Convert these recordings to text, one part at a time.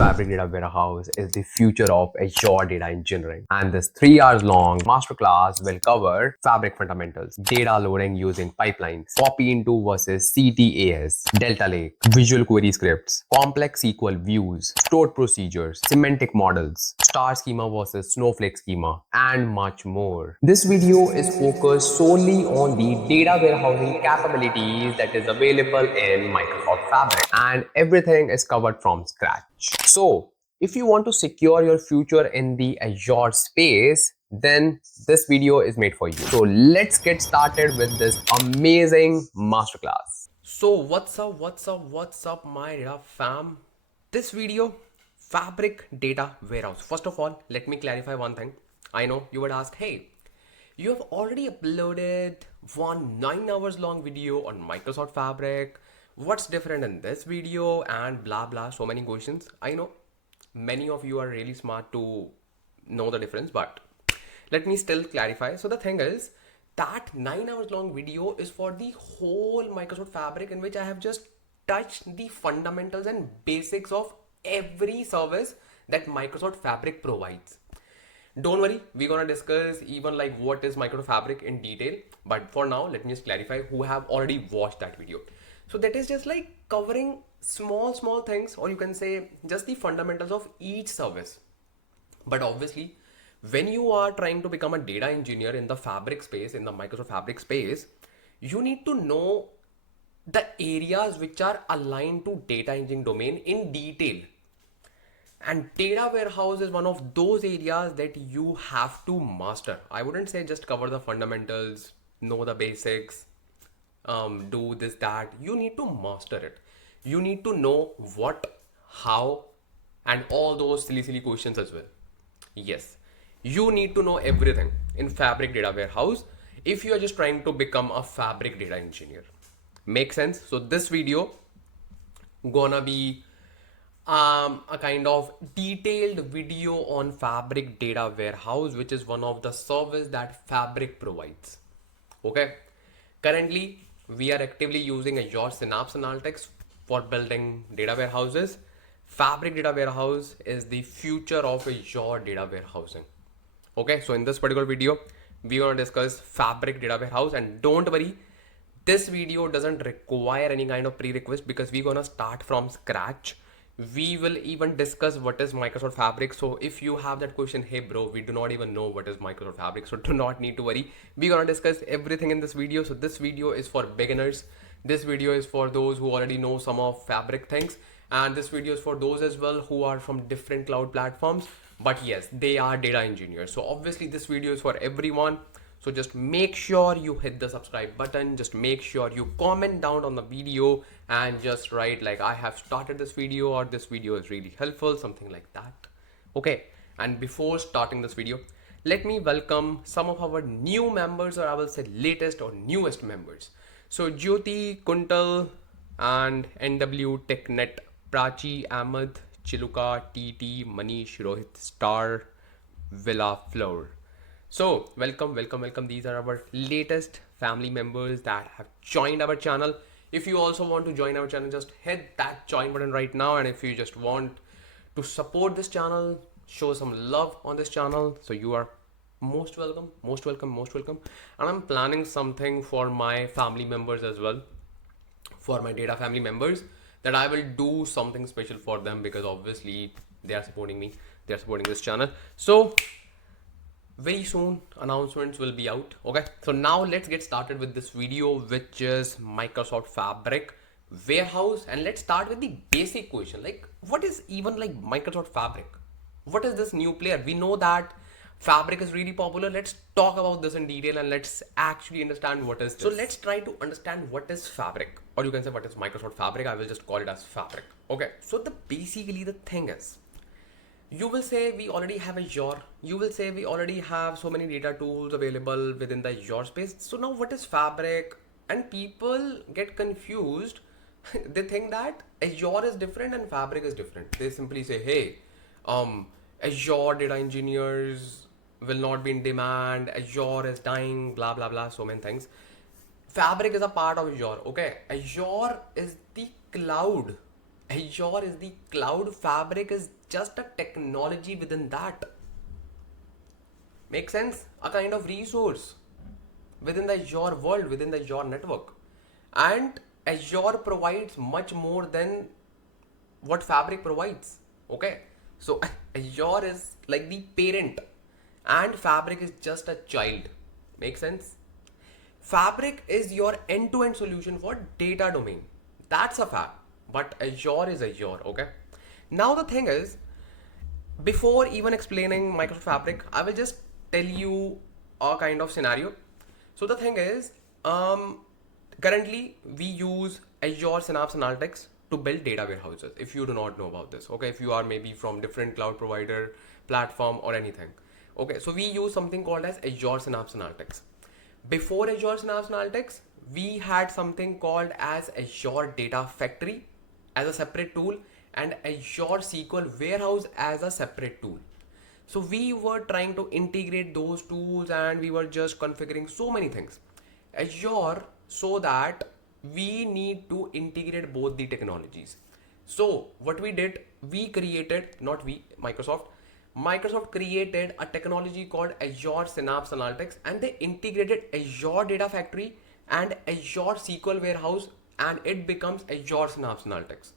Fabric Data Warehouse is the future of Azure data engineering. And this 3 hours long masterclass will cover Fabric fundamentals, data loading using pipelines, copy into versus CTAS, Delta Lake, visual query scripts, complex SQL views, stored procedures, semantic models, star schema versus snowflake schema, and much more. This video is focused solely on the data warehousing capabilities that is available in Microsoft Fabric, and everything is covered from scratch. So, if you want to secure your future in the Azure space, then this video is made for you. So let's get started with this amazing masterclass. So what's up my data fam? This video, Fabric Data Warehouse. First of all, let me clarify one thing. I know you would ask, hey, you have already uploaded one 9 hours long video on Microsoft Fabric. What's different in this video and blah blah, so many questions. I know many of you are really smart to know the difference, but let me still clarify. So the thing is that 9 hours long video is for the whole Microsoft Fabric, in which I have just touched the fundamentals and basics of every service that Microsoft Fabric provides. Don't worry, we're gonna discuss even like what is Microsoft Fabric in detail, but for now let me just clarify who have already watched that video. So that is just like covering small things, or you can say just the fundamentals of each service. But obviously, when you are trying to become a data engineer in the Fabric space, in the Microsoft Fabric space, you need to know the areas which are aligned to data engineering domain in detail. And data warehouse is one of those areas that you have to master. I wouldn't say just cover the fundamentals, know the basics, do this, that. You need to master it. You need to know what, how, and all those silly questions as well. Yes, you need to know everything in Fabric Data Warehouse if you are just trying to become a Fabric data engineer. Make sense? So this video gonna be a kind of detailed video on Fabric Data Warehouse, which is one of the service that Fabric provides. Okay, currently we are actively using Azure Synapse Analytics for building data warehouses. Fabric Data Warehouse is the future of Azure data warehousing. Okay, so in this particular video we're going to discuss Fabric Data Warehouse, and don't worry, this video doesn't require any kind of prerequisite because we're going to start from scratch. We will even discuss what is Microsoft Fabric. So if you have that question, hey bro, we do not even know what is Microsoft Fabric, so do not need to worry. We're gonna discuss everything in this video. So this video is for beginners. This video is for those who already know some of Fabric things, and this video is for those as well who are from different cloud platforms, but yes, they are data engineers. So obviously this video is for everyone. So just make sure you hit the subscribe button, just make sure you comment down on the video and just write like I have started this video, or this video is really helpful, something like that. Okay, and before starting this video, let me welcome some of our new members, or I will say latest or newest members. So Jyoti, Kuntal, and NW, TechNet, Prachi, Ahmed, Chiluka, TT, Manish, Rohit, Star, Villa, Floor. So welcome. These are our latest family members that have joined our channel. If you also want to join our channel, just hit that join button right now. And if you just want to support this channel, show some love on this channel, so you are most welcome. And I'm planning something for my family members as well, for my data family members, that I will do something special for them, because obviously they are supporting me, they are supporting this channel. So very soon announcements will be out. Okay, so now let's get started with this video, which is Microsoft Fabric Warehouse. And let's start with the basic question, like what is even like Microsoft Fabric? What is this new player? We know that Fabric is really popular. Let's talk about this in detail and let's actually understand what is this. So let's try to understand what is Fabric, or you can say what is Microsoft Fabric. I will just call it as Fabric. Okay, so basically the thing is, you will say we already have Azure. You will say we already have so many data tools available within the Azure space. So now what is Fabric? And people get confused. They think that Azure is different and Fabric is different. They simply say, hey, Azure data engineers will not be in demand. Azure is dying, blah, blah, blah, so many things. Fabric is a part of Azure. Okay, Azure is the cloud Azure is the cloud, Fabric is just a technology within that. Make sense? A kind of resource within the Azure world, within the Azure network. And Azure provides much more than what Fabric provides. Okay, so Azure is like the parent and Fabric is just a child. Make sense? Fabric is your end-to-end solution for data domain. That's a fact. But Azure is Azure. Okay, now the thing is, before even explaining Microsoft Fabric, I will just tell you a kind of scenario. So the thing is, currently we use Azure Synapse Analytics to build data warehouses. If you do not know about this, okay, if you are maybe from different cloud provider, platform or anything, okay, so we use something called as Azure Synapse Analytics. Before Azure Synapse Analytics, we had something called as Azure Data Factory as a separate tool and Azure SQL Warehouse as a separate tool. So we were trying to integrate those tools and we were just configuring so many things. Azure, so that we need to integrate both the technologies. So what we did, we created, not we, Microsoft created a technology called Azure Synapse Analytics and they integrated Azure Data Factory and Azure SQL Warehouse and it becomes Azure Synapse Analytics.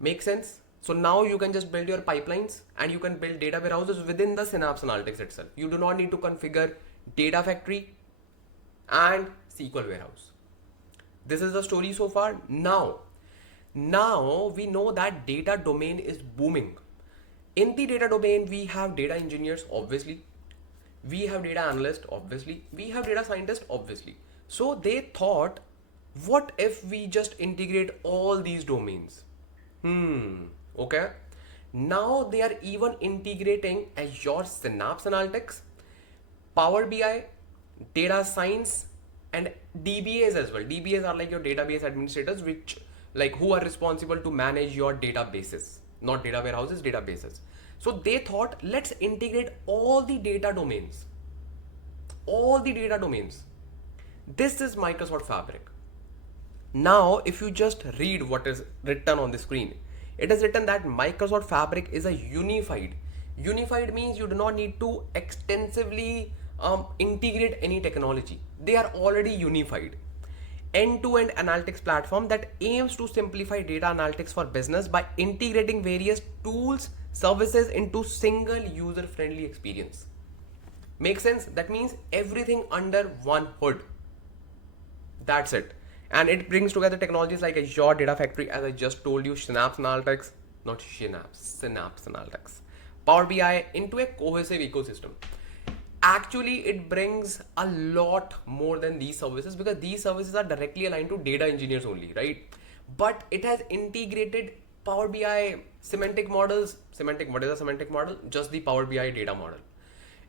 Make sense? So now you can just build your pipelines and you can build data warehouses within the Synapse Analytics itself. You do not need to configure Data Factory and SQL Warehouse. This is the story so far. Now we know that data domain is booming. In the data domain, we have data engineers, obviously. We have data analysts, obviously. We have data scientists, obviously. So they thought, what if we just integrate all these domains? Okay. Now they are even integrating Azure Synapse Analytics, Power BI, data science and DBAs as well. DBAs are like your database administrators, which like who are responsible to manage your databases, not data warehouses, databases. So they thought, let's integrate all the data domains. All the data domains. This is Microsoft Fabric. Now, if you just read what is written on the screen, it is written that Microsoft Fabric is a unified. Unified means you do not need to extensively integrate any technology. They are already unified. End-to-end analytics platform that aims to simplify data analytics for business by integrating various tools, services into single user-friendly experience. Make sense? That means everything under one hood. That's it. And it brings together technologies like Azure Data Factory, as I just told you, Synapse Analytics, not Synapse, Synapse Analytics, Power BI into a cohesive ecosystem. Actually, it brings a lot more than these services because these services are directly aligned to data engineers only, right? But it has integrated Power BI semantic models. Semantic, what is a semantic model? Just the Power BI data model.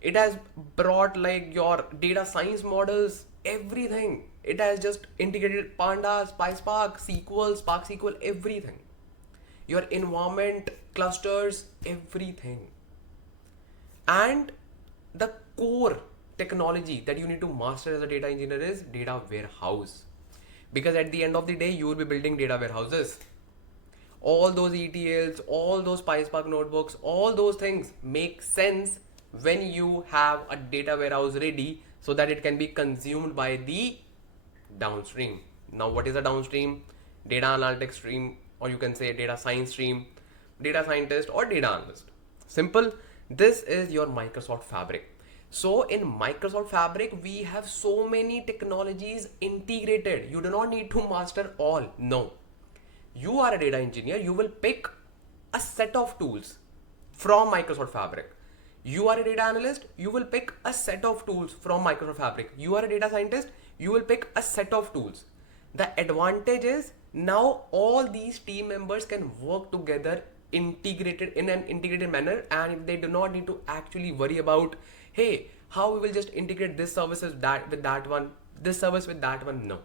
It has brought like your data science models, everything. It has just integrated pandas, PySpark, SQL, Spark SQL, everything. Your environment, clusters, everything. And the core technology that you need to master as a data engineer is data warehouse. Because at the end of the day, you will be building data warehouses. All those ETLs, all those PySpark notebooks, all those things make sense when you have a data warehouse ready so that it can be consumed by the downstream. Now, what is a downstream? Data analytics stream, or you can say data science stream, data scientist or data analyst. Simple. This is your Microsoft Fabric. So in Microsoft Fabric, we have so many technologies integrated. You do not need to master all. No. You are a data engineer. You will pick a set of tools from Microsoft Fabric. You are a data analyst. You will pick a set of tools from Microsoft Fabric. You are a data scientist. You will pick a set of tools. The advantage is now all these team members can work together integrated in an integrated manner, and they do not need to actually worry about, hey, how we will just integrate this service with that one, this service with that one. No,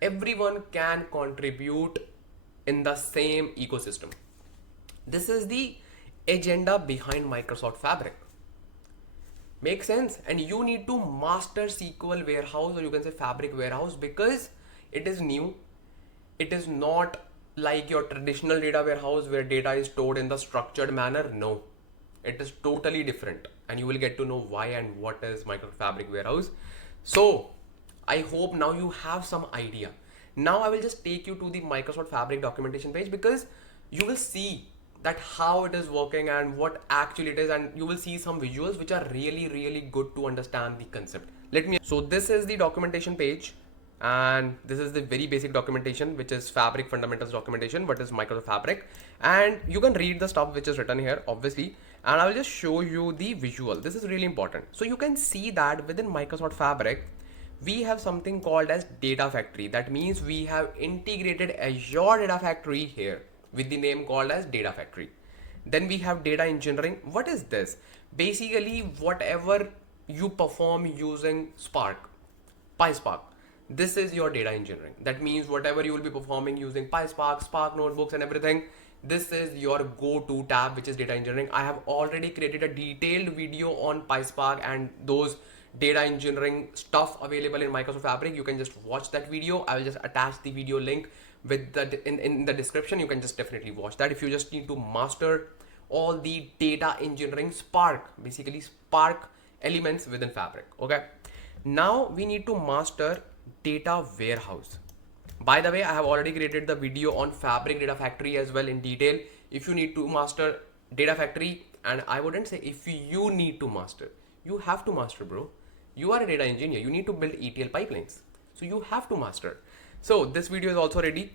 everyone can contribute in the same ecosystem. This is the agenda behind Microsoft Fabric. Make sense? And you need to master SQL warehouse, or you can say Fabric warehouse, because it is new. It is not like your traditional data warehouse where data is stored in the structured manner. No, it is totally different, and you will get to know why and what is Microsoft Fabric warehouse. So I hope now you have some idea. Now I will just take you to the Microsoft Fabric documentation page, because you will see that how it is working and what actually it is, and you will see some visuals which are really good to understand the concept. So this is the documentation page, and this is the very basic documentation, which is Fabric fundamentals documentation, what is Microsoft Fabric, and you can read the stuff which is written here obviously, and I will just show you the visual. This is really important. So you can see that within Microsoft Fabric we have something called as data factory. That means we have integrated Azure data factory here with the name called as data factory. Then we have data engineering. What is this? Basically whatever you perform using Spark, PySpark, this is your data engineering. That means whatever you will be performing using PySpark, Spark notebooks and everything, this is your go-to tab, which is data engineering. I have already created a detailed video on PySpark and those data engineering stuff available in Microsoft Fabric. You can just watch that video. I will just attach the video link with the in the description. You can just definitely watch that if you just need to master all the data engineering Spark, basically Spark elements within Fabric. Okay, now we need to master data warehouse. By the way, I have already created the video on Fabric data factory as well in detail. If you need to master data factory, and I wouldn't say if you need to master, you have to master, bro. You are a data engineer, you need to build ETL pipelines, so you have to master. So this video is also ready.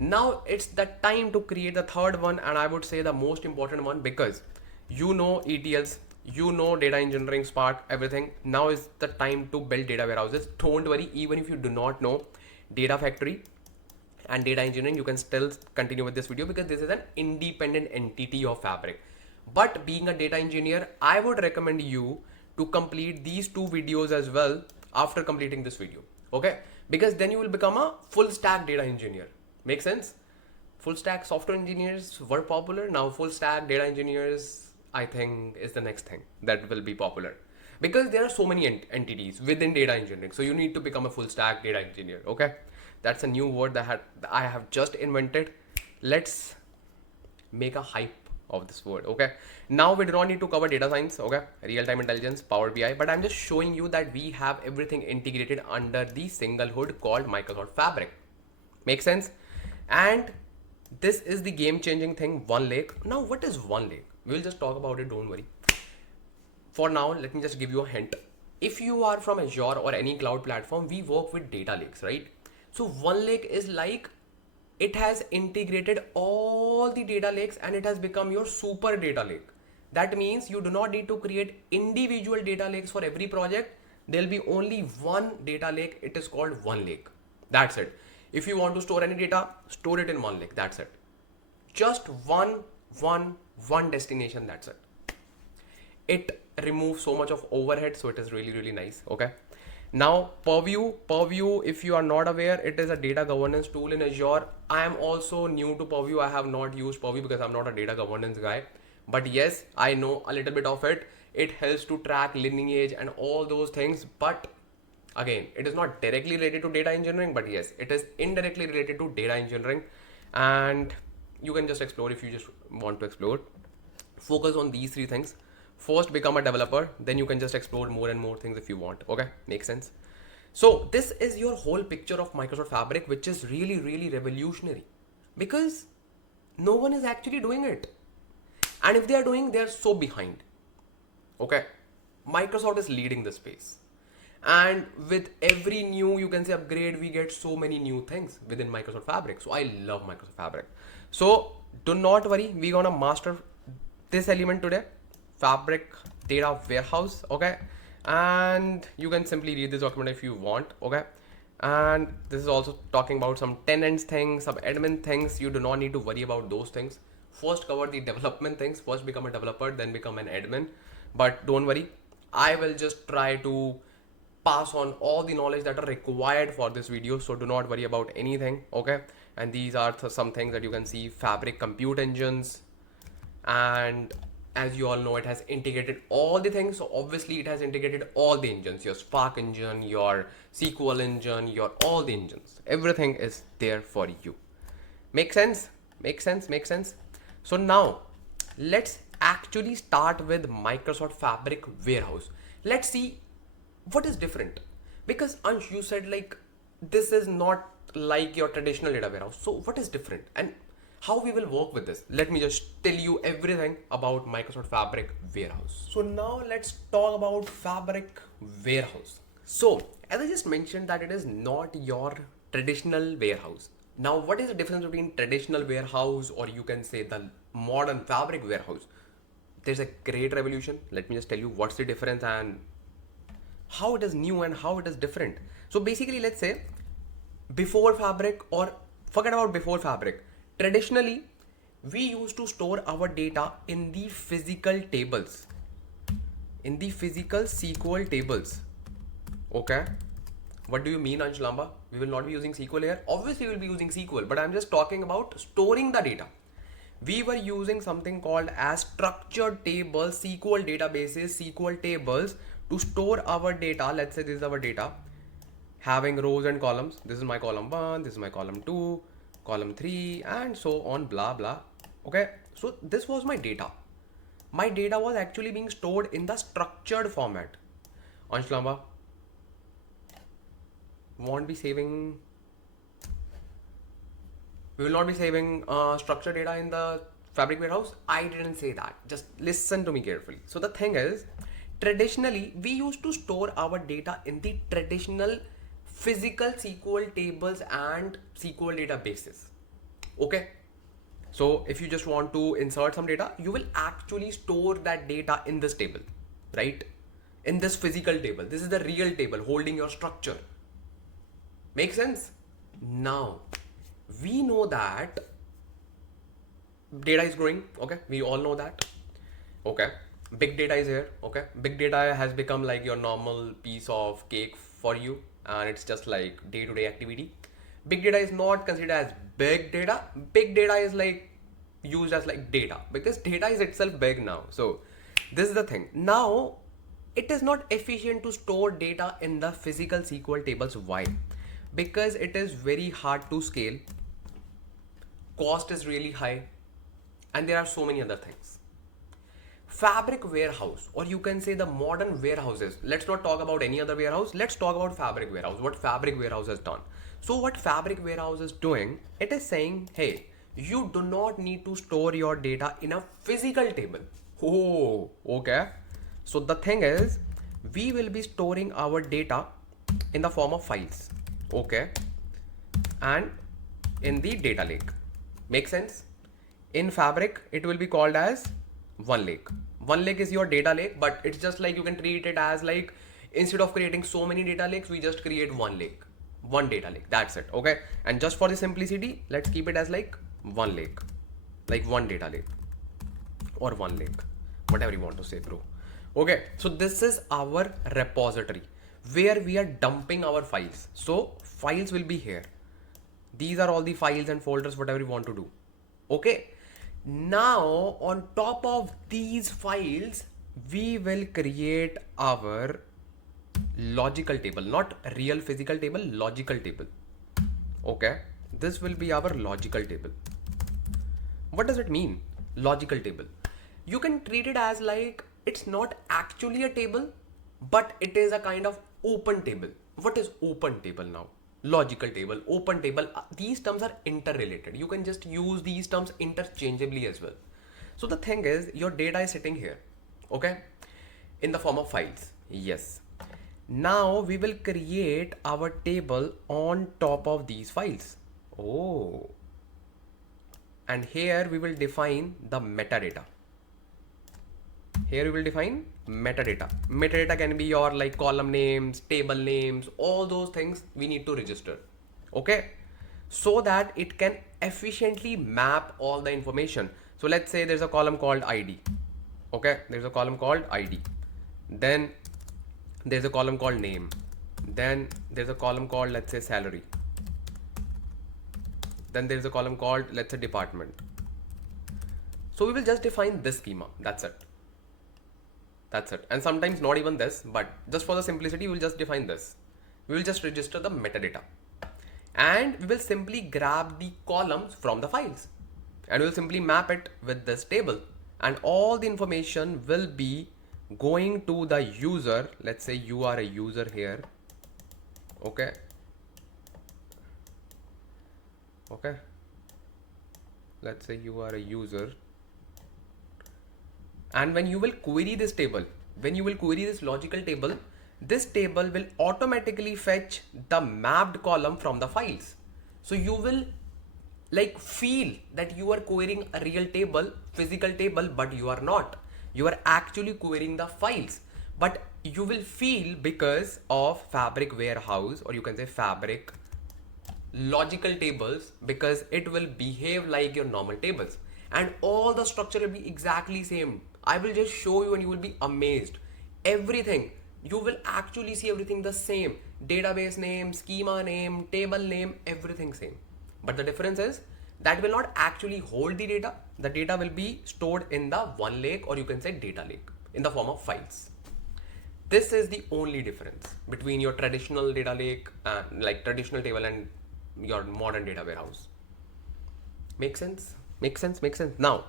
Now it's the time to create the third one, and I would say the most important one, because you know ETLs, you know data engineering, Spark, everything. Now is the time to build data warehouses. Don't worry, even if you do not know data factory and data engineering, you can still continue with this video, because this is an independent entity of Fabric. But being a data engineer, I would recommend you to complete these two videos as well after completing this video. Okay, because then you will become a full stack data engineer. Make sense? Full stack software engineers were popular. Now full stack data engineers, I think, is the next thing that will be popular, because there are so many entities within data engineering. So you need to become a full stack data engineer. Okay, that's a new word that I have just invented. Let's make a hype of this word. Okay, now we do not need to cover data science, okay, real-time intelligence, Power BI, but I'm just showing you that we have everything integrated under the single hood called Microsoft Fabric. Make sense? And this is the game-changing thing, One Lake. Now what is One Lake? We'll just talk about it, don't worry. For now, let me just give you a hint. If you are from Azure or any cloud platform, we work with data lakes, right? So One Lake is like, it has integrated all the data lakes and it has become your super data lake. That means you do not need to create individual data lakes for every project. There'll be only one data lake. It is called One Lake. That's it. If you want to store any data, store it in One Lake. That's it. Just one destination. That's it. It removes so much of overhead, so it is really nice. Okay. Now Purview, if you are not aware, it is a data governance tool in Azure. I am also new to Purview. I have not used Purview because I'm not a data governance guy, but yes, I know a little bit of it. It helps to track lineage and all those things, but again, it is not directly related to data engineering, but yes, it is indirectly related to data engineering, and you can just explore if you just want to explore. Focus on these three things. First, become a developer, then you can just explore more and more things if you want. Okay, makes sense. So this is your whole picture of Microsoft Fabric, which is really revolutionary, because no one is actually doing it, and if they are doing, they are so behind. Okay, Microsoft is leading the space, and with every new, you can say, upgrade, we get so many new things within Microsoft Fabric. So I love Microsoft Fabric. So do not worry, we're gonna master this element today, Fabric data warehouse. Okay, and you can simply read this document if you want. Okay, and this is also talking about some tenants things, some admin things. You do not need to worry about those things. First cover the development things. First become a developer, then become an admin. But don't worry, I will just try to pass on all the knowledge that are required for this video, so do not worry about anything. Okay, and these are some things that you can see: Fabric compute engines, and as you all know, it has integrated all the things. So obviously it has integrated all the engines, your Spark engine, your SQL engine, your all the engines, everything is there for you. Make sense? Make sense? Make sense? So now let's actually start with Microsoft Fabric Warehouse. Let's see what is different. Because Ansh, you said like this is not like your traditional data warehouse. So what is different and how we will work with this? Let me just tell you everything about Microsoft Fabric Warehouse. So now let's talk about Fabric Warehouse. So as I just mentioned that it is not your traditional warehouse. Now, what is the difference between traditional warehouse or you can say the modern Fabric warehouse? There's a great revolution. Let me just tell you what's the difference and how it is new and how it is different. So basically, let's say before Fabric or forget about before Fabric. Traditionally, we used to store our data in the physical tables, in the physical SQL tables. Okay. What do you mean, Ansh Lamba? We will not be using SQL here. Obviously, we will be using SQL, but I'm just talking about storing the data. We were using something called as structured tables, SQL databases, SQL tables to store our data. Let's say this is our data, having rows and columns. This is my column 1, this is my column 2, column 3, and so on, blah, blah. Okay, so this was my data. My data was actually being stored in the structured format. Ansh Lamba, won't be saving, we will not be saving structured data in the Fabric warehouse. I didn't say that. Just listen to me carefully. So the thing is, traditionally, we used to store our data in the traditional physical SQL tables and SQL databases. Okay. So if you just want to insert some data, you will actually store that data in this table, right? In this physical table. This is the real table holding your structure. Make sense? Now, we know that data is growing. Okay, we all know that. Okay, big data is here. Okay, big data has become like your normal piece of cake for you, and it's just like day-to-day activity. Big data is not considered as big data. Big data is like used as like data because data is itself big now. So this is the thing. Now, it is not efficient to store data in the physical SQL tables. Why? Because it is very hard to scale, cost is really high, and there are so many other things. Fabric warehouse, or you can say the modern warehouses. Let's not talk about any other warehouse. Let's talk about Fabric warehouse. What Fabric warehouse has done. So what Fabric warehouse is doing, it is saying, hey, you do not need to store your data in a physical table. Oh, okay. So the thing is, we will be storing our data in the form of files. Okay, and in the data lake. Make sense? In Fabric, it will be called as one lake. One lake is your data lake, but it's just like you can treat it as like instead of creating so many data lakes, we just create one lake, one data lake. That's it. Okay, and just for the simplicity, let's keep it as like one lake, like one data lake or one lake, whatever you want to say, bro. Okay, so this is our repository where we are dumping our files. So files will be here. These are all the files and folders, whatever you want to do. Okay. Now on top of these files, we will create our logical table, not real physical table, logical table. Okay. This will be our logical table. What does it mean? Logical table. You can treat it as like it's not actually a table, but it is a kind of open table. What is open table now? Logical table, open table, these terms are interrelated. You can just use these terms interchangeably as well. So the thing is, your data is sitting here, okay, in the form of files. Yes. Now we will create our table on top of these files. Oh. And here we will define the metadata. Here we will define metadata. Metadata can be your like column names, table names, all those things we need to register. Okay. So that it can efficiently map all the information. So let's say there's a column called ID. Okay. There's a column called ID. Then there's a column called name. Then there's a column called, let's say, salary. Then there's a column called, let's say, department. So we will just define this schema. That's it. That's it. And sometimes not even this, but just for the simplicity, we will just define this. We will just register the metadata. and we will simply grab the columns from the files and we'll simply map it with this table, and all the information will be going to the user. Let's say you are a user here. Okay. Let's say you are a user, and when you will query this table, when you will query this logical table, this table will automatically fetch the mapped column from the files. So you will like feel that you are querying a real table, physical table, but you are not. You are actually querying the files, but you will feel because of Fabric warehouse, or you can say Fabric logical tables, because it will behave like your normal tables and all the structure will be exactly same. I will just show you and you will be amazed. Everything, you will actually see everything the same. Database name, schema name, table name, everything same. But the difference is that will not actually hold the data. The data will be stored in the one lake, or you can say data lake, in the form of files. This is the only difference between your traditional data lake, like traditional table, and your modern data warehouse. Make sense? Make sense? Make sense? Now,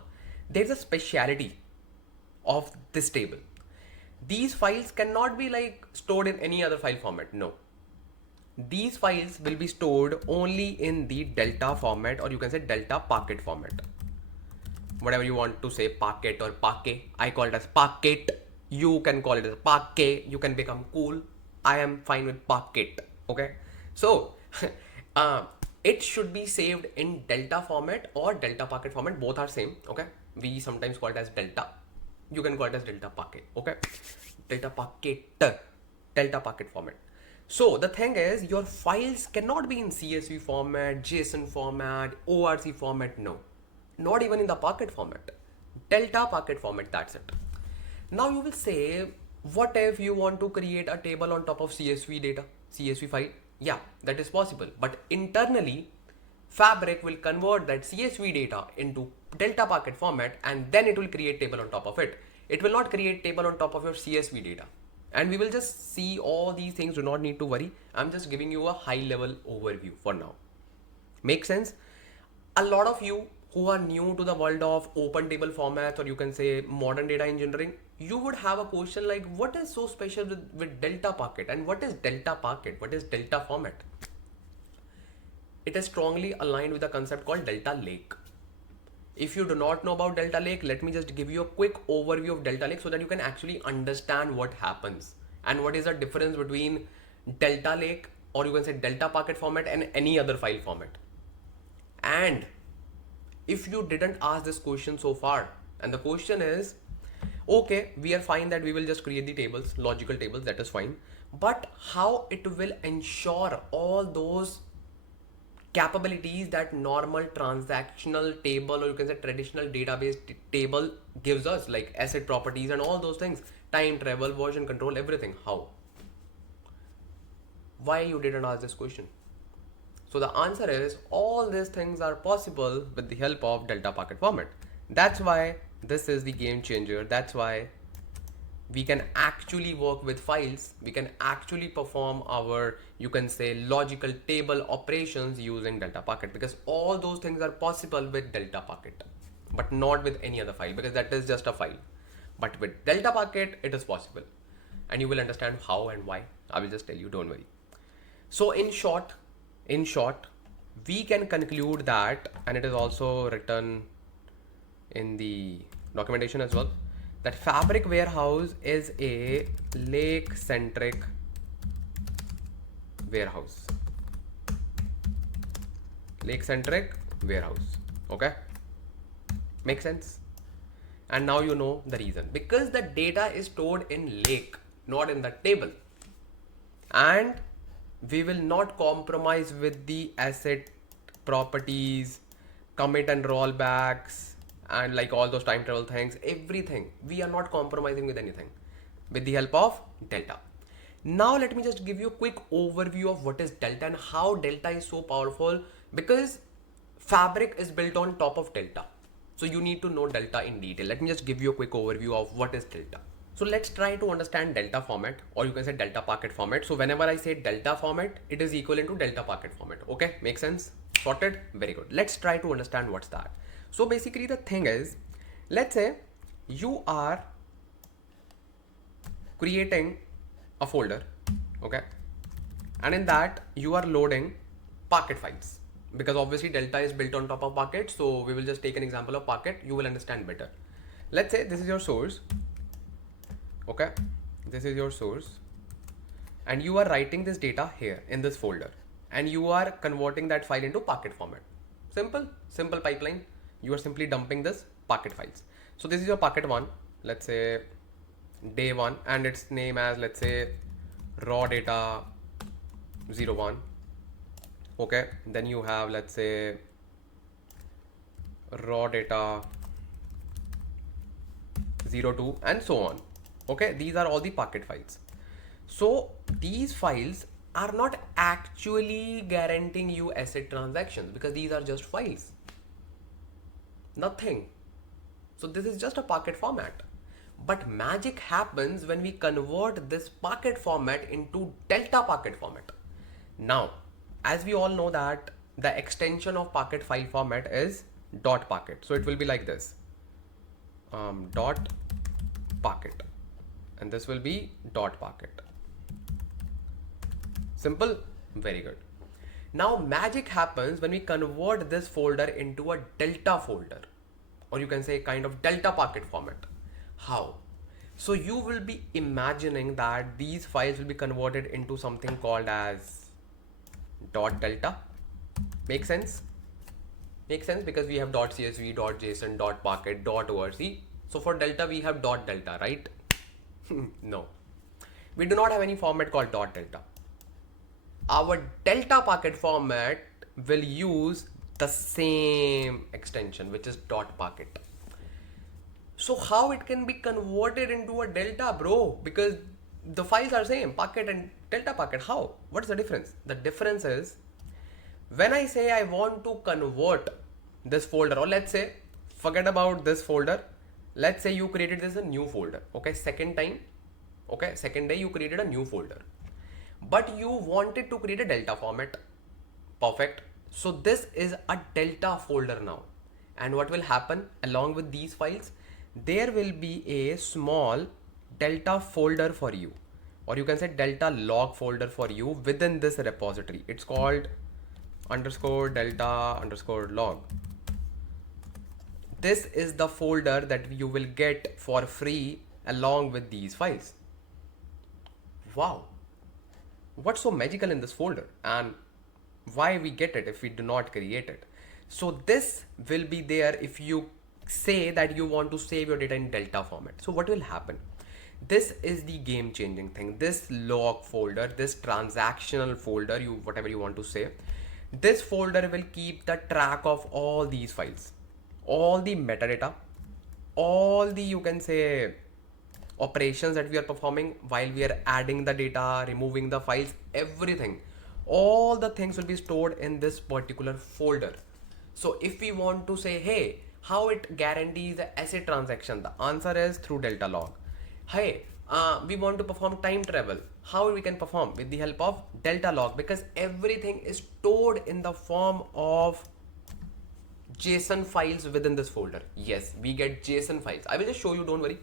there's a speciality of this table. These files cannot be like stored in any other file format. No. These files will be stored only in the delta format, or you can say delta packet format. Whatever you want to say, packet or packet. I call it as packet. You can call it as packet. You can become cool. I am fine with packet. Okay. So, it should be saved in delta format or delta packet format. Both are same. Okay. We sometimes call it as delta. You can call it as delta packet. Okay. Delta packet format. So the thing is, your files cannot be in CSV format, JSON format, ORC format. No, not even in the packet format. Delta packet format, that's it. Now you will say, what if you want to create a table on top of CSV data, CSV file? Yeah, that is possible. But internally, Fabric will convert that CSV data into delta packet format, and then it will create table on top of it. It will not create table on top of your CSV data. And we will just see all these things. Do not need to worry. I'm just giving you a high level overview for now. Make sense? A lot of you who are new to the world of open table formats, or you can say modern data engineering, you would have a question like, what is so special with delta packet, and what is delta packet? What is delta format? It is strongly aligned with a concept called delta lake. If you do not know about delta lake, let me just give you a quick overview of delta lake so that you can actually understand what happens and what is the difference between delta lake, or you can say delta packet format, and any other file format. And if you didn't ask this question so far, and the question is, okay, we are fine that we will just create the tables, logical tables, that is fine, but how it will ensure all those capabilities that normal transactional table, or you can say traditional database table gives us, like asset properties and all those things, time travel, version control, everything? How? Why you didn't ask this question? So the answer is, all these things are possible with the help of delta packet format. That's why this is the game changer. That's why we can actually work with files. We can actually perform our, you can say, logical table operations using delta packet, because all those things are possible with delta packet, but not with any other file, because that is just a file. But with delta packet, it is possible, and you will understand how and why. I will just tell you, don't worry. So in short, we can conclude that, and it is also written in the documentation as well, that Fabric warehouse is a lake-centric warehouse. Lake-centric warehouse. Okay? Make sense? And now you know the reason. Because the data is stored in lake, not in the table. And we will not compromise with the asset properties, commit and rollbacks, and like all those time travel things, everything. We are not compromising with anything with the help of delta. Now let me just give you a quick overview of what is delta and how delta is so powerful, because Fabric is built on top of delta. So you need to know delta in detail. Let me just give you a quick overview of what is delta. So let's try to understand delta format, or you can say delta packet format. So whenever I say delta format, it is equivalent to delta packet format. Okay, makes sense? Sorted? Very good. Let's try to understand what's that. So basically the thing is, let's say you are creating a folder, okay? And in that you are loading Parquet files, because obviously delta is built on top of Parquet. So we will just take an example of Parquet. You will understand better. Let's say this is your source. Okay, this is your source, and you are writing this data here in this folder, and you are converting that file into Parquet format. Simple pipeline. You are simply dumping this Parquet files. So this is your Parquet one. Let's say day one, and its name as, let's say, raw data 01. Okay, then you have, let's say, raw data 02, and so on. Okay, these are all the Parquet files. So these files are not actually guaranteeing you asset transactions, because these are just files, nothing. So this is just a Parquet format. But magic happens when we convert this Parquet format into delta Parquet format. Now, as we all know that the extension of Parquet file format is dot Parquet. So it will be like this, dot Parquet, and this will be dot Parquet. Simple, very good. Now magic happens when we convert this folder into a delta folder, or you can say kind of delta Parquet format. How? So you will be imagining that these files will be converted into something called as dot delta. Make sense? Makes sense, because we have dot CSV, dot JSON, dot Parquet, dot ORC. So for delta we have dot delta, right? No, we do not have any format called dot delta. Our delta Parquet format will use the same extension, which is dot Parquet. So how it can be converted into a delta, bro? Because the files are same, Parquet and delta Parquet. How? What's the difference? The difference is, when I say I want to convert this folder, or let's say forget about this folder, let's say you created this a new folder. Okay, second day you created a new folder, but you wanted to create a delta format. Perfect. So this is a delta folder now, and what will happen along with these files, there will be a small delta folder for you, or you can say delta log folder for you within this repository. It's called _delta_log. This is the folder that you will get for free along with these files. Wow, what's so magical in this folder, and why we get it if we do not create it? So this will be there if you say that you want to save your data in delta format. So what will happen? This is the game changing thing. This log folder, this transactional folder, whatever you want to say, this folder will keep the track of all these files, all the metadata, all the, you can say, operations that we are performing while we are adding the data, removing the files, everything, all the things will be stored in this particular folder. So if we want to say, hey, how it guarantees the asset transaction, the answer is through delta log. Hey, we want to perform time travel, how we can perform? With the help of delta log, because everything is stored in the form of JSON files within this folder. Yes, we get JSON files. I will just show you, don't worry.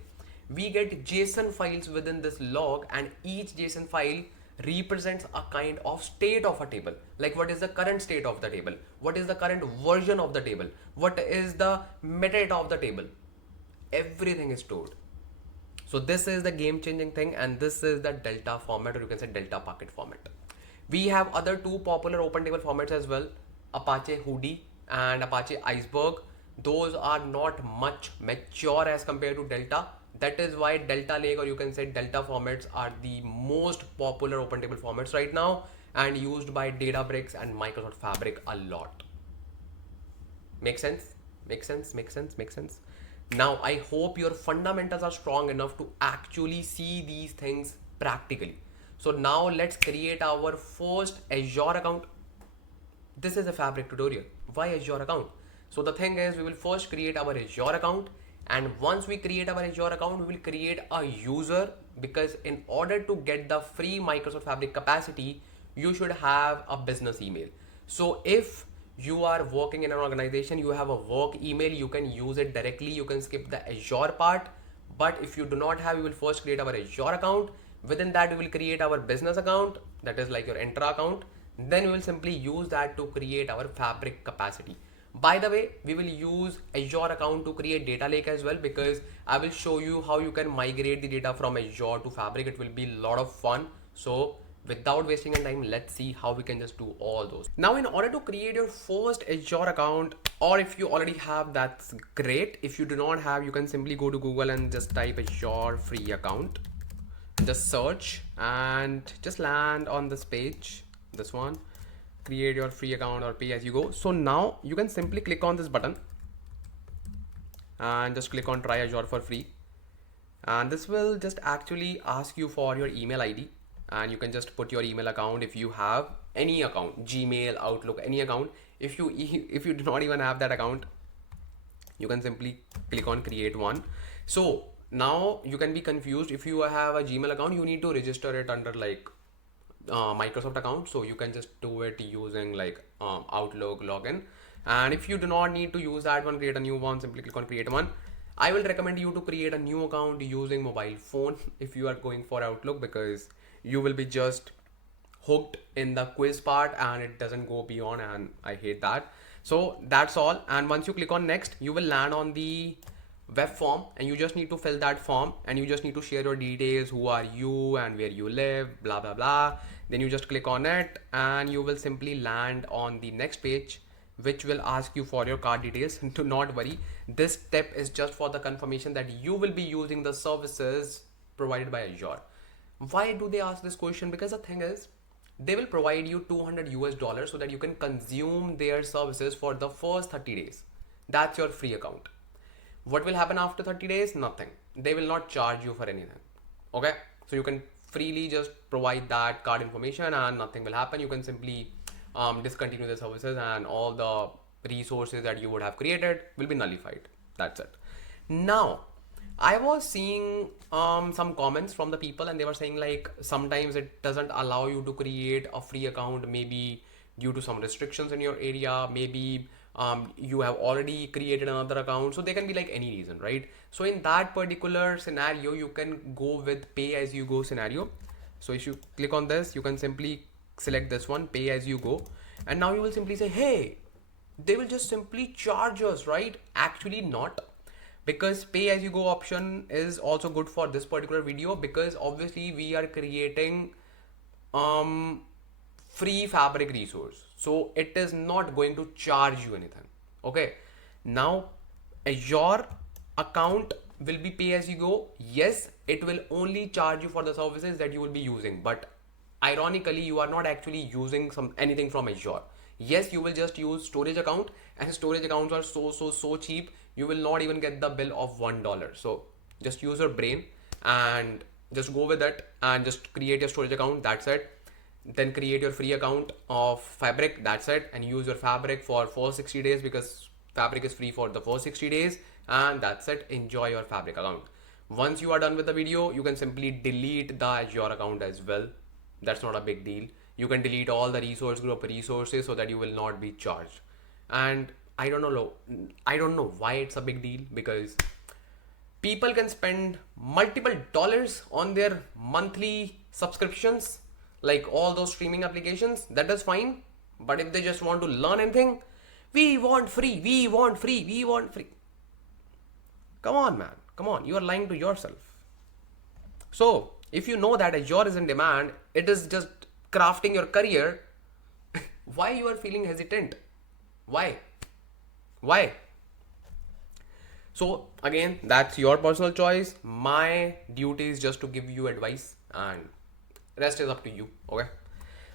We get JSON files within this log, and each JSON file represents a kind of state of a table. Like, what is the current state of the table? What is the current version of the table? What is the metadata of the table? Everything is stored. So this is the game changing thing, and this is the delta format, or you can say delta Parquet format. We have other two popular open table formats as well, Apache Hudi and Apache Iceberg. Those are not much mature as compared to delta. That is why delta lake, or you can say delta formats, are the most popular open table formats right now, and used by Databricks and Microsoft Fabric a lot. Make sense? Make sense? Make sense? Make sense? Now I hope your fundamentals are strong enough to actually see these things practically. So now let's create our first Azure account. This is a Fabric tutorial. Why Azure account? So the thing is, we will first create our Azure account, And once we create our Azure account, we will create a user, because in order to get the free Microsoft Fabric capacity, you should have a business email. So if you are working in an organization, you have a work email, you can use it directly, you can skip the Azure part. But if you do not have, you will first create our Azure account. Within that, we will create our business account, that is like your Entra account. Then we will simply use that to create our Fabric capacity. By the way, we will use Azure account to create data lake as well, because I will show you how you can migrate the data from Azure to Fabric. It will be a lot of fun. So without wasting any time, let's see how we can just do all those. Now, in order to create your first Azure account, or if you already have, that's great. If you do not have, you can simply go to Google and just type Azure free account. Just search and just land on this page, this one, create your free account or pay as you go. So now you can simply click on this button and just click on try Azure for free. And this will just actually ask you for your email ID, and you can just put your email account if you have any account, Gmail, Outlook, any account. If you do not even have that account, you can simply click on create one. So now you can be confused. If you have a Gmail account, you need to register it under like Microsoft account. So you can just do it using like Outlook login. And if you do not need to use that one, create a new one, simply click on create one. I will recommend you to create a new account using mobile phone if you are going for Outlook, because you will be just hooked in the quiz part and it doesn't go beyond, and I hate that. So that's all. And once you click on next, you will land on the web form, and you just need to fill that form, and you just need to share your details, who are you and where you live, blah blah blah. Then you just click on it and you will simply land on the next page, which will ask you for your card details. Do not worry, this step is just for the confirmation that you will be using the services provided by Azure. Why do they ask this question? Because the thing is, they will provide you $200 so that you can consume their services for the first 30 days. That's your free account. What will happen after 30 days? Nothing. They will not charge you for anything. Okay, so you can freely just provide that card information and nothing will happen. You can simply discontinue the services, and all the resources that you would have created will be nullified. That's it. Now, I was seeing some comments from the people, and they were saying like sometimes it doesn't allow you to create a free account, maybe due to some restrictions in your area, maybe you have already created another account. So there can be like any reason, right? So in that particular scenario, you can go with pay as you go scenario. So if you click on this, you can simply select this one, pay as you go, and now you will simply say, hey, they will just simply charge us, right? Actually not, because pay as you go option is also good for this particular video, because obviously we are creating free Fabric resource, so it is not going to charge you anything. Okay, now Azure account will be pay as you go. Yes, it will only charge you for the services that you will be using, but ironically you are not actually using anything from Azure. Yes, you will just use storage account, and storage accounts are so cheap. You will not even get the bill of $1. So just use your brain and just go with it and just create your storage account. That's it. Then create your free account of Fabric. That's it. And use your Fabric for 60 days, because Fabric is free for the first 60 days. And that's it. Enjoy your Fabric account. Once you are done with the video, you can simply delete the Azure account as well. That's not a big deal. You can delete all the resource group resources so that you will not be charged. And I don't know why it's a big deal, because people can spend multiple dollars on their monthly subscriptions, like all those streaming applications. That is fine. But if they just want to learn anything, we want free, we want free, we want free. Come on, man. Come on. You are lying to yourself. So if you know that Azure is in demand, it is just crafting your career, why you are feeling hesitant? Why? So again, that's your personal choice. My duty is just to give you advice, and rest is up to you. Okay,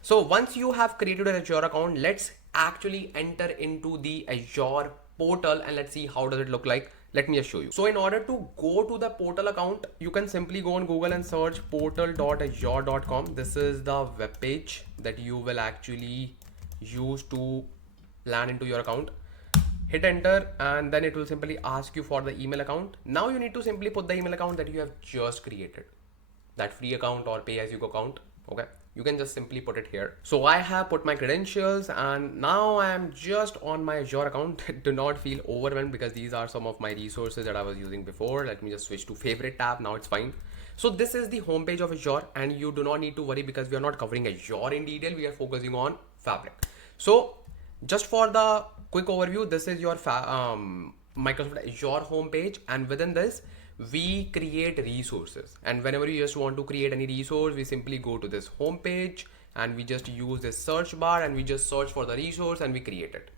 so once you have created an Azure account, let's actually enter into the Azure portal and let's see how does it look like. Let me just show you. So in order to go to the portal account, you can simply go on Google and search portal.azure.com. This is the web page that you will actually use to land into your account. hit enter, and then it will simply ask you for the email account. Now you need to simply put the email account that you have just created, that free account or pay as you go account. Okay, you can just simply put it here. So I have put my credentials and now I am just on my Azure account. Do not feel overwhelmed because these are some of my resources that I was using before. Let me just switch to favorite tab. Now it's fine. So this is the homepage of Azure, and you do not need to worry because we are not covering Azure in detail. We are focusing on Fabric. So just for the quick overview, this is your Microsoft Azure homepage, and within this we create resources. And whenever you just want to create any resource, we simply go to this homepage and we just use this search bar and we just search for the resource and we create it.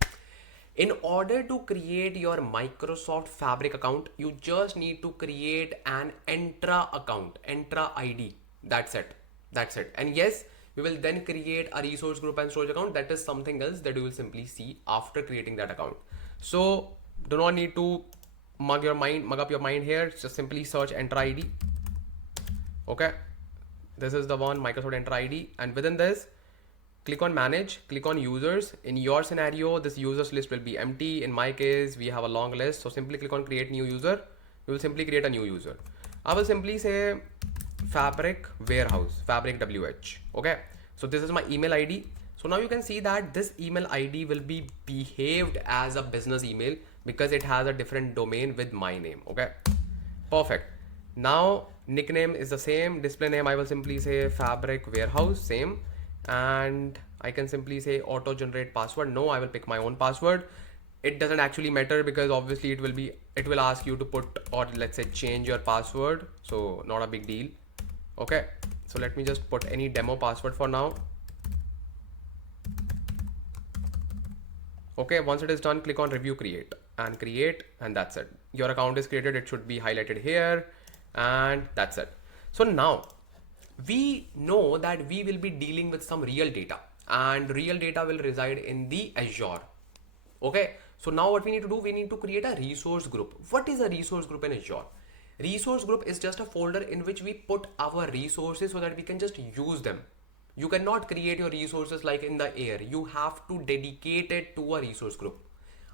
In order to create your Microsoft Fabric account, you just need to create an Entra account, Entra ID. That's it. That's it. And yes, we will then create a resource group and storage account. That is something else that you will simply see after creating that account. So do not need to mug up your mind here. Just simply search Entra ID. Okay. This is the one, Microsoft Entra ID. And within this, click on manage, click on users. In your scenario, this users list will be empty. In my case, we have a long list. So simply click on create new user. We will simply create a new user. I will simply say Fabric warehouse, Fabric WH. Okay. So this is my email ID. So now you can see that this email ID will be behaved as a business email because it has a different domain with my name. Okay. Perfect. Now nickname is the same. Display name, I will simply say Fabric warehouse, same. And I can simply say auto generate password. No, I will pick my own password. It doesn't actually matter because obviously it will ask you to put, or let's say change your password. So not a big deal. Okay. So let me just put any demo password for now. Okay. Once it is done, click on review create, and that's it. Your account is created. It should be highlighted here, and that's it. So now we know that we will be dealing with some real data, and real data will reside in the Azure. Okay. So now what we need to do, we need to create a resource group. What is a resource group in Azure? Resource group is just a folder in which we put our resources so that we can just use them. You cannot create your resources like in the air. You have to dedicate it to a resource group.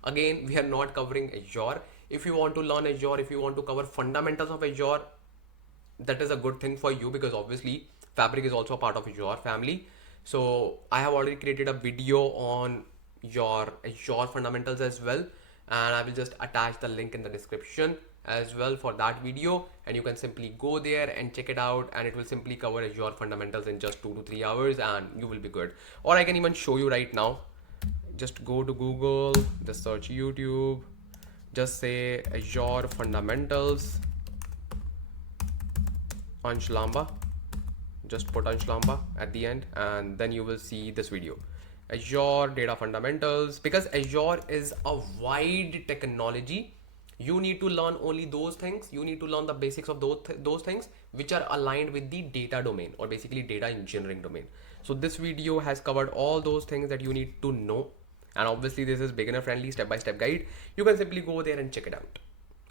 Again, we are not covering Azure. If you want to learn Azure, if you want to cover fundamentals of Azure, that is a good thing for you because obviously Fabric is also a part of Azure family. So I have already created a video on your Azure fundamentals as well, and I will just attach the link in the description as well for that video, and you can simply go there and check it out, and it will simply cover Azure fundamentals in just 2 to 3 hours and you will be good. Or I can even show you right now. Just go to Google, just search YouTube, just say Azure fundamentals, Ansh Lamba. Just put Ansh Lamba at the end and then you will see this video. Azure data fundamentals, because Azure is a wide technology. You need to learn only those things. You need to learn the basics of those things which are aligned with the data domain, or basically data engineering domain. So this video has covered all those things that you need to know. And obviously this is beginner friendly step-by-step guide. You can simply go there and check it out.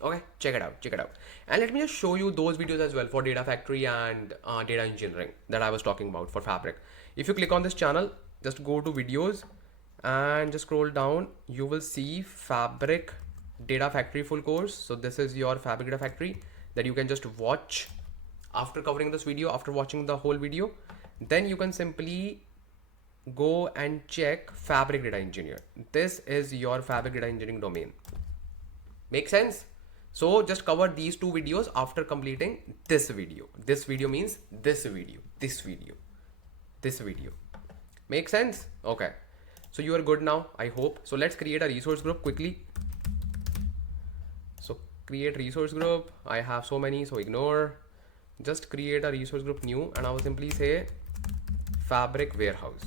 Okay, check it out. And let me just show you those videos as well for data factory and data engineering that I was talking about for Fabric. If you click on this channel, just go to videos and just scroll down. You will see Fabric Data Factory full course. So this is your Fabric Data Factory that you can just watch after covering this video, after watching the whole video. Then you can simply go and check Fabric Data Engineer. This is your Fabric Data Engineering domain. Make sense? So just cover these two videos after completing this video. This video means this video. Make sense? Okay. So you are good now, I hope. So let's create a resource group quickly. So create resource group. I have so many, so ignore. Just create a resource group new, and I will simply say Fabric warehouse.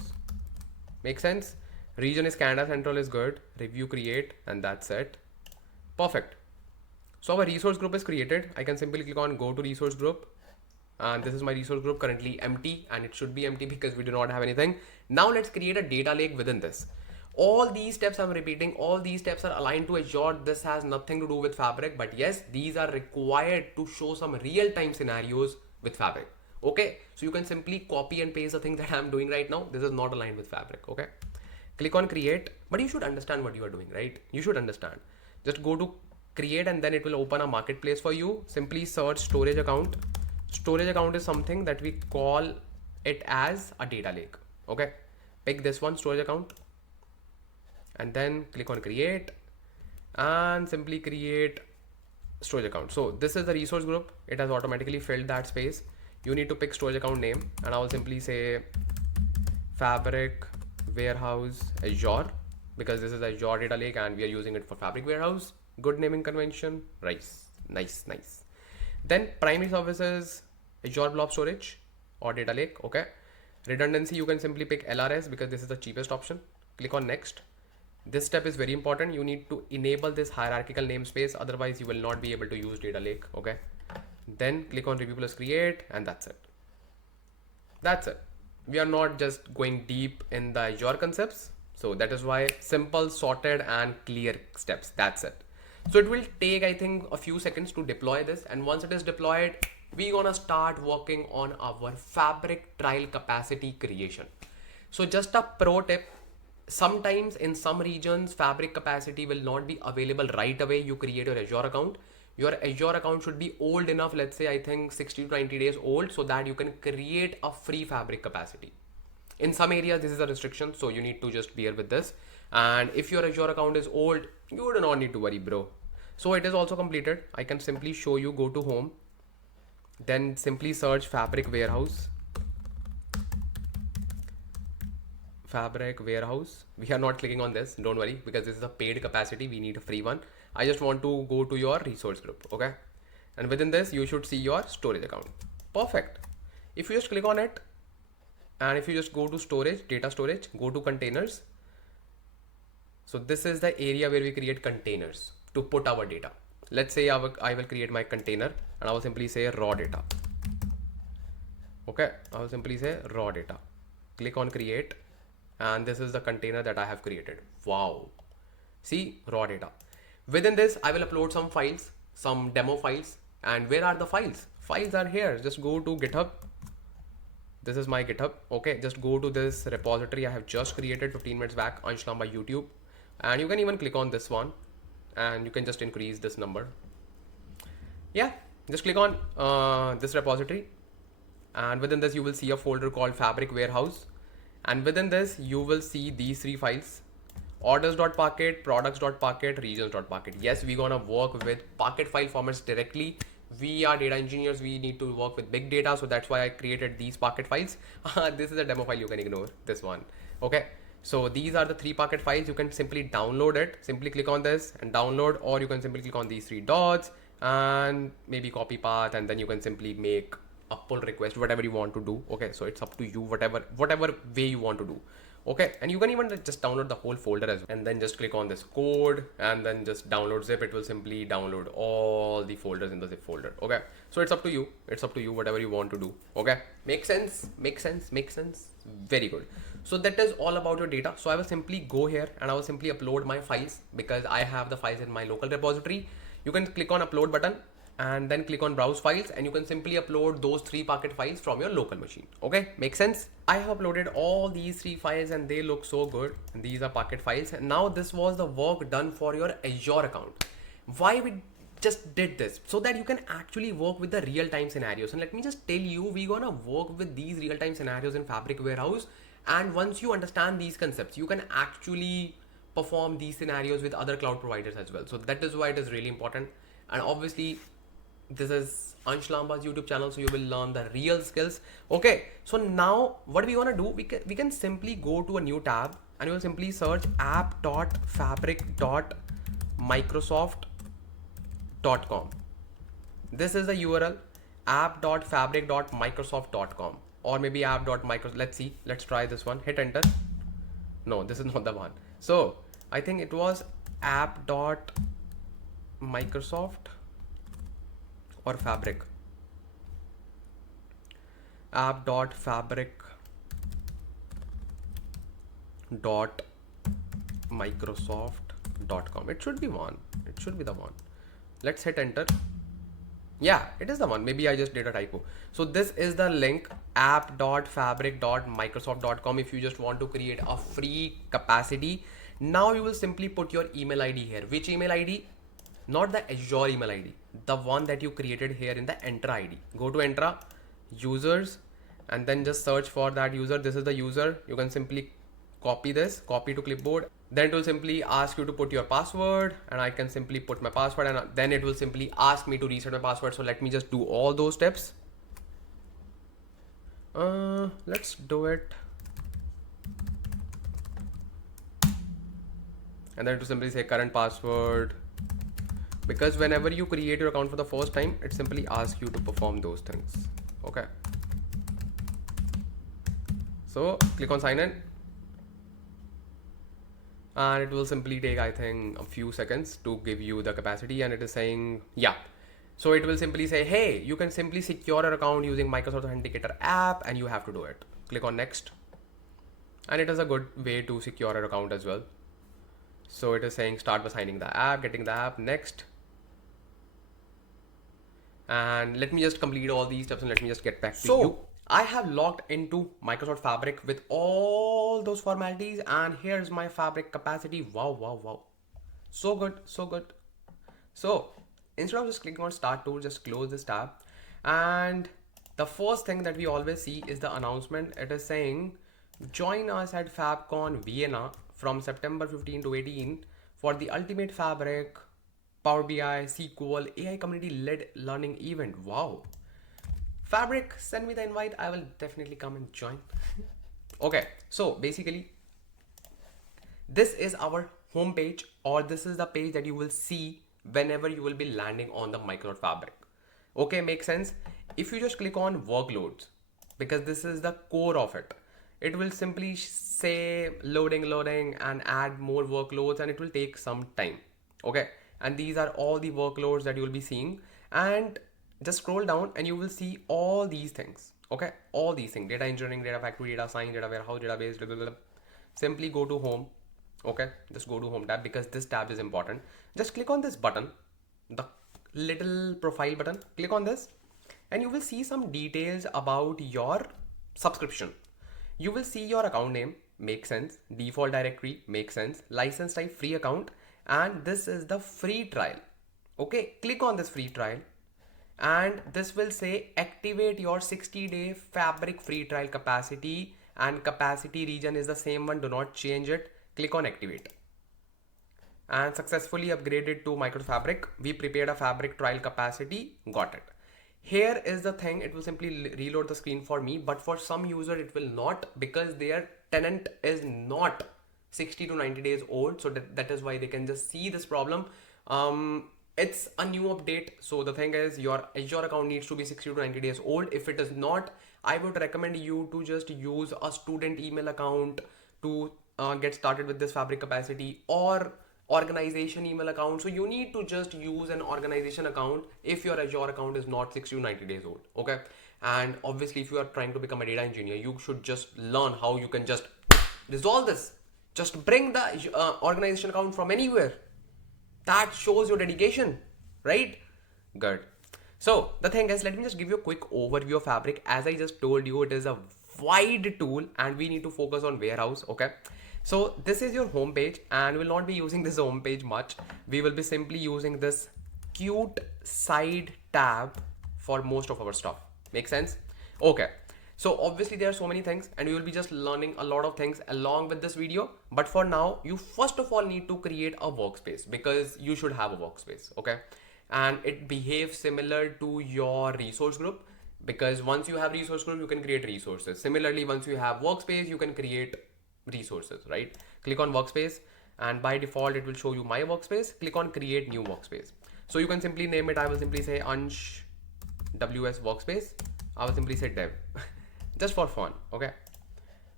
Make sense? Region is Canada, Central is good. Review create, and that's it. Perfect. So our resource group is created. I can simply click on go to resource group, and this is my resource group currently empty, and it should be empty because we do not have anything. Now let's create a data lake within this. All these steps I'm repeating, all these steps are aligned to Azure. This has nothing to do with Fabric, but yes, these are required to show some real-time scenarios with Fabric. Okay, so you can simply copy and paste the thing that I'm doing right now. This is not aligned with Fabric. Okay, click on create. but you should understand what you are doing, right? You should understand. Just go to create and then it will open a marketplace for you. Simply search storage account. Storage account is something that we call it as a data lake. Okay, pick this one, storage account, and then click on create and simply create storage account. So this is the resource group. It has automatically filled that space. You need to pick storage account name, and I will simply say Fabric Warehouse Azure, because this is Azure data lake and we are using it for Fabric Warehouse. Good naming convention. Nice. Then primary services, Azure Blob Storage or data lake. Okay, redundancy, you can simply pick LRS because this is the cheapest option. Click on next. This step is very important. You need to enable this hierarchical namespace, otherwise you will not be able to use data lake. Okay, then click on review plus create, and that's it. We are not just going deep in the Azure concepts, so that is why simple, sorted and clear steps. That's it. So it will take, I think, a few seconds to deploy this, and once it is deployed, we're gonna start working on our Fabric trial capacity creation. So just a pro tip, sometimes in some regions Fabric capacity will not be available right away. You create your Azure account. Your Azure account should be old enough, let's say I think 60 to 90 days old, so that you can create a free Fabric capacity. In some areas this is a restriction, so you need to just bear with this. And if your Azure account is old, you do not need to worry, bro. So it is also completed. I can simply show you. Go to home, then simply search Fabric Warehouse. We are not clicking on this, don't worry, because this is a paid capacity. We need a free one. I just want to go to your resource group. Okay, and within this you should see your storage account. Perfect. If you just click on it, and if you just go to storage, data storage, go to containers. So this is the area where we create containers to put our data. Let's say I will create my container, and I will simply say raw data. Okay, I will simply say raw data. Click on create, and this is the container that I have created. Wow, see, raw data. Within this I will upload some files, some demo files. And where are the files? Files are here. Just go to GitHub. This is my GitHub. Okay, just go to this repository I have just created 15 minutes back, Ansh Lamba YouTube, and you can even click on this one and you can just increase this number. Yeah, just click on this repository, and within this you will see a folder called Fabric Warehouse, and within this you will see these three files: orders.parquet, products.parquet, regions.parquet. Yes, we're gonna work with Parquet file formats directly. We are data engineers, we need to work with big data, so that's why I created these Parquet files. This is a demo file, you can ignore this one. Okay, so these are the three Parquet files. You can simply download it. Simply click on this and download, or you can simply click on these three dots and maybe copy path, and then you can simply make a pull request, whatever you want to do. Okay, so it's up to you, whatever way you want to do. Okay, and you can even just download the whole folder as well, and then just click on this code and then just download zip. It will simply download all the folders in the zip folder. Okay, so it's up to you, whatever you want to do. Okay, make sense? Very good. So that is all about your data. So I will simply go here and I will simply upload my files, because I have the files in my local repository. You can click on upload button and then click on browse files, and you can simply upload those three Parquet files from your local machine. Okay, make sense? I have uploaded all these three files and they look so good. And these are Parquet files. And now this was the work done for your Azure account. Why we just did this? So that you can actually work with the real-time scenarios. And let me just tell you, we're gonna work with these real-time scenarios in Fabric Warehouse. And once you understand these concepts, you can actually perform these scenarios with other cloud providers as well. So that is why it is really important. And obviously, this is Ansh Lamba's YouTube channel, so you will learn the real skills. Okay, so now what we want to do, we can simply go to a new tab and you will simply search app.fabric.microsoft.com. This is the URL, app.fabric.microsoft.com, or maybe app.microsoft. Let's see, let's try this one. Hit enter. No, this is not the one. So I think it was app.microsoft or Fabric. app.fabric.microsoft.com. It should be one. It should be the one. Let's hit enter. Yeah, it is the one. Maybe I just did a typo. So this is the link, app.fabric.microsoft.com, if you just want to create a free capacity. Now you will simply put your email ID here. Which email ID? Not the Azure email ID, the one that you created here in the Entra ID. Go to Entra, users, and then just search for that user. This is the user. You can simply copy this, copy to clipboard. Then it will simply ask you to put your password, and I can simply put my password, and then it will simply ask me to reset my password. So let me just do all those steps. Let's do it. And then to simply say current password, because whenever you create your account for the first time, it simply asks you to perform those things. Okay, so click on sign in, and it will simply take, I think, a few seconds to give you the capacity. And it is saying, yeah, so it will simply say, hey, you can simply secure your account using Microsoft Authenticator app, and you have to do it. Click on next, and it is a good way to secure your account as well. So it is saying start by signing the app, getting the app, next. And let me just complete all these steps and let me just get back to you. So I have logged into Microsoft Fabric with all those formalities, and here's my Fabric capacity. Wow, wow, wow. So good, so good. So instead of just clicking on start tool, just close this tab. And the first thing that we always see is the announcement. It is saying, join us at FabCon Vienna from September 15 to 18 for the Ultimate Fabric Power BI SQL AI community led learning event. Wow. Fabric, send me the invite. I will definitely come and join. Okay, so basically this is our home page, or this is the page that you will see whenever you will be landing on the Microsoft Fabric. Okay, makes sense. If you just click on workloads, because this is the core of it, it will simply say loading and add more workloads, and it will take some time. Okay, and these are all the workloads that you will be seeing. And just scroll down and you will see all these things. Okay, all these things: data engineering, data factory, data science, data warehouse, database, blah, blah, blah. Simply go to home. Okay, just go to home tab, because this tab is important. Just click on this button, the little profile button. Click on this and you will see some details about your subscription. You will see your account name, makes sense. Default directory, makes sense. License type, free account, and this is the free trial. Okay, click on this free trial, and this will say activate your 60-day Fabric free trial capacity, and capacity region is the same one, do not change it. Click on activate, and successfully upgraded to Microsoft Fabric. We prepared a Fabric trial capacity, got it. Here is the thing, it will simply reload the screen for me, but for some user it will not, because their tenant is not 60 to 90 days old. So that is why they can just see this problem. It's a new update. So the thing is, your Azure account needs to be 60 to 90 days old. If it is not, I would recommend you to just use a student email account to get started with this Fabric capacity, or organization email account. So you need to just use an organization account if your Azure account is not 60 to 90 days old. Okay, and obviously if you are trying to become a data engineer, you should just learn how you can just resolve this. Just bring the organization account from anywhere. That shows your dedication, right? Good. So the thing is, let me just give you a quick overview of Fabric. As I just told you, it is a wide tool and we need to focus on warehouse. Okay, so this is your home page, and we'll not be using this home page much. We will be simply using this cute side tab for most of our stuff. Make sense? Okay, so obviously there are so many things, and we will be just learning a lot of things along with this video. But for now, you first of all need to create a workspace, because you should have a workspace. Okay, and it behaves similar to your resource group, because once you have resource group, you can create resources. Similarly, once you have workspace, you can create resources, right? Click on workspace, and by default it will show you my workspace. Click on create new workspace. So you can simply name it. I will simply say Ansh WS workspace. I will simply say dev just for fun. Okay,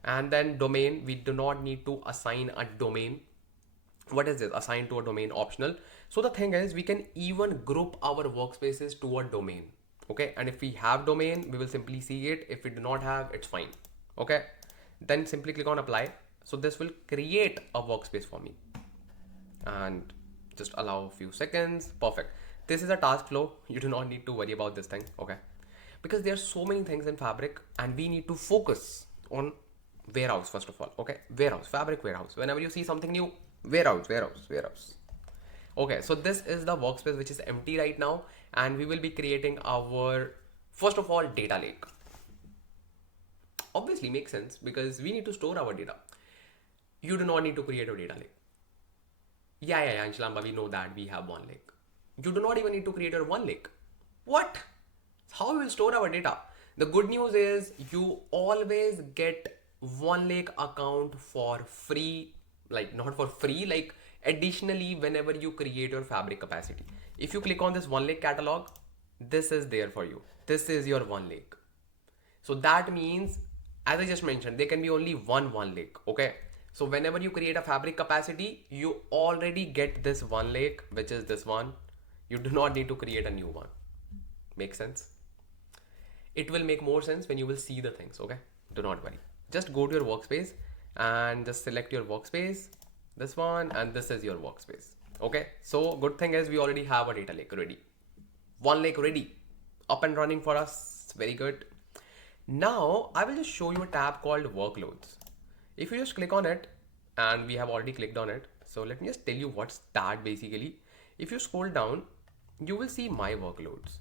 and then domain, we do not need to assign a domain. What is this? Assign to a domain, optional. So the thing is, we can even group our workspaces to a domain. Okay, and if we have domain, we will simply see it. If we do not have, it's fine. Okay, then simply click on apply. So this will create a workspace for me, and just allow a few seconds. Perfect. This is a task flow. You do not need to worry about this thing. Okay, because there are so many things in Fabric, and we need to focus on warehouse first of all. Okay, warehouse, Fabric warehouse. Whenever you see something new, Warehouse. Okay, so this is the workspace which is empty right now, and we will be creating our, first of all, data lake. Obviously makes sense because we need to store our data. You do not need to create a data lake. Yeah, Ansh, Lamba, we know that we have one lake. You do not even need to create your one lake. What? How we will store our data? The good news is you always get one lake account for free, like not for free, like additionally whenever you create your fabric capacity. If you click on this one lake catalog, this is there for you. This is your one lake. So that means, as I just mentioned, there can be only one lake. Okay. So whenever you create a fabric capacity, you already get this one lake, which is this one. You do not need to create a new one. Make sense? It will make more sense when you will see the things. Okay. Do not worry. Just go to your workspace and just select your workspace, this one, and this is your workspace. Okay. So good thing is we already have a data lake ready. One lake ready, up and running for us. Very good. Now I will just show you a tab called workloads. If you just click on it, and we have already clicked on it, so let me just tell you what's that basically. If you scroll down, you will see my workloads.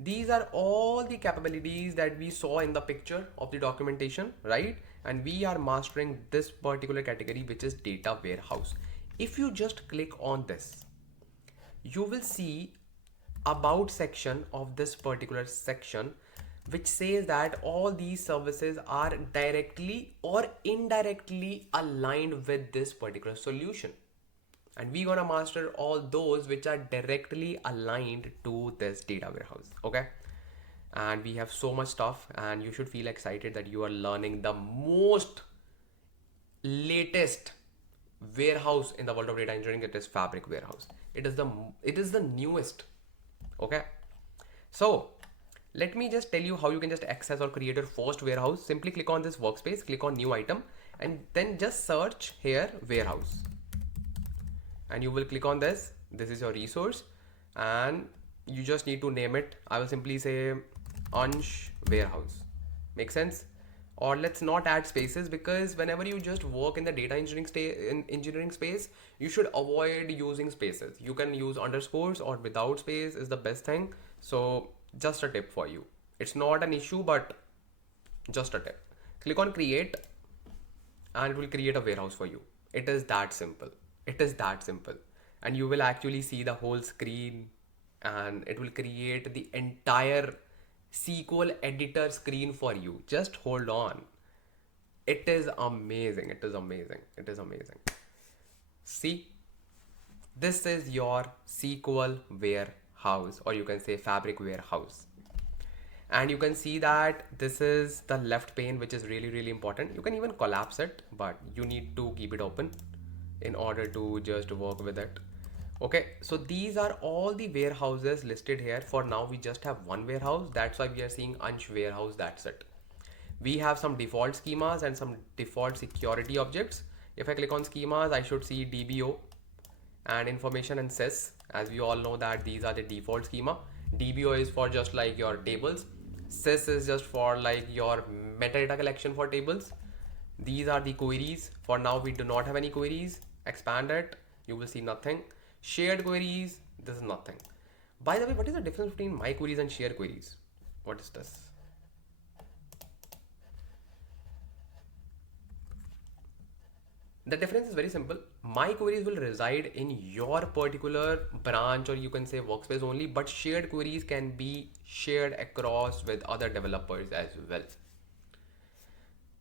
These are all the capabilities that we saw in the picture of the documentation, right? And we are mastering this particular category, which is data warehouse. If you just click on this, you will see about section of this particular section, which says that all these services are directly or indirectly aligned with this particular solution. And we're gonna master all those which are directly aligned to this data warehouse. Okay. And we have so much stuff, and you should feel excited that you are learning the most latest warehouse in the world of data engineering. It is Fabric Warehouse. It is the newest. Okay. So let me just tell you how you can just access or create your first warehouse. Simply click on this workspace, click on new item, and then just search here warehouse. And you will click on this. This is your resource, and you just need to name it. I will simply say Ansh warehouse. Make sense? Or let's not add spaces, because whenever you just work in the data engineering space, you should avoid using spaces. You can use underscores, or without space is the best thing. So just a tip for you. It's not an issue, but just a tip. Click on create, and it will create a warehouse for you. It is that simple. It is that simple. And you will actually see the whole screen, and it will create the entire SQL editor screen for you. Just hold on. It is amazing. It is amazing. It is amazing. See, this is your SQL warehouse, or you can say Fabric warehouse. And you can see that this is the left pane, which is really important. You can even collapse it, but you need to keep it open in order to just work with it. Okay, so these are all the warehouses listed here. For now, we just have one warehouse. That's why we are seeing Ansh warehouse. That's it. We have some default schemas and some default security objects. If I click on schemas, I should see DBO and information and sys. As we all know that these are the default schema. DBO is for just like your tables. Sys is just for like your metadata collection for tables. These are the queries. For now, we do not have any queries. Expand it. You will see nothing. Shared queries, this is nothing. By the way, what is the difference between my queries and shared queries? What is this? The difference is very simple. My queries will reside in your particular branch, or you can say workspace only, but shared queries can be shared across with other developers as well.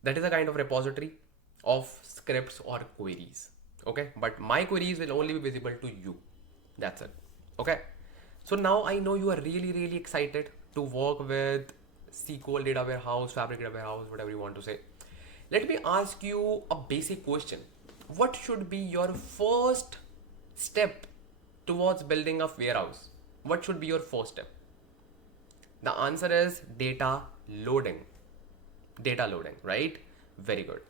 That is a kind of repository of scripts or queries. Okay, but my queries will only be visible to you. That's it. Okay, so now I know you are really excited to work with SQL data warehouse, Fabric data warehouse, whatever you want to say. Let me ask you a basic question. What should be your first step towards building a warehouse? What should be your first step? The answer is data loading. Data loading, right? Very good.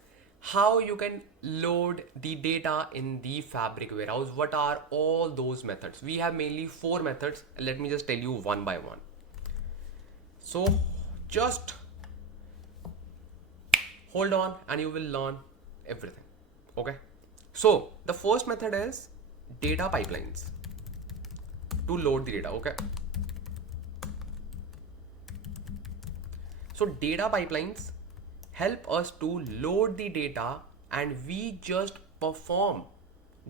How you can load the data in the Fabric warehouse? What are all those methods? We have mainly 4 methods. Let me just tell you one by one. So just hold on and you will learn everything. Okay, So the first method is data pipelines to load the data. Okay. So data pipelines help us to load the data, and we just perform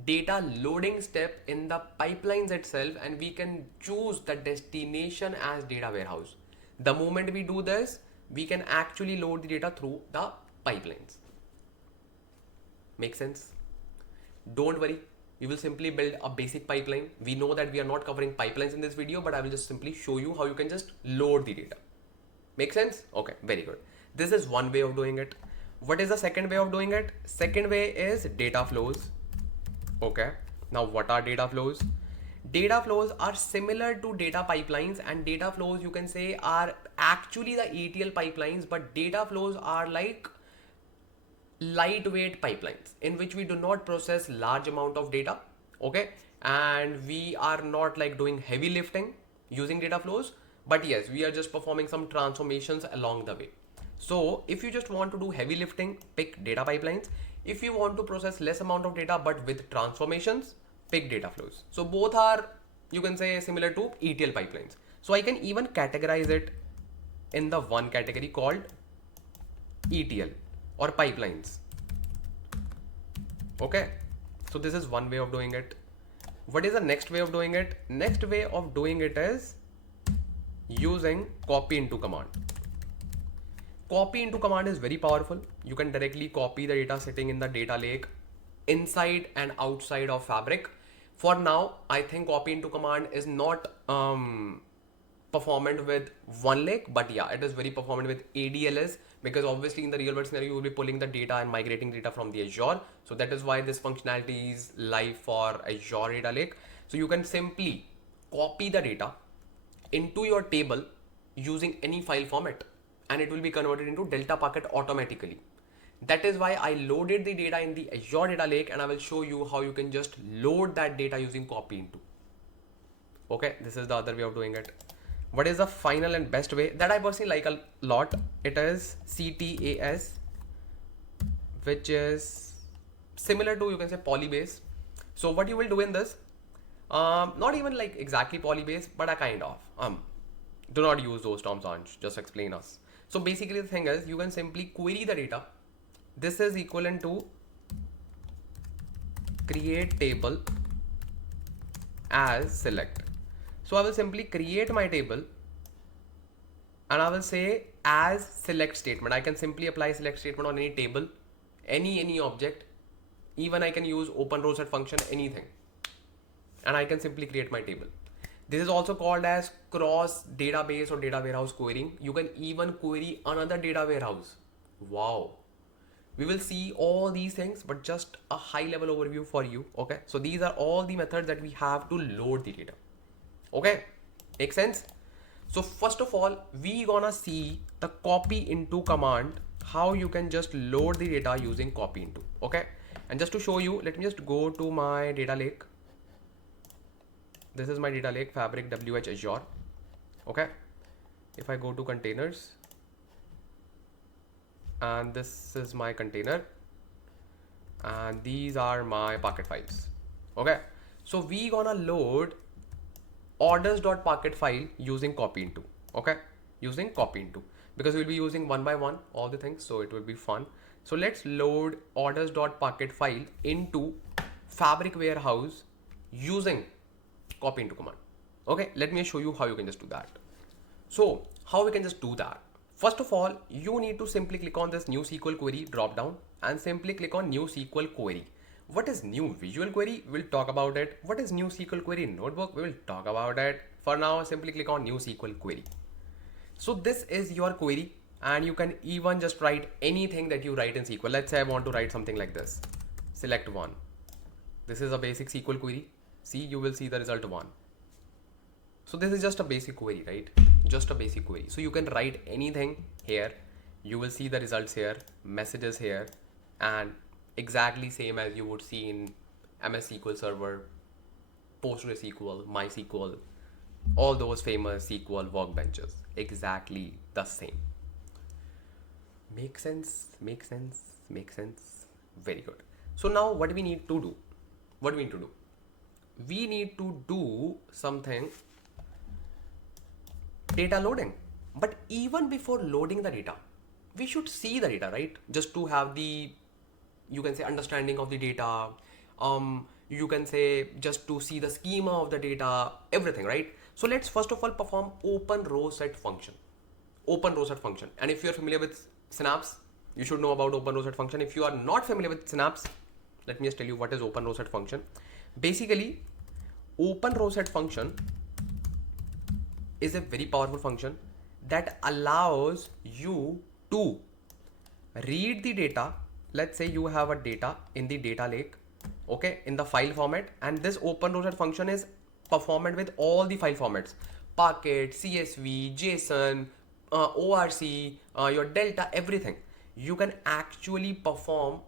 data loading step in the pipelines itself, and we can choose the destination as data warehouse. The moment we do this, we can actually load the data through the pipelines. Make sense? Don't worry, we will simply build a basic pipeline. We know that we are not covering pipelines in this video, but I will just simply show you how you can just load the data. Make sense? Okay, very good. This is one way of doing it. What is the second way of doing it? Second way is data flows. Okay, now what are data flows? Data flows are similar to data pipelines, and data flows, you can say, are actually the ETL pipelines, but data flows are like lightweight pipelines in which we do not process large amount of data. Okay, and we are not like doing heavy lifting using data flows, but yes, we are just performing some transformations along the way. So if you just want to do heavy lifting, pick data pipelines. If you want to process less amount of data but with transformations, pick data flows. So both are, you can say, similar to ETL pipelines. So I can even categorize it in the one category called ETL or pipelines. Okay, so this is one way of doing it. What is the next way of doing it? Next way of doing it is using copy into command. Copy into command is very powerful. You can directly copy the data sitting in the data lake inside and outside of Fabric. For now, I think copy into command is not performant with one lake, but yeah, it is very performant with ADLS, because obviously in the real world scenario you will be pulling the data and migrating data from the Azure. So that is why this functionality is live for Azure data lake. So you can simply copy the data into your table using any file format, and it will be converted into Delta Packet automatically. That is why I loaded the data in the Azure data lake, and I will show you how you can just load that data using copy into. Okay, this is the other way of doing it. What is the final and best way that I personally like a lot? It is CTAS, which is similar to, you can say, polybase. So what you will do in this, not even like exactly polybase, but a kind of, do not use those terms, Ansh, just explain us. So basically the thing is, you can simply query the data. This is equivalent to create table as select. So I will simply create my table and I will say as select statement. I can simply apply select statement on any table, any object. Even I can use Openrowset function, anything. And I can simply create my table. This is also called as cross database or data warehouse querying. You can even query another data warehouse. Wow. We will see all these things, but just a high level overview for you. Okay, so these are all the methods that we have to load the data. Okay, make sense? So first of all, we gonna see the copy into command, how you can just load the data using copy into. Okay, and just to show you, let me just go to my data lake. This is my data lake, Fabric WH Azure. Okay, if I go to containers, and this is my container, and these are my Parquet files. Okay, so we gonna load orders.parquet file using copy into. Okay, using copy into, because we'll be using one by one all the things, so it will be fun. So let's load orders.parquet file into Fabric warehouse using copy into command. Okay, let me show you how you can just do that. So how we can just do that? First of all, you need to simply click on this new SQL query drop down and simply click on new SQL query. What is new visual query? We'll talk about it. What is new SQL query notebook? We will talk about it. For now, simply click on new SQL query. So this is your query, and you can even just write anything that you write in SQL. Let's say I want to write something like this. Select one. This is a basic SQL query. See, you will see the result one. So this is just a basic query, right? Just a basic query. So you can write anything here. You will see the results here, messages here, and exactly same as you would see in MS SQL Server, PostgreSQL, MySQL, all those famous SQL workbenches. Exactly the same. Make sense? Make sense? Make sense? Very good. So now what we need to do? What do we need to do? We need to do something, data loading. But even before loading the data, we should see the data, right? Just to have the, you can say, understanding of the data. You can say just to see the schema of the data, everything, right? So let's first of all perform Openrowset function. Openrowset function. And if you're familiar with Synapse, you should know about Openrowset function. If you are not familiar with Synapse, let me just tell you what is Openrowset function. Basically, Openrowset function is a very powerful function that allows you to read the data. Let's say you have a data in the data lake, okay, in the file format, and this Openrowset function is performed with all the file formats: Parquet, CSV, JSON, ORC, your Delta, everything. You can actually perform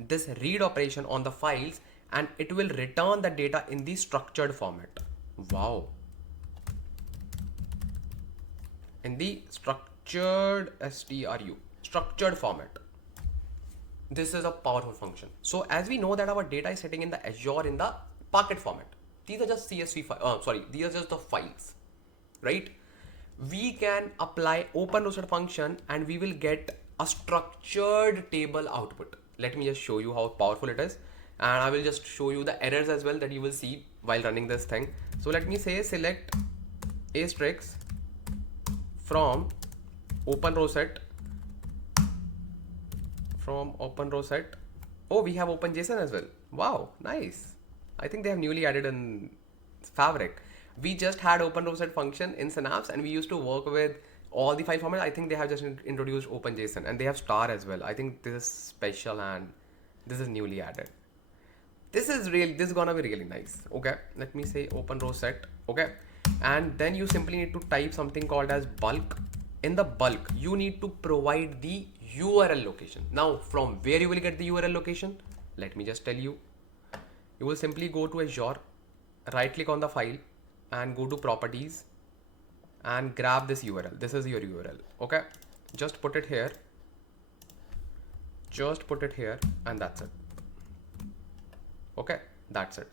this read operation on the files and it will return the data in the structured format. Wow. In the structured structured format. This is a powerful function. So as we know that our data is sitting in the Azure in the Parquet format. These are just CSV these are just the files, right? We can apply Openrowset function and we will get a structured table output. Let me just show you how powerful it is, and I will just show you the errors as well that you will see while running this thing. So let me say select asterisk from Openrowset. Oh, we have OpenJSON as well. Wow, nice. I think they have newly added in Fabric. We just had Openrowset function in Synapse and we used to work with all the file formats. I think they have just introduced OpenJSON and they have star as well. I think this is special and this is newly added. This is gonna be really nice. Okay, let me say Openrowset. Okay, and then you simply need to type something called as bulk. In the bulk, you need to provide the URL location. Now, from where you will get the URL location? Let me just tell you. You will simply go to Azure, right click on the file and go to properties and grab this URL. This is your URL. Okay, just put it here. Just put it here and that's it. Okay, that's it.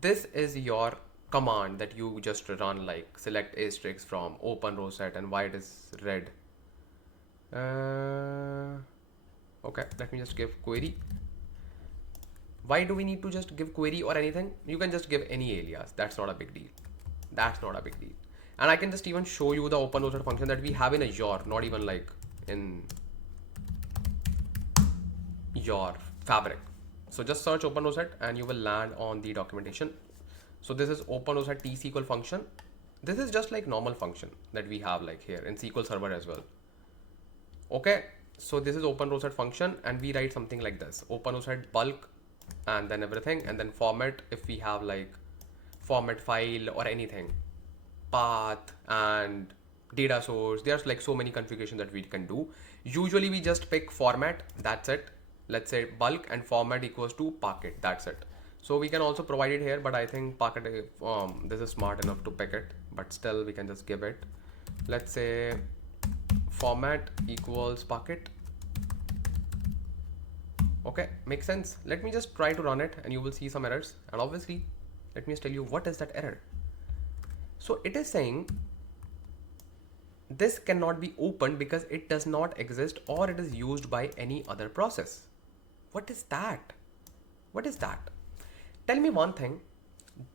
This is your command that you just run, like select asterisk from Openrowset, and why it is red. Okay, let me just give query. Why do we need to just give query or anything? You can just give any alias. That's not a big deal. That's not a big deal. And I can just even show you the Openrowset function that we have in Azure, not even like in your Fabric. So just search Openrowset and you will land on the documentation. So this is Openrowset T-SQL function. This is just like normal function that we have like here in SQL Server as well. Okay, so this is Openrowset function and we write something like this: Openrowset bulk and then everything, and then format if we have like format file or anything, path and data source. There's like so many configurations that we can do. Usually we just pick format, that's it. Let's say bulk and format equals to Parquet, that's it. So we can also provide it here, but I think Parquet, this is smart enough to pick it, but still we can just give it. Let's say format equals Parquet. Okay, makes sense. Let me just try to run it and you will see some errors. And obviously, let me just tell you what is that error. So it is saying this cannot be opened because it does not exist or it is used by any other process. What is that? What is that? Tell me one thing,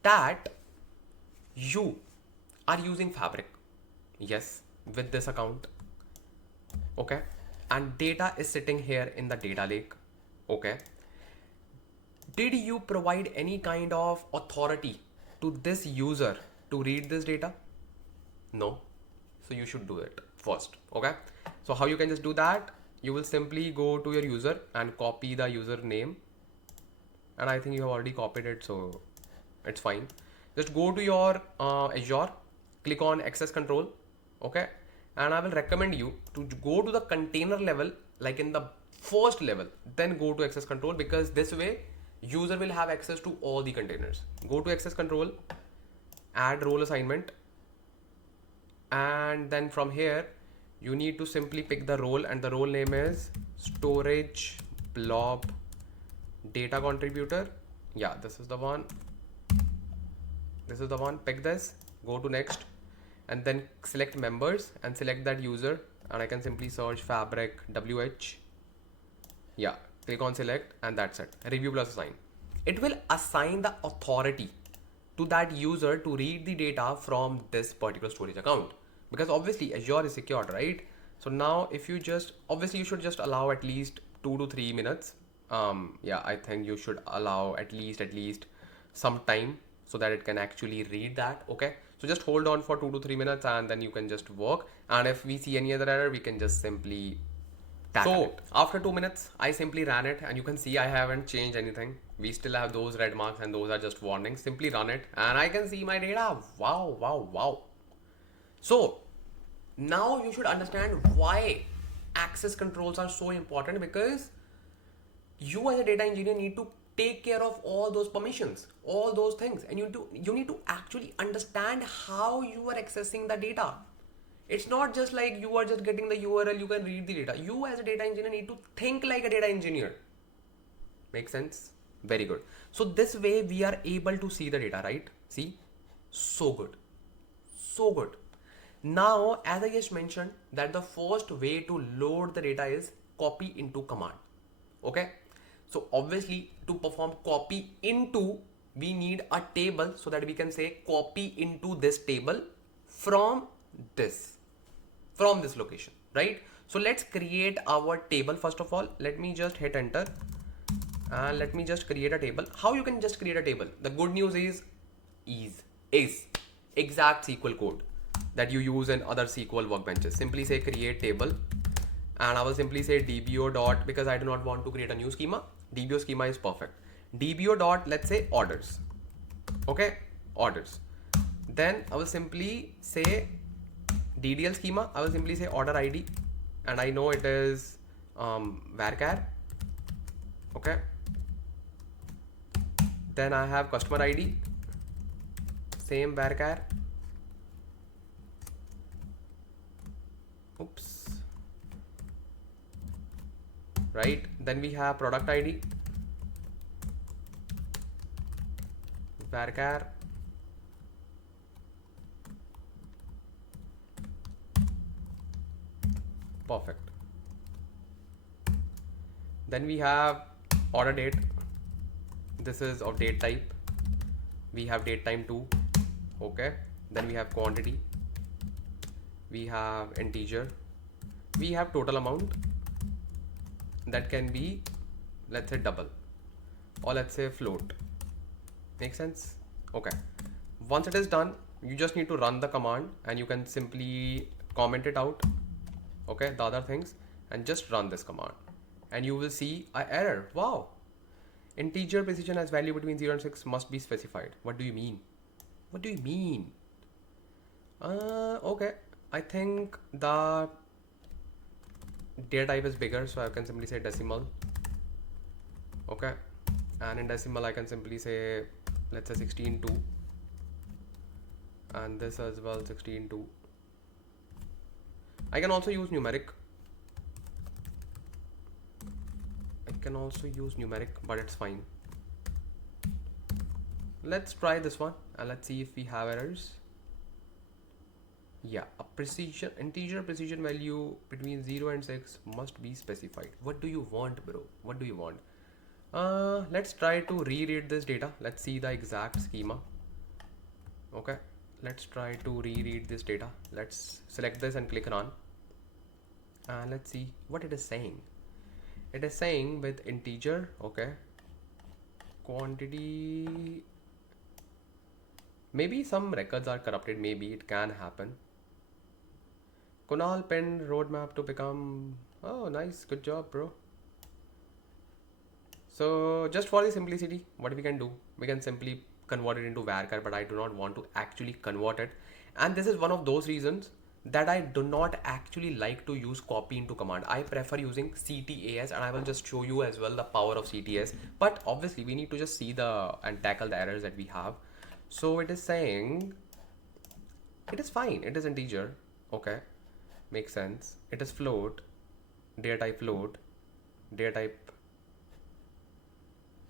that you are using Fabric. Yes, with this account. Okay. And data is sitting here in the data lake. Okay. Did you provide any kind of authority to this user to read this data? No. So you should do it first. Okay. So how you can just do that? You will simply go to your user and copy the username. And I think you have already copied it, so it's fine. Just go to your Azure, click on access control. Okay. And I will recommend you to go to the container level, like in the first level, then go to access control, because this way user will have access to all the containers. Go to access control, add role assignment, and then from here you need to simply pick the role, and the role name is storage blob data contributor. Yeah, this is the one. This is the one. Pick this, go to next, and then select members and select that user. And I can simply search Fabric WH. Yeah, click on select, and that's it. Review plus assign. It will assign the authority to that user to read the data from this particular storage account, because obviously Azure is secured, right? So now if you just, obviously you should just allow at least 2 to 3 minutes. Yeah, I think you should allow at least some time so that it can actually read that. Okay, so just hold on for 2 to 3 minutes and then you can just work. And if we see any other error, we can just simply so after 2 minutes, I simply ran it, and you can see I haven't changed anything. We still have those red marks, and those are just warnings. Simply run it, and I can see my data. Wow, wow, wow. So now you should understand why access controls are so important, because you as a data engineer need to take care of all those permissions, all those things, and you need to actually understand how you are accessing the data. It's not just like you are just getting the URL, you can read the data. You as a data engineer need to think like a data engineer. Make sense? Very good. So this way we are able to see the data, right? See? So good. So good. Now, as I just mentioned, that the first way to load the data is copy into command. Okay? So obviously to perform copy into, we need a table so that we can say copy into this table from this location, right? So let's create our table. First of all, let me just hit enter and let me just create a table. How you can just create a table? The good news is exact SQL code that you use in other SQL workbenches. Simply say create table, and I will simply say dbo dot, because I do not want to create a new schema. Dbo schema is perfect. Dbo dot, let's say orders. Okay, orders. Then I will simply say DDL schema. I will simply say order ID, and I know it is varchar. Okay. Then I have customer ID, same varchar. Oops. Right. Then we have product ID, varchar. Perfect. Then we have order date. This is of date type. We have date time too. Okay. Then we have quantity. We have integer. We have total amount. That can be, let's say, double, or let's say float. Make sense? Okay. Once it is done, you just need to run the command, and you can simply comment it out. Okay, the other things, and just run this command, and you will see an error. Wow. Integer precision as value between 0 and 6 must be specified. What do you mean? What do you mean? Okay. I think the data type is bigger, so I can simply say decimal. Okay. And in decimal, I can simply say, let's say 16.2. And this as well, 16.2. I can also use numeric. But it's fine. Let's try this one and let's see if we have errors. Yeah, integer precision value between 0 and 6 must be specified. What do you want, bro? What do you want? Let's try to reread this data. Let's see the exact schema. Okay, let's try to reread this data. Let's select this and click run. And let's see what it is saying. It is saying with integer, okay, quantity, maybe some records are corrupted, maybe it can happen. Kunal penned roadmap to become, oh nice, good job bro. So just for the simplicity, what we can do, we can simply convert it into varchar, but I do not want to actually convert it. And this is one of those reasons that I do not actually like to use copy into command. I prefer using CTAS, and I will just show you as well the power of CTAS. But obviously we need to just see and tackle the errors that we have. So it is saying, it is fine, it is integer, okay, makes sense. It is float, data type,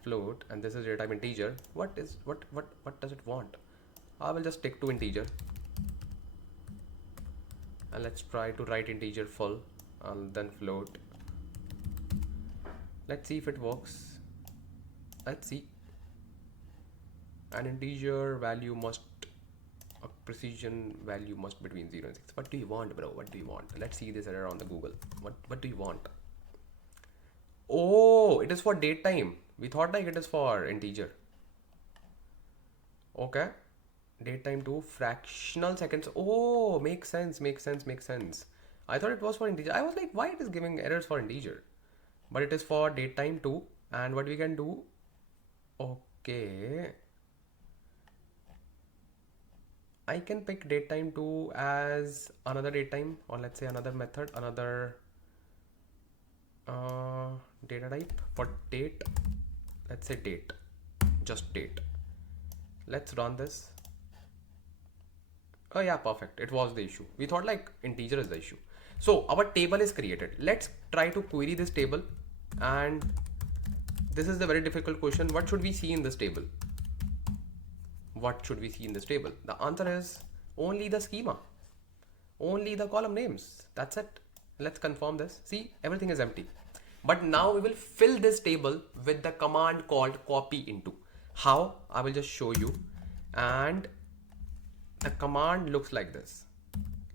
float, and this is data type integer. What does it want? I will just stick to integer, and let's try to write integer full and then float. Let's see if it works. Let's see. An integer value must, a precision value must between 0 and 6. What do you want, bro? What do you want? Let's see this error on the Google. What do you want? Oh, it is for date time. We thought like it is for integer. Okay. Date time to fractional seconds. Oh, makes sense. I thought it was for integer. I was like, why it is giving errors for integer? But it is for date time too. And what we can do? Okay. I can pick datetime 2 as another datetime, or let's say another method, another data type for date. Let's say date, just date. Let's run this. Oh yeah, perfect. It was the issue. We thought like integer is the issue. So our table is created. Let's try to query this table. And this is the very difficult question. What should we see in this table? What should we see in this table? The answer is only the schema, only the column names. That's it. Let's confirm this. See, everything is empty. But now we will fill this table with the command called copy into. How? I will just show you. And the command looks like this.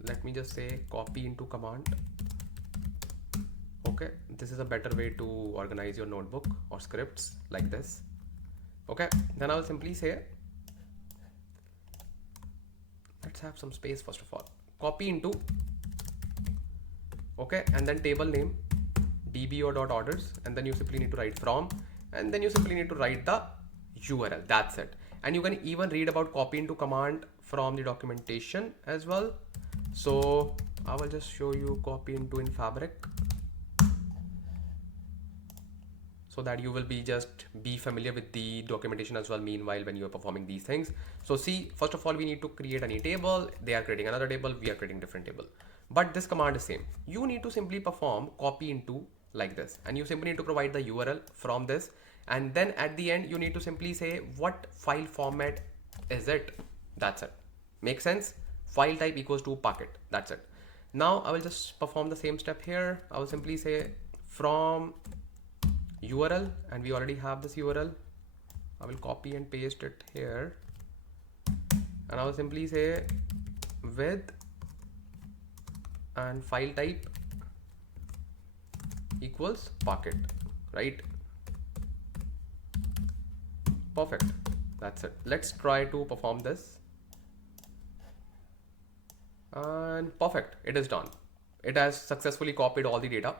Let me just say copy into command. Okay, this is a better way to organize your notebook or scripts like this. Okay, then I'll simply say, let's have some space first of all. Copy into, okay, and then table name, dbo.orders, and then you simply need to write from, and then you simply need to write the URL. That's it. And you can even read about copy into command from the documentation as well. So I will just show you copy into in Fabric, so that you will be familiar with the documentation as well meanwhile when you are performing these things. So see, first of all, we need to create a new table. They are creating another table. We are creating different table. But this command is same. You need to simply perform copy into like this. And you simply need to provide the URL from this. And then at the end, you need to simply say what file format is it. That's it. Make sense? File type equals to Packet. That's it. Now I will just perform the same step here. I will simply say from URL, and we already have this URL. I will copy and paste it here, and I will simply say with and file type equals Packet, right? Perfect. That's it. Let's try to perform this. And perfect. It is done. It has successfully copied all the data,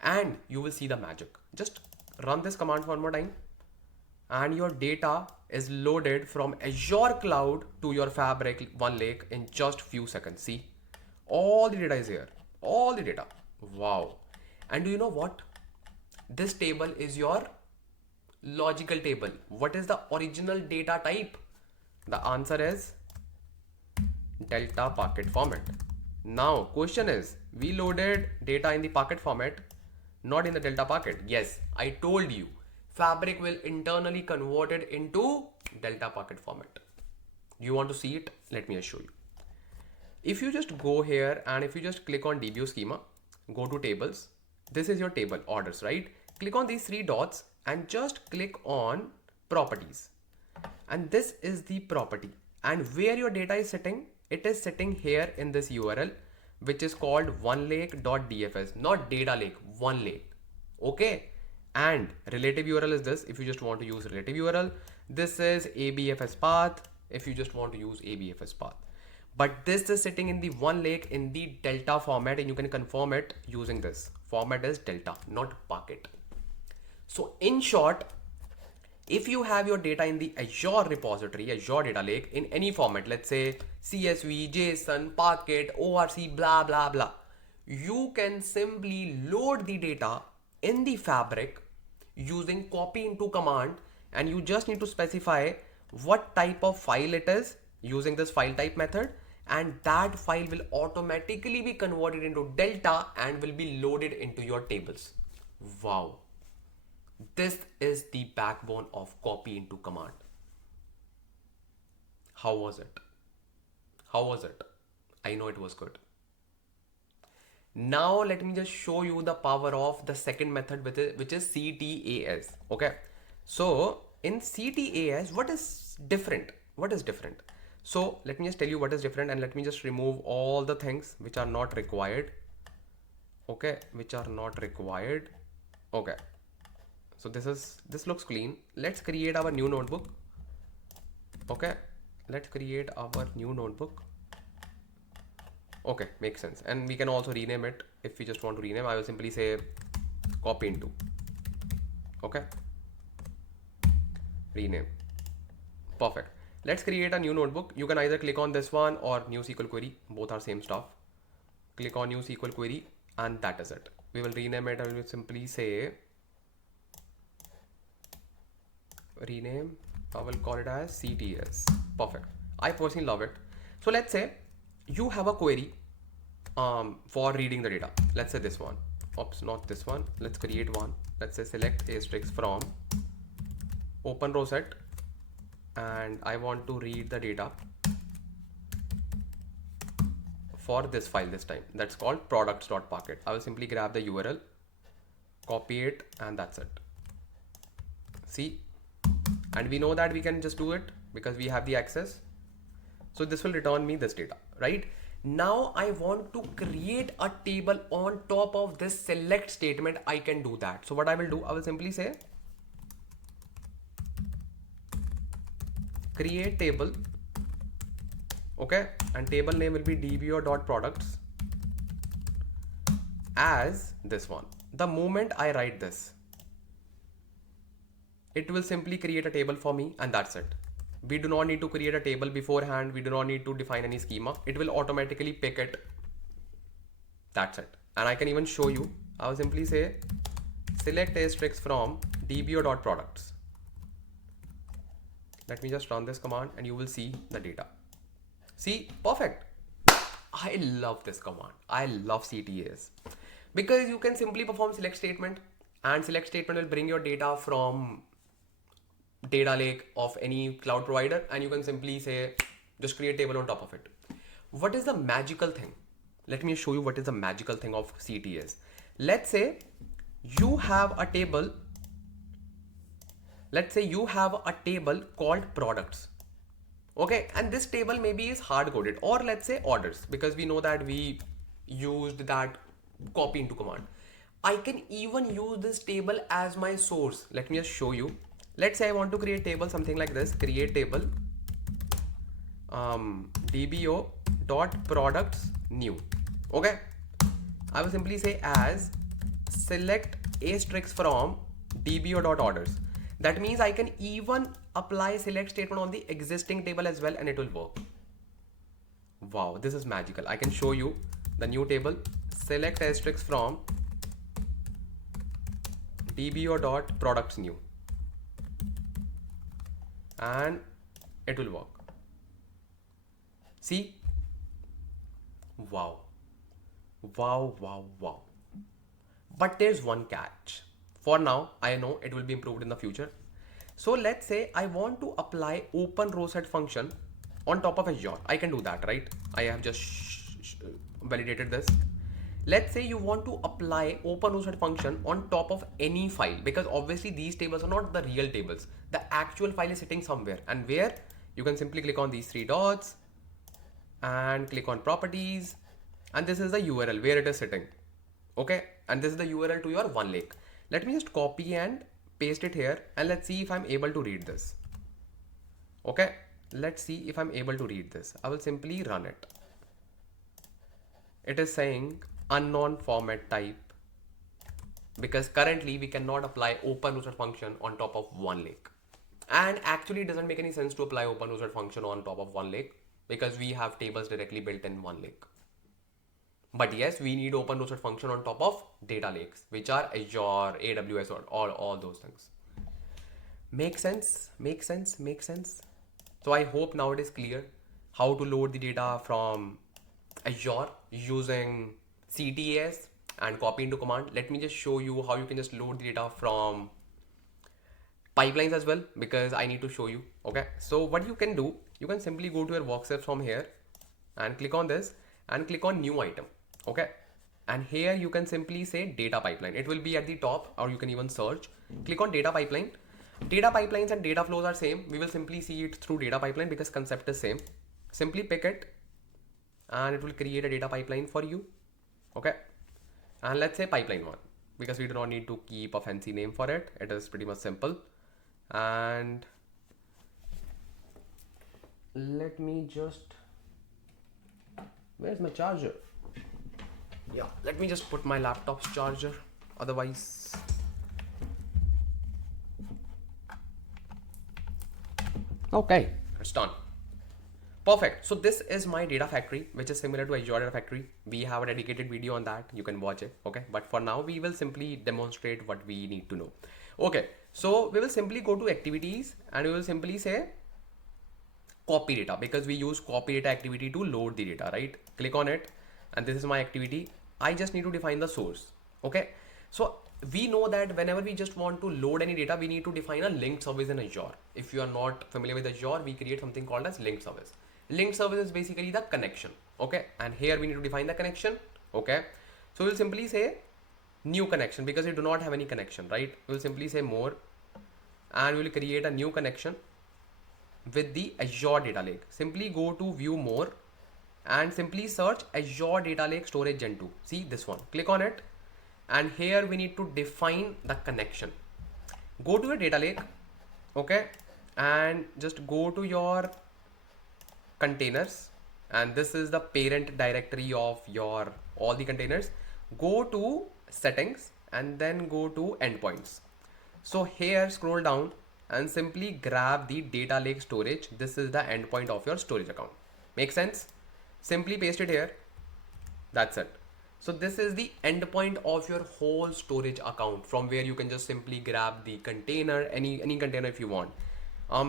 and you will see the magic. Just run this command one more time, and your data is loaded from Azure cloud to your Fabric One Lake in just few seconds. See, all the data is here, all the data. Wow. And do you know what? This table is your logical table. What is the original data type? The answer is delta Packet format. Now question is, we loaded data in the Packet format, not in the delta Packet. Yes, I told you Fabric will internally convert it into delta Packet format. You want to see it? Let me show you. If you just go here and if you just click on DBO schema, go to tables. This is your table orders, right? Click on these three dots and just click on properties. And this is the property. And where your data is sitting, it is sitting here in this URL, which is called onelake.dfs, not data lake, one lake. Okay. And relative URL is this. If you just want to use relative URL, this is abfs path. If you just want to use abfs path, but this is sitting in the one lake in the delta format, and you can confirm it using this format is delta, not Packet. So in short, if you have your data in the Azure repository, Azure data lake in any format, let's say CSV, JSON, Packet, ORC, blah, blah, blah, you can simply load the data in the Fabric using copy into command, and you just need to specify what type of file it is using this file type method, and that file will automatically be converted into delta and will be loaded into your tables. Wow. This is the backbone of copy into command. How was it? How was it? I know it was good. Now let me just show you the power of the second method, which is CTAS. Okay. So in CTAS, what is different? What is different? So let me just tell you what is different, and let me just remove all the things which are not required. Okay, which are not required. Okay. So this looks clean. Let's create our new notebook. Okay. Let's create our new notebook. Okay, makes sense. And we can also rename it. If we just want to rename, I will simply say copy into. Okay. Rename. Perfect. Let's create a new notebook. You can either click on this one or new SQL query. Both are same stuff. Click on new SQL query, and that is it. We will rename it. I will simply say rename. I will call it as CTEs. Perfect. I personally love it. So let's say you have a query for reading the data. Let's say this one. Oops, not this one. Let's create one. Let's say select asterisk from Openrowset, and I want to read the data for this file this time. That's called products.packet. I will simply grab the URL, copy it, and that's it. See, and we know that we can just do it because we have the access. So this will return me this data, right? Now I want to create a table on top of this select statement. I can do that. So what I will do, I will simply say create table. Okay, and table name will be dbo.products as this one. The moment I write this, it will simply create a table for me, and that's it. We do not need to create a table beforehand. We do not need to define any schema. It will automatically pick it. That's it. And I can even show you. I will simply say select asterisk from dbo.products. Let me just run this command and you will see the data. See, perfect. I love this command. I love CTAs because you can simply perform select statement, and select statement will bring your data from data lake of any cloud provider, and you can simply say just create table on top of it. What is the magical thing? Let me show you what is the magical thing of CTAs. Let's say you have a table. Let's say you have a table called products. Okay, and this table maybe is hard coded, or let's say orders, because we know that we used that copy into command. I can even use this table as my source. Let me just show you. Let's say I want to create table something like this. Create table dbo dot products new. Okay, I will simply say as select asterisk from dbo dot orders. That means I can even apply select statement on the existing table as well, and it will work. Wow, this is magical. I can show you the new table. Select asterisk from dbo dot products new, and it will work. See, wow, wow, wow, wow. But there's one catch. For now, I know it will be improved in the future. So let's say I want to apply Openrowset function on top of Azure. I can do that, right? I have just validated this. Let's say you want to apply Openrowset function on top of any file, because obviously these tables are not the real tables. The actual file is sitting somewhere, and where you can simply click on these three dots and click on properties, and this is the URL where it is sitting. Okay, and this is the URL to your OneLake. Let me just copy and paste it here, and let's see if I'm able to read this. Okay, let's see if I'm able to read this. I will simply run it. It is saying unknown format type, because currently we cannot apply Openrowset function on top of OneLake. And actually it doesn't make any sense to apply Openrowset function on top of OneLake, because we have tables directly built in OneLake. But yes, we need Openrowset function on top of data lakes, which are Azure, AWS, or all those things. Make sense? Make sense? Make sense? So I hope now it is clear how to load the data from Azure using CTEs and copy into command. Let me just show you how you can just load the data from pipelines as well because I need to show you. Okay, so what you can do, you can simply go to your workspace from here and click on this and click on new item. Okay, and here you can simply say data pipeline. It will be at the top, or you can even search. Click on data pipeline. Data pipelines and data flows are same. We will simply see it through data pipeline because concept is same. Simply pick it and it will create a data pipeline for you. Okay, and let's say pipeline 1 because we do not need to keep a fancy name for it. It is pretty much simple. And let me just, where's my charger? Yeah, let me just put my laptop's charger, otherwise okay, it's done. Perfect. So this is my data factory, which is similar to Azure Data Factory. We have a dedicated video on that. You can watch it. Okay. But for now, we will simply demonstrate what we need to know. Okay. So we will simply go to activities and we will simply say copy data because we use copy data activity to load the data, right? Click on it. And this is my activity. I just need to define the source. Okay. So we know that whenever we just want to load any data, we need to define a linked service in Azure. If you are not familiar with Azure, we create something called as linked service. Linked service is basically the connection. Okay, and here we need to define the connection. Okay, so we'll simply say new connection because we do not have any connection, right? We'll simply say more and we'll create a new connection with the Azure data lake. Simply go to view more and simply search Azure data lake storage gen 2. See this one, click on it, and here we need to define the connection. Go to your data lake, okay, and just go to your containers, and this is the parent directory of your all the containers. Go to settings and then go to endpoints. So here scroll down and simply grab the data lake storage. This is the endpoint of your storage account. Make sense? Simply paste it here. That's it. So this is the endpoint of your whole storage account from where you can just simply grab the container, any container if you want.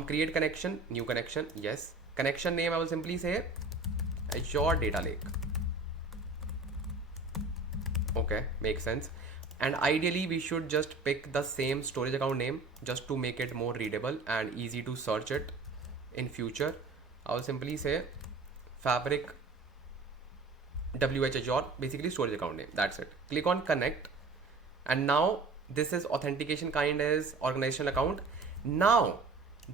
Create connection, new connection. Yes. Connection name, I will simply say Azure data lake. Okay, makes sense. And ideally we should just pick the same storage account name just to make it more readable and easy to search it in future. I will simply say Fabric WH Azure, basically storage account name. That's it. Click on connect. And now this is authentication kind is organizational account. Now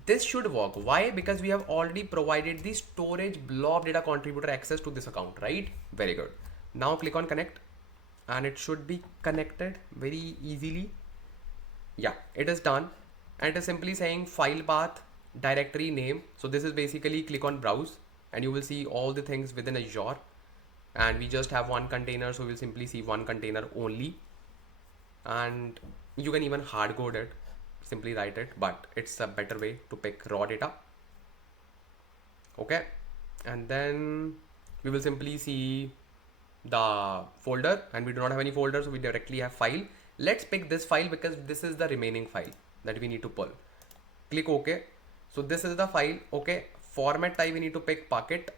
this should work. Why? Because we have already provided the storage blob data contributor access to this account, right? Very good. Now click on connect and it should be connected very easily. Yeah, it is done. And it is simply saying file path, directory name. So this is basically click on browse and you will see all the things within Azure. And we just have one container. So we'll simply see one container only. And you can even hard code it. Simply write it, but it's a better way to pick raw data. Okay, and then we will simply see the folder, and we do not have any folder, so we directly have file. Let's pick this file because this is the remaining file that we need to pull. Click OK. So this is the file. Okay, format type we need to pick Packet.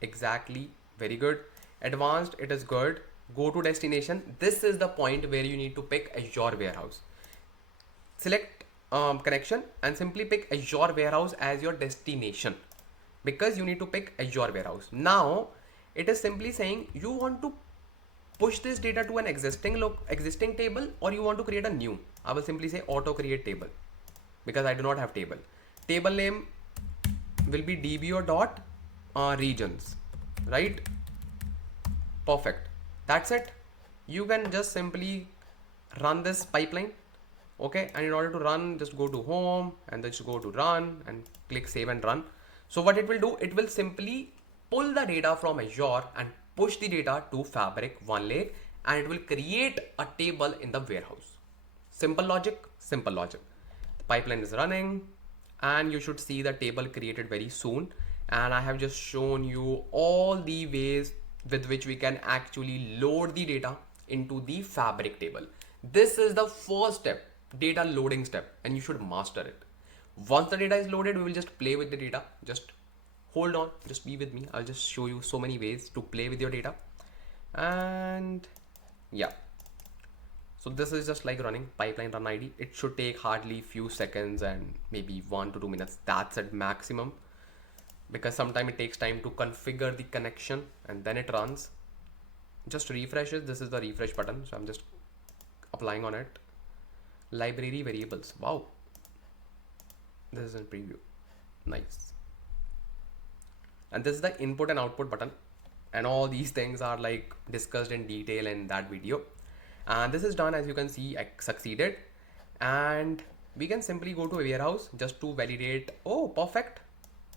Exactly, very good. Advanced, it is good. Go to destination. This is the point where you need to pick Azure warehouse. Select connection and simply pick Azure warehouse as your destination because you need to pick Azure warehouse. Now it is simply saying you want to push this data to an existing table or you want to create a new. I will simply say auto create table because I do not have table. Table name will be dbo dot regions, right? Perfect. That's it. You can just simply run this pipeline. Okay, and in order to run, just go to home and then just go to run and click save and run. So what it will do, it will simply pull the data from Azure and push the data to Fabric OneLake, and it will create a table in the warehouse. Simple logic, simple logic. The pipeline is running and you should see the table created very soon. And I have just shown you all the ways with which we can actually load the data into the Fabric table. This is the first step, data loading step, and you should master it. Once the data is loaded, we will just play with the data. Just hold on, just be with me. I'll just show you so many ways to play with your data. And yeah, So this is just like running pipeline run ID. It should take hardly few seconds and maybe 1 to 2 minutes. That's at maximum, because sometimes it takes time to configure the connection and then it runs. Just refreshes. This is the refresh button. So I'm just applying on it. Library variables. Wow. This is in preview. Nice. And this is the input and output button. And all these things are like discussed in detail in that video. And this is done, as you can see, I succeeded. And we can simply go to a warehouse just to validate. Oh, perfect.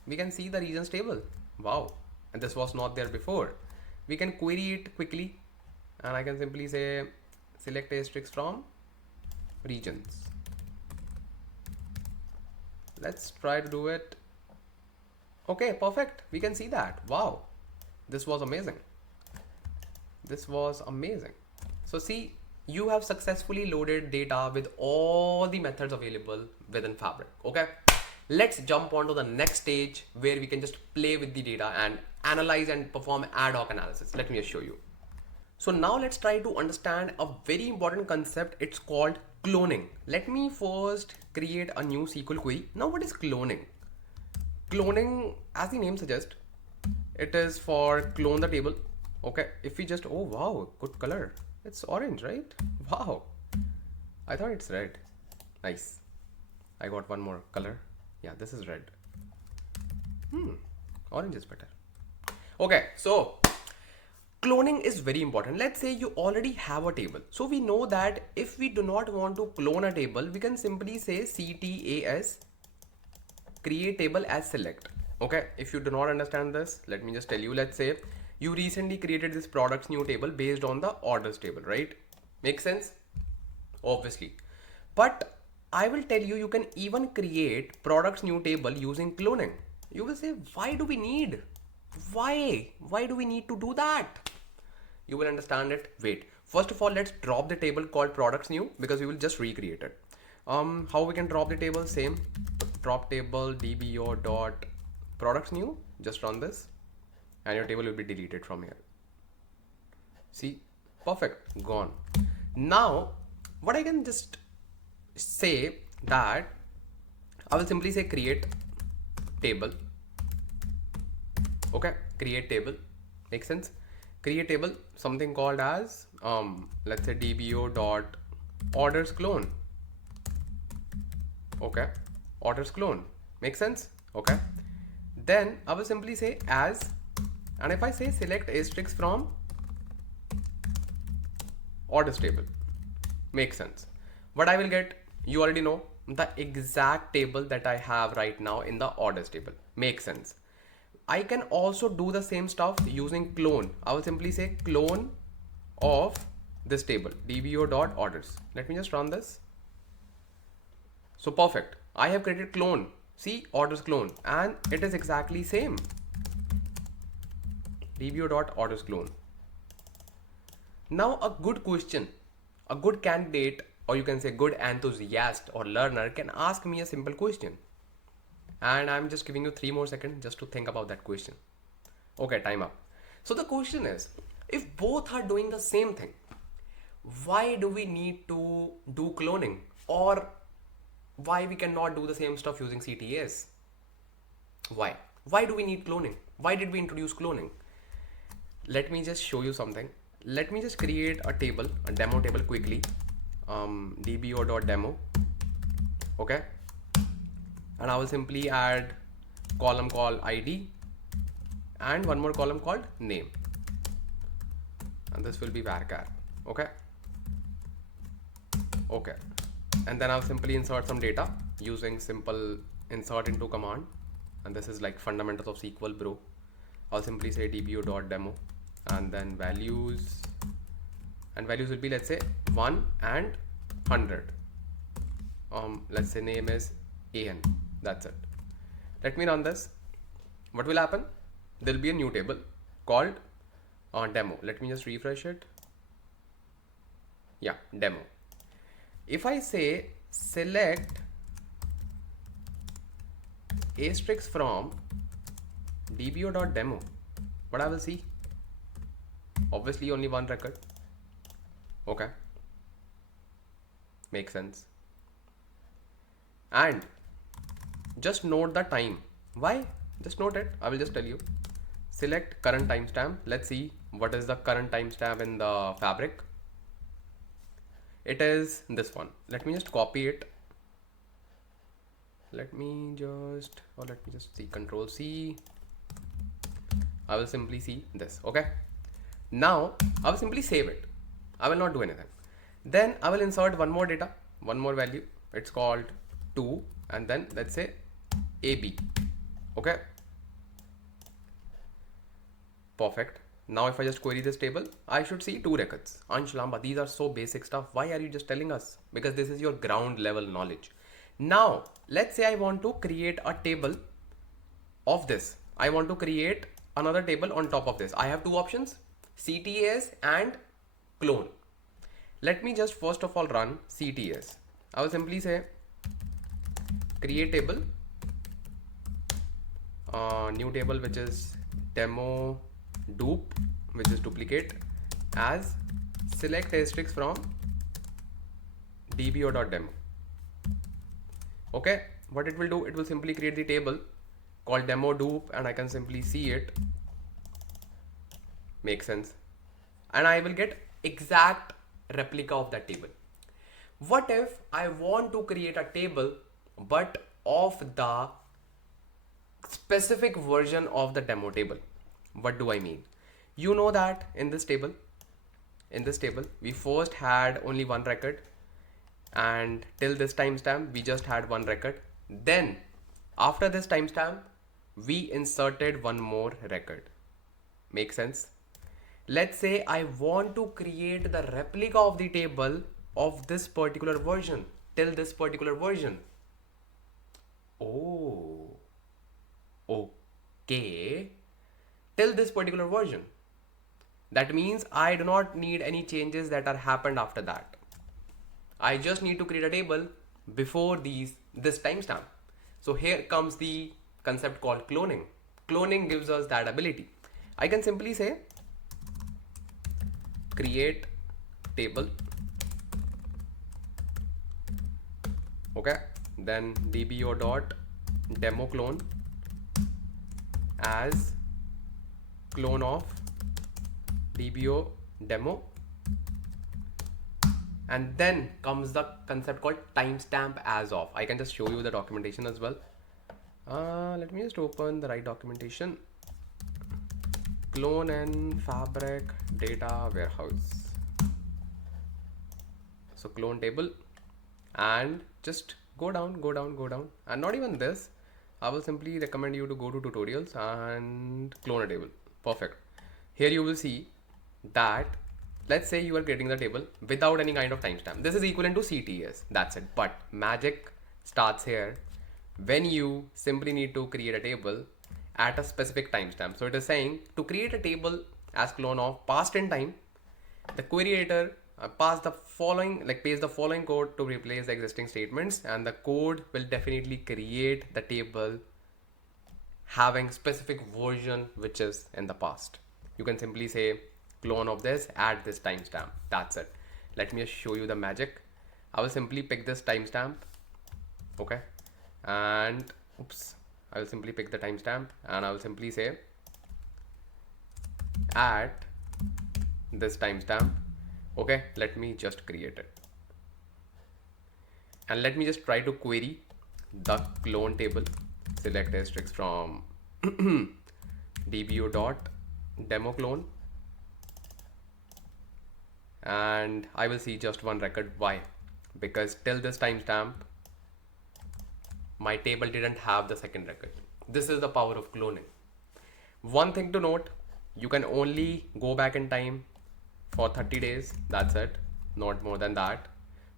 We can see the regions table. Wow. And this was not there before. We can query it quickly. And I can simply say, select asterisk from regions. Let's try to do it. Okay, perfect. We can see that. Wow. This was amazing. This was amazing. So see, you have successfully loaded data with all the methods available within Fabric. Okay, let's jump on to the next stage where we can just play with the data and analyze and perform ad hoc analysis. Let me just show you. So now let's try to understand a very important concept. It's called cloning. Let me first create a new SQL query. Now what is cloning? Cloning, as the name suggests, it is for clone the table. Okay, if we just, oh wow, good color. It's orange, right? Wow. I thought it's red. Nice. I got one more color. Yeah, this is red. Orange is better. Okay, so cloning is very important. Let's say you already have a table. So we know that if we do not want to clone a table, we can simply say CTAS, create table as select. Okay, if you do not understand this, let me just tell you. Let's say you recently created this products new table based on the orders table, right? Makes sense? Obviously. But I will tell you, you can even create products new table using cloning. You will say, why do we need? Why do we need to do that? You will understand it. Wait, first of all, let's drop the table called products new, because we will just recreate it. How we can drop the table? Same, drop table dbo dot products new. Just run this and your table will be deleted from here. See, perfect, gone. Now what I can just say that I will simply say create table. Okay, create table. Makes sense? Create table, something called as let's say dbo dot orders clone. Okay, orders clone. Makes sense? Okay, then I will simply say as, and if I say select asterisk from orders table. Makes sense. What I will get, you already know, the exact table that I have right now in the orders table. Makes sense. I can also do the same stuff using clone. I will simply say clone of this table, dbo.orders. Let me just run this. So perfect. I have created clone. See, orders clone, and it is exactly same. dbo.orders clone. Now a good question, a good candidate, or you can say good enthusiast or learner can ask me a simple question. And I'm just giving you 3 more seconds just to think about that question. Okay, time up. So the question is, if both are doing the same thing, why do we need to do cloning? Or why we cannot do the same stuff using CTEs? Why? Why do we need cloning? Why did we introduce cloning? Let me just show you something. Let me just create a table, a demo table quickly. dbo.demo. Okay. And I will simply add column called ID and one more column called name. And this will be varchar. Okay. Okay. And then I'll simply insert some data using simple insert into command. And this is like fundamentals of SQL, bro. I'll simply say dbo.demo and then values. And values will be, let's say 1 and 100. Let's say name is AN. That's it. Let me run this. What will happen? There'll be a new table called demo. Let me just refresh it. Yeah, demo. If I say select asterisk from dbo.demo, what I will see? Obviously only one record. Okay. Makes sense. And just note the time. Why? Just note it. I will just tell you. Select current timestamp. Let's see what is the current timestamp in the fabric. It is this one. Let me just copy it. Let me just see, Control C. I will simply see this. Okay. Now I will simply save it. I will not do anything. Then I will insert one more data, one more value. It's called 2, and then let's say AB. Okay. Perfect. Now if I just query this table, I should see 2 records. Ansh, Lamba, these are so basic stuff. Why are you just telling us? Because this is your ground level knowledge. Now let's say I want to create a table of this. I want to create another table on top of this. I have 2 options, CTEs and clone. Let me just first of all run CTEs. I will simply say create table, new table, which is demo dupe, which is duplicate, as select asterisk from dbo.demo. Okay, what it will do, it will simply create the table called demo dupe, and I can simply see it. Makes sense. And I will get exact replica of that table. What if I want to create a table but of the specific version of the demo table? What do I mean? You know that in this table we first had only one record, and till this timestamp we just had one record. Then after this timestamp we inserted one more record. Make sense? Let's say I want to create the replica of the table of this particular version till this particular version. Oh, okay. Till this particular version. That means I do not need any changes that are happened after that. I just need to create a table before this timestamp. So here comes the concept called cloning. Cloning gives us that ability. I can simply say create table, okay, then dbo.demo clone as clone of dbo demo, and then comes the concept called timestamp as of. I can just show you the documentation as well. Let me just open the right documentation. Clone and fabric data warehouse. So clone table, and just go down, and not even this. I will simply recommend you to go to tutorials and clone a table. Perfect. Here you will see that, let's say you are creating the table without any kind of timestamp. This is equivalent to CTEs. That's it. But magic starts here when you simply need to create a table at a specific timestamp. So it is saying to create a table as clone of past in time, the query editor paste the following code to replace the existing statements, and the code will definitely create the table having specific version which is in the past. You can simply say clone of this at this timestamp. That's it. Let me just show you the magic. I will simply pick this timestamp, okay, and I will simply pick the timestamp, and I will simply say at this timestamp. Okay, let me just create it, and let me just try to query the clone table. Select asterisk from dbo.demo clone, and I will see just one record. Why? Because till this timestamp my table didn't have the second record. This is the power of cloning. One thing to note, you can only go back in time for 30 days. That's it, not more than that,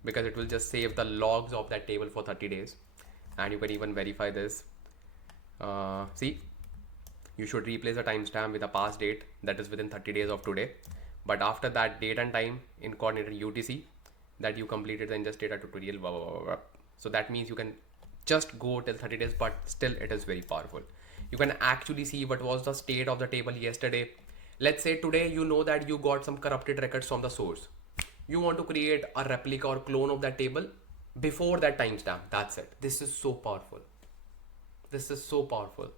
because it will just save the logs of that table for 30 days. And you can even verify this. See, you should replace the timestamp with a past date that is within 30 days of today. But after that date and time in coordinator UTC that you completed the ingest data tutorial, blah, blah, blah, blah. So that means you can just go till 30 days, but still it is very powerful. You can actually see what was the state of the table yesterday. Let's say today you know that you got some corrupted records from the source. You want to create a replica or clone of that table before that timestamp. That's it. This is so powerful. This is so powerful.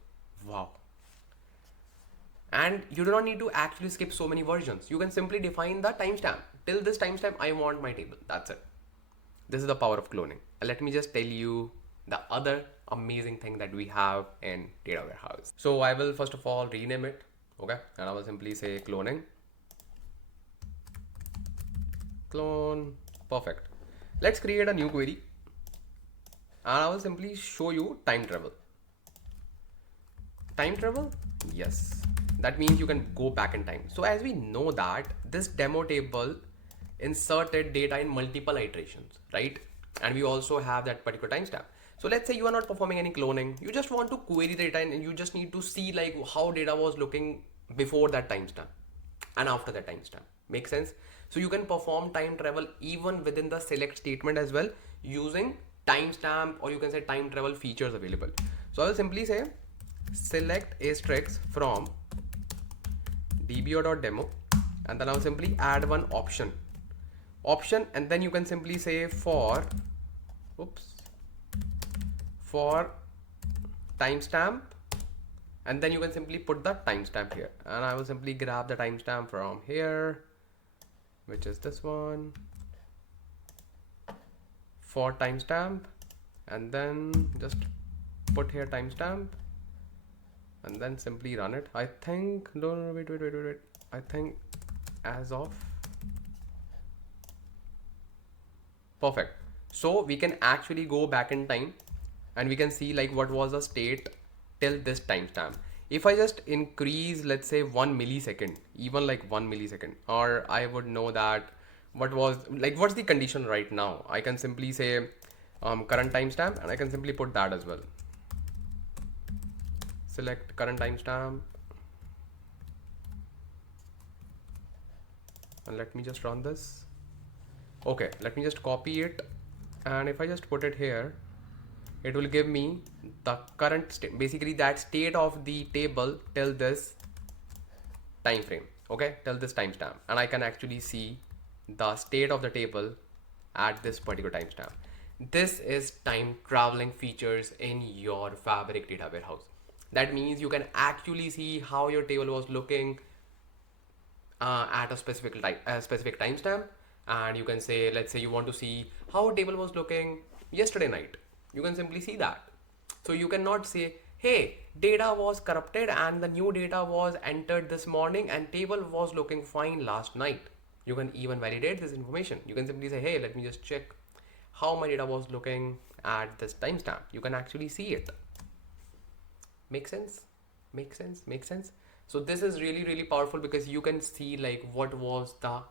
Wow. And you do not need to actually skip so many versions. You can simply define the timestamp. Till this timestamp, I want my table. That's it. This is the power of cloning. Let me just tell you the other amazing thing that we have in data warehouse. So I will first of all rename it. Okay. And I will simply say cloning. Clone. Perfect. Let's create a new query. And I will simply show you time travel. Time travel? Yes. That means you can go back in time. So as we know that this demo table inserted data in multiple iterations, right? And we also have that particular timestamp. So let's say you are not performing any cloning. You just want to query the data and you just need to see like how data was looking before that timestamp and after that timestamp. Make sense? So you can perform time travel even within the select statement as well using timestamp, or you can say time travel features available. So I will simply say select asterisk from dbo.demo, and then I'll simply add one option, and then you can simply say for timestamp, and then you can simply put the timestamp here, and I will simply grab the timestamp from here, which is this one, for timestamp, and then just put here timestamp, and then simply run it. I think, no, wait. I think as of, perfect. So we can actually go back in time and we can see like what was the state till this timestamp. If I just increase, let's say 1 millisecond, even like 1 millisecond, or I would know that what was like, what's the condition right now? I can simply say current timestamp, and I can simply put that as well. Select current timestamp, and let me just run this. Okay, let me just copy it, and if I just put it here, it will give me the current state, basically that state of the table till this time frame. Okay, till this timestamp, and I can actually see the state of the table at this particular timestamp. This is time traveling features in your Fabric data warehouse. That means you can actually see how your table was looking at a specific timestamp, and you can say, let's say you want to see how a table was looking yesterday night. You can simply see that. So you cannot say, hey, data was corrupted and the new data was entered this morning and table was looking fine last night. You can even validate this information. You can simply say, hey, let me just check how my data was looking at this timestamp. You can actually see it. Make sense? Make sense? Make sense? So this is really, really powerful because you can see like what was the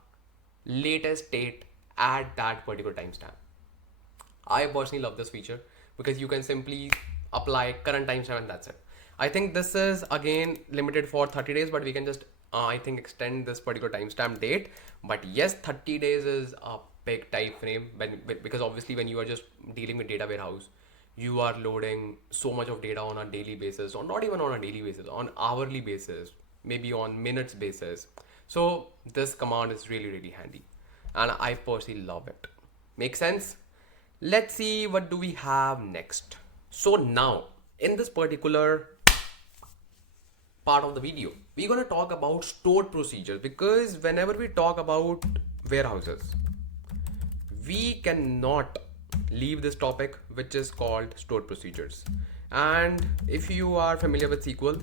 latest state at that particular timestamp. I personally love this feature because you can simply apply current timestamp and that's it. I think this is again limited for 30 days, but we can just I think extend this particular timestamp date. But yes, 30 days is a big time frame because obviously when you are just dealing with data warehouse, you are loading so much of data on a daily basis, or not even on a daily basis, on hourly basis, maybe on minutes basis. So this command is really, really handy and I personally love it. Make sense? Let's see what do we have next. So now in this particular part of the video, we're going to talk about stored procedures, because whenever we talk about warehouses, we cannot leave this topic, which is called stored procedures. And if you are familiar with SQL,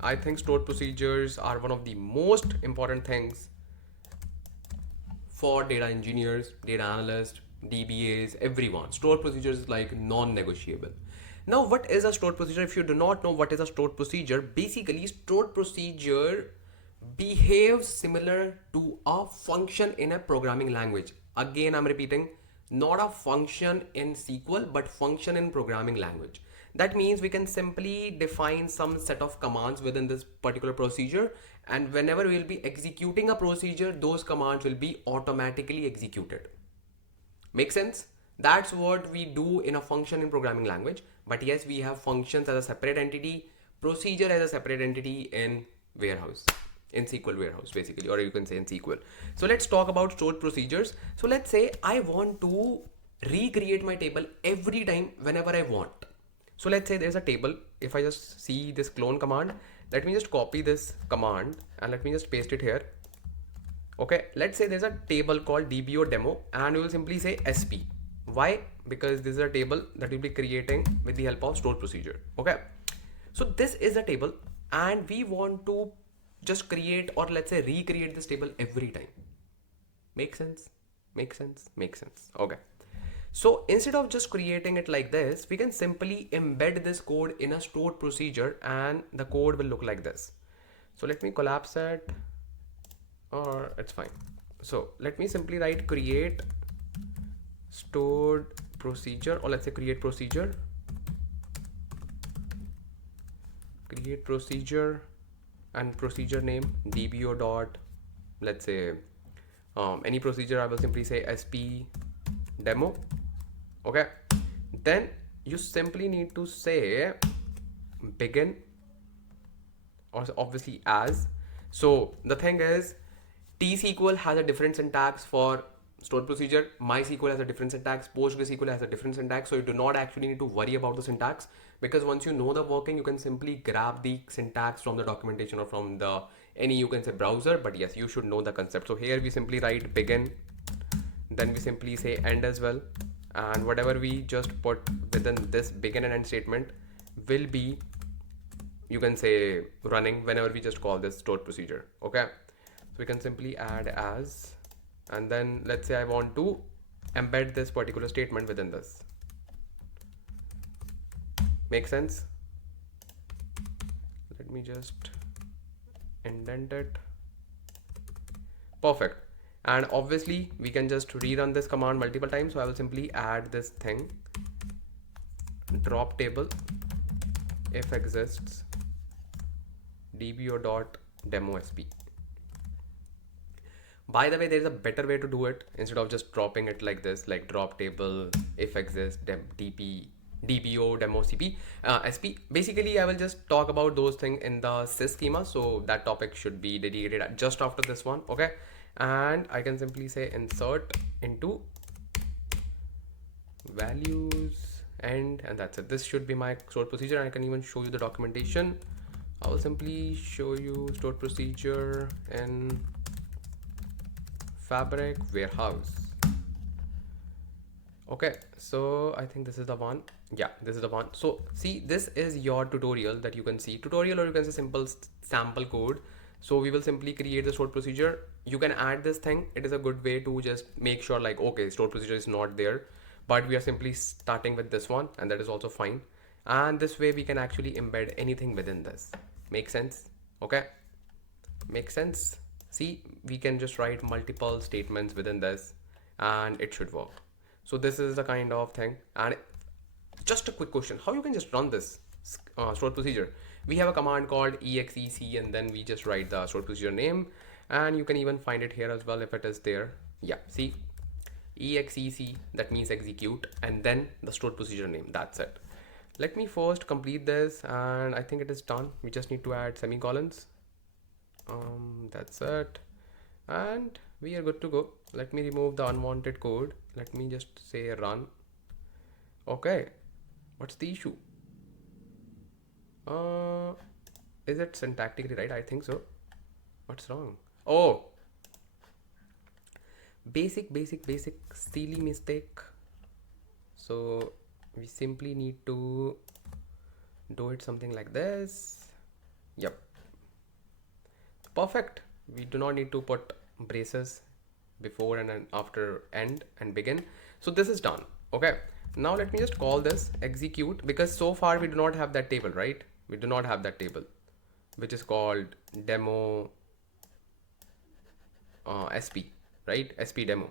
I think stored procedures are one of the most important things for data engineers, data analysts, DBAs, everyone. Stored procedures is like non-negotiable. Now, what is a stored procedure? If you do not know what is a stored procedure, basically stored procedure behaves similar to a function in a programming language. Again, I'm repeating, not a function in SQL, but function in programming language. That means we can simply define some set of commands within this particular procedure, and whenever we'll be executing a procedure, those commands will be automatically executed. Make sense? That's what we do in a function in programming language. But yes, we have functions as a separate entity, procedure as a separate entity in warehouse. in SQL warehouse basically, or you can say in SQL. So let's talk about stored procedures. So let's say I want to recreate my table every time whenever I want. So let's say there's a table. If I just see this clone command, let me just copy this command and let me just paste it here. Okay, let's say there's a table called DBO demo and we will simply say SP. Why? Because this is a table that we'll be creating with the help of stored procedure. Okay, so this is a table and we want to just create, or let's say recreate this table every time. Make sense? Make sense? Make sense. Okay. So instead of just creating it like this, we can simply embed this code in a stored procedure and the code will look like this. So let me collapse it, or it's fine. So let me simply write create stored procedure, or let's say create procedure and procedure name dbo dot, let's say any procedure. I will simply say sp demo. Okay, then you simply need to say begin, or obviously as. So the thing is, T-SQL has a different syntax for stored procedure, MySQL has a different syntax, PostgreSQL has a different syntax. So you do not actually need to worry about the syntax, because once you know the working, you can simply grab the syntax from the documentation or from the any, you can say, browser. But yes, you should know the concept. So here we simply write begin, then we simply say end as well, and whatever we just put within this begin and end statement will be, you can say, running whenever we just call this stored procedure. Okay, so we can simply add as, and then let's say I want to embed this particular statement within this. Make sense? Let me just indent it. Perfect. And obviously we can just rerun this command multiple times. So I will simply add this thing, drop table if exists dbo.demo sp. By the way, there is a better way to do it. Instead of just dropping it like this, like drop table if exists dbo demo cp sp. Basically I will just talk about those things in the sys schema, so that topic should be dedicated just after this one. Okay, and I can simply say insert into values and that's it. This should be my stored procedure, and I can even show you the documentation. I will simply show you stored procedure in Fabric warehouse. Okay, so I think this is the one. Yeah, this is the one. So see, this is your tutorial that you can see, tutorial, or you can say simple sample code. So we will simply create the stored procedure. You can add this thing. It is a good way to just make sure, like, okay, stored procedure is not there, but we are simply starting with this one, and that is also fine. And this way we can actually embed anything within this. Make sense? Okay, make sense. See, we can just write multiple statements within this and it should work. So this is the kind of thing. And just a quick question, how you can just run this stored procedure? We have a command called exec, and then we just write the stored procedure name, and you can even find it here as well if it is there. Yeah, see, exec, that means execute, and then the stored procedure name. That's it. Let me first complete this, and I think it is done. We just need to add semicolons. That's it, and we are good to go. Let me remove the unwanted code. Let me just say run. Okay, what's the issue? Is it syntactically right? I think so. What's wrong? Oh, basic silly mistake. So we simply need to do it something like this. Yep, perfect. We do not need to put braces before and then after end and begin. So this is done. Okay, now let me just call this execute, because so far we do not have that table, right? We do not have that table, which is called demo sp, right? Sp demo,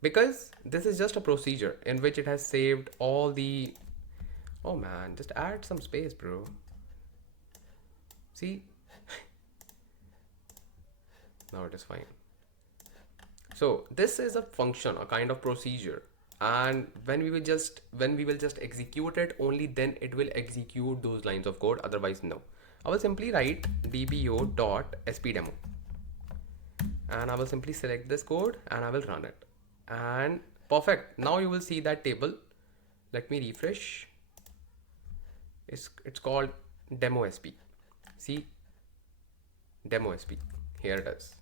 because this is just a procedure in which it has saved all the, oh man, just add some space, bro. See, now it is fine. So this is a function, a kind of procedure, and when we will just execute it, only then it will execute those lines of code, otherwise no. I will simply write dbo.spdemo, and I will simply select this code and I will run it, and perfect. Now you will see that table. Let me refresh. It's called demo sp. See, demo sp, here it is.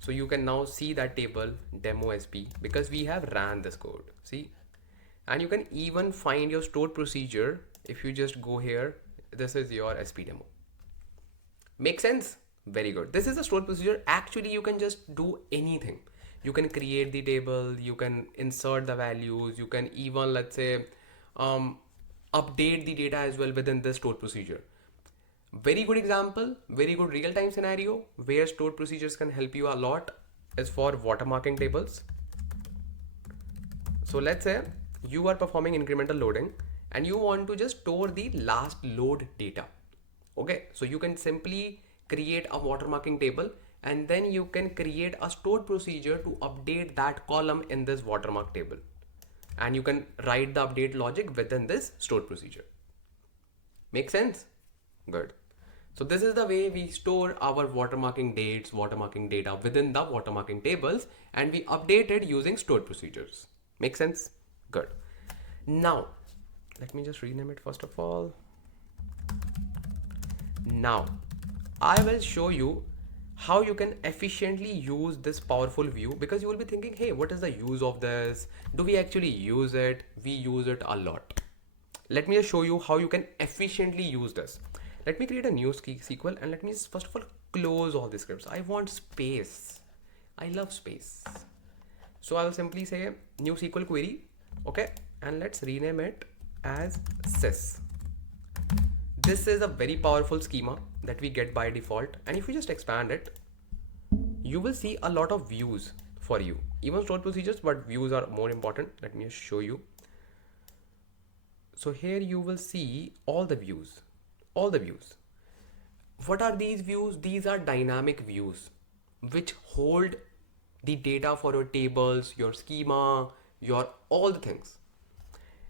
So you can now see that table demo sp because we have ran this code. See, and you can even find your stored procedure if you just go here. This is your sp demo. Make sense? Very good. This is the stored procedure. Actually, you can just do anything. You can create the table, you can insert the values, you can even, let's say, update the data as well within this stored procedure. Very good example, very good real-time scenario where stored procedures can help you a lot is for watermarking tables. So let's say you are performing incremental loading and you want to just store the last load data. Okay, so you can simply create a watermarking table and then you can create a stored procedure to update that column in this watermark table. And you can write the update logic within this stored procedure. Make sense? Good. So this is the way we store our watermarking dates, watermarking data within the watermarking tables, and we update it using stored procedures. Make sense? Good. Now, let me just rename it first of all. Now, I will show you how you can efficiently use this powerful view, because you will be thinking, hey, what is the use of this? Do we actually use it? We use it a lot. Let me just show you how you can efficiently use this. Let me create a new SQL and let me just first of all close all the scripts. I want space. I love space. So I will simply say new SQL query. Okay. And let's rename it as sys. This is a very powerful schema that we get by default. And if you just expand it, you will see a lot of views for you. Even stored procedures, but views are more important. Let me just show you. So here you will see all the views. All the views. What are these views? These are dynamic views which hold the data for your tables, your schema, your all the things.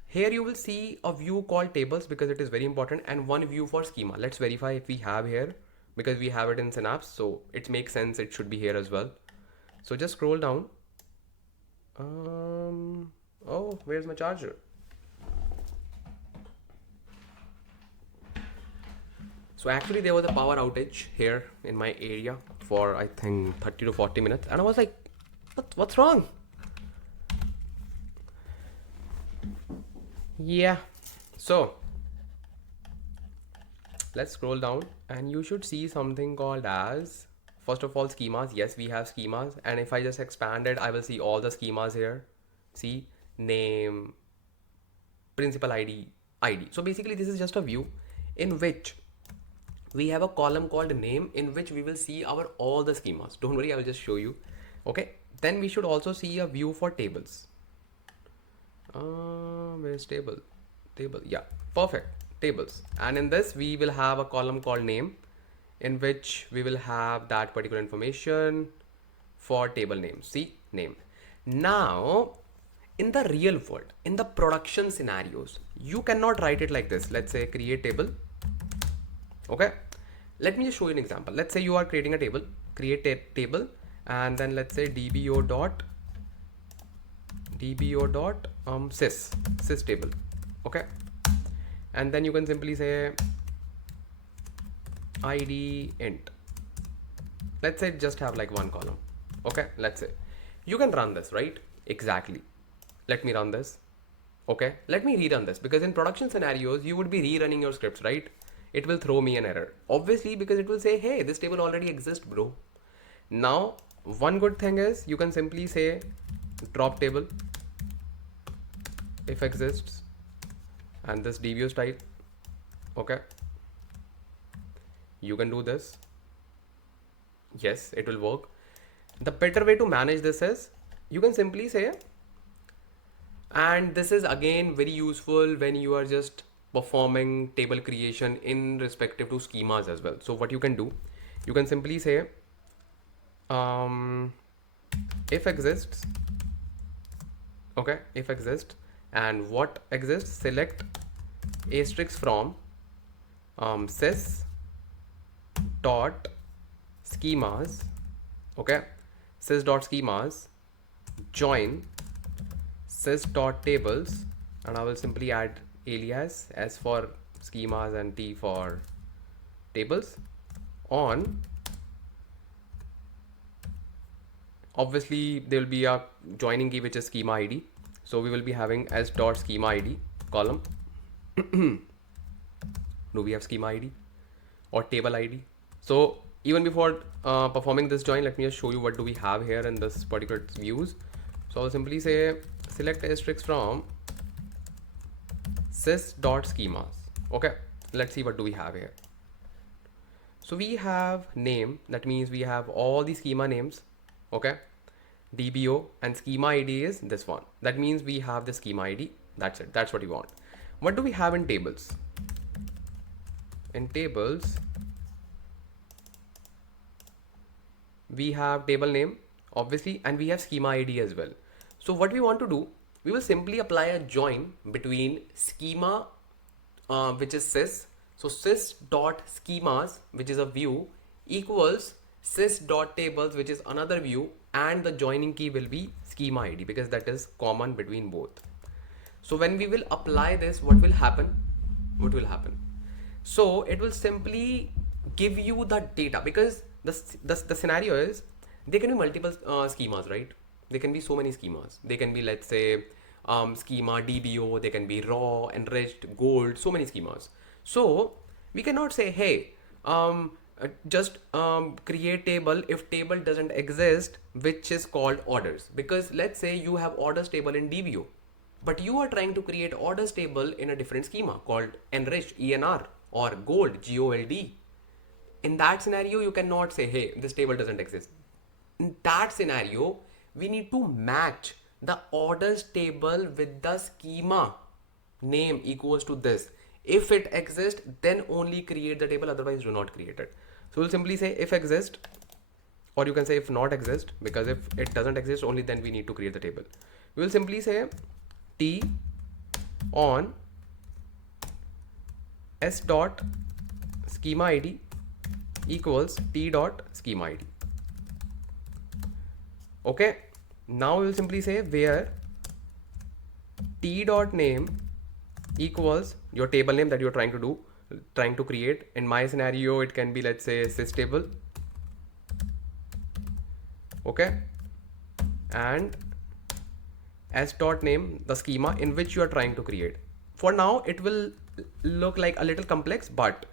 Here you will see a view called tables because it is very important, and one view for schema. Let's verify if we have here, because we have it in Synapse, so it makes sense it should be here as well. So just scroll down. Oh, where's my charger? So actually there was a power outage here in my area for I think 30 to 40 minutes, and I was like, what's wrong? Yeah, so let's scroll down and you should see something called as, first of all, schemas. Yes, we have schemas, and if I just expand it, I will see all the schemas here. See, name, principal ID. So basically this is just a view in which we have a column called name in which we will see our all the schemas. Don't worry, I will just show you. Okay, then we should also see a view for tables. Where's table? Yeah, perfect, tables. And in this we will have a column called name in which we will have that particular information for table name. See, name. Now in the real world, in the production scenarios, you cannot write it like this. Let's say create table. Okay, let me just show you an example. Let's say you are creating a table, create a table, and then let's say dbo dot sys table. Okay, and then you can simply say id int. Let's say just have like one column. Okay, let's say you can run this, right? Exactly. Let me run this. Okay, let me rerun this, because in production scenarios you would be rerunning your scripts, right? It will throw me an error, obviously, because it will say, hey, this table already exists, bro. Now one good thing is you can simply say drop table if exists and this dbo style. Okay, you can do this. Yes, it will work. The better way to manage this is you can simply say, and this is again very useful when you are just performing table creation in respective to schemas as well. So what you can do, you can simply say if exists. Okay, if exists, and what exists, select asterisk from sys dot schemas, okay, sys dot schemas join sys dot tables, and I will simply add alias S for schemas and T for tables on. Obviously there will be a joining key which is schema ID, so we will be having s dot schema ID column. Do we have schema ID or table ID? So even before performing this join, let me just show you what do we have here in this particular views. So I'll simply say select asterisk from sys dot schemas. Okay, let's see what do we have here. So we have name, that means we have all the schema names, okay, DBO, and schema ID is this one. That means we have the schema ID. That's it. That's what we want. What do we have in tables? In tables, we have table name, obviously, and we have schema ID as well. So what we want to do, we will simply apply a join between schema, which is sys. So sys dot schemas, which is a view, equals sys dot tables, which is another view, and the joining key will be schema ID because that is common between both. So when we will apply this, what will happen? What will happen? So it will simply give you the data, because the scenario is there can be multiple schemas, right? There can be so many schemas. They can be, let's say, schema DBO, they can be raw, enriched, gold, so many schemas. So we cannot say, hey, just create table if table doesn't exist, which is called orders. Because let's say you have orders table in DBO, but you are trying to create orders table in a different schema called enriched, ENR, or gold, GOLD. In that scenario, you cannot say, hey, this table doesn't exist. In that scenario, we need to match the orders table with the schema name equals to this. If it exists, then only create the table, otherwise do not create it. So we'll simply say if exist, or you can say if not exist, because if it doesn't exist, only then we need to create the table. We will simply say T on s dot schema ID equals T dot schema ID. Okay, now we will simply say where T dot name equals your table name that you're trying to create. In my scenario, it can be, let's say, sys table. Okay, and s dot name, the schema in which you are trying to create. For now, it will look like a little complex, but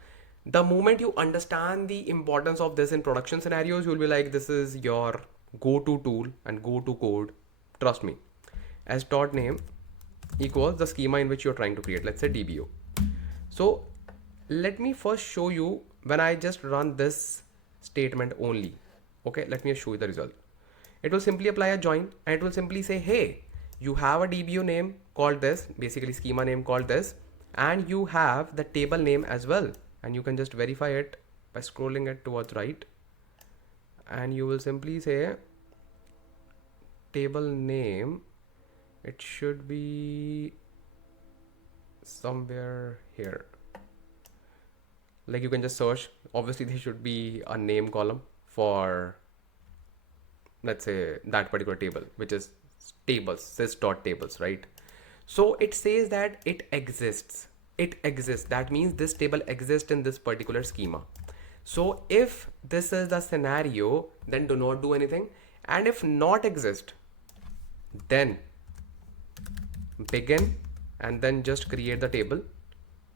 the moment you understand the importance of this in production scenarios, you will be like, this is your go-to tool and go-to code. Trust me. S dot name equals the schema in which you're trying to create, let's say DBO. So let me first show you when I just run this statement only. Okay, let me show you the result. It will simply apply a join, and it will simply say, hey, you have a DBO name called this, basically schema name called this, and you have the table name as well. And you can just verify it by scrolling it towards right, and you will simply say table name. It should be somewhere here. Like you can just search. Obviously there should be a name column for, let's say, that particular table, which is tables, sys.tables, right? So it says that it exists. It exists. That means this table exists in this particular schema. So if this is the scenario, then do not do anything. And if not exist, then begin and then just create the table.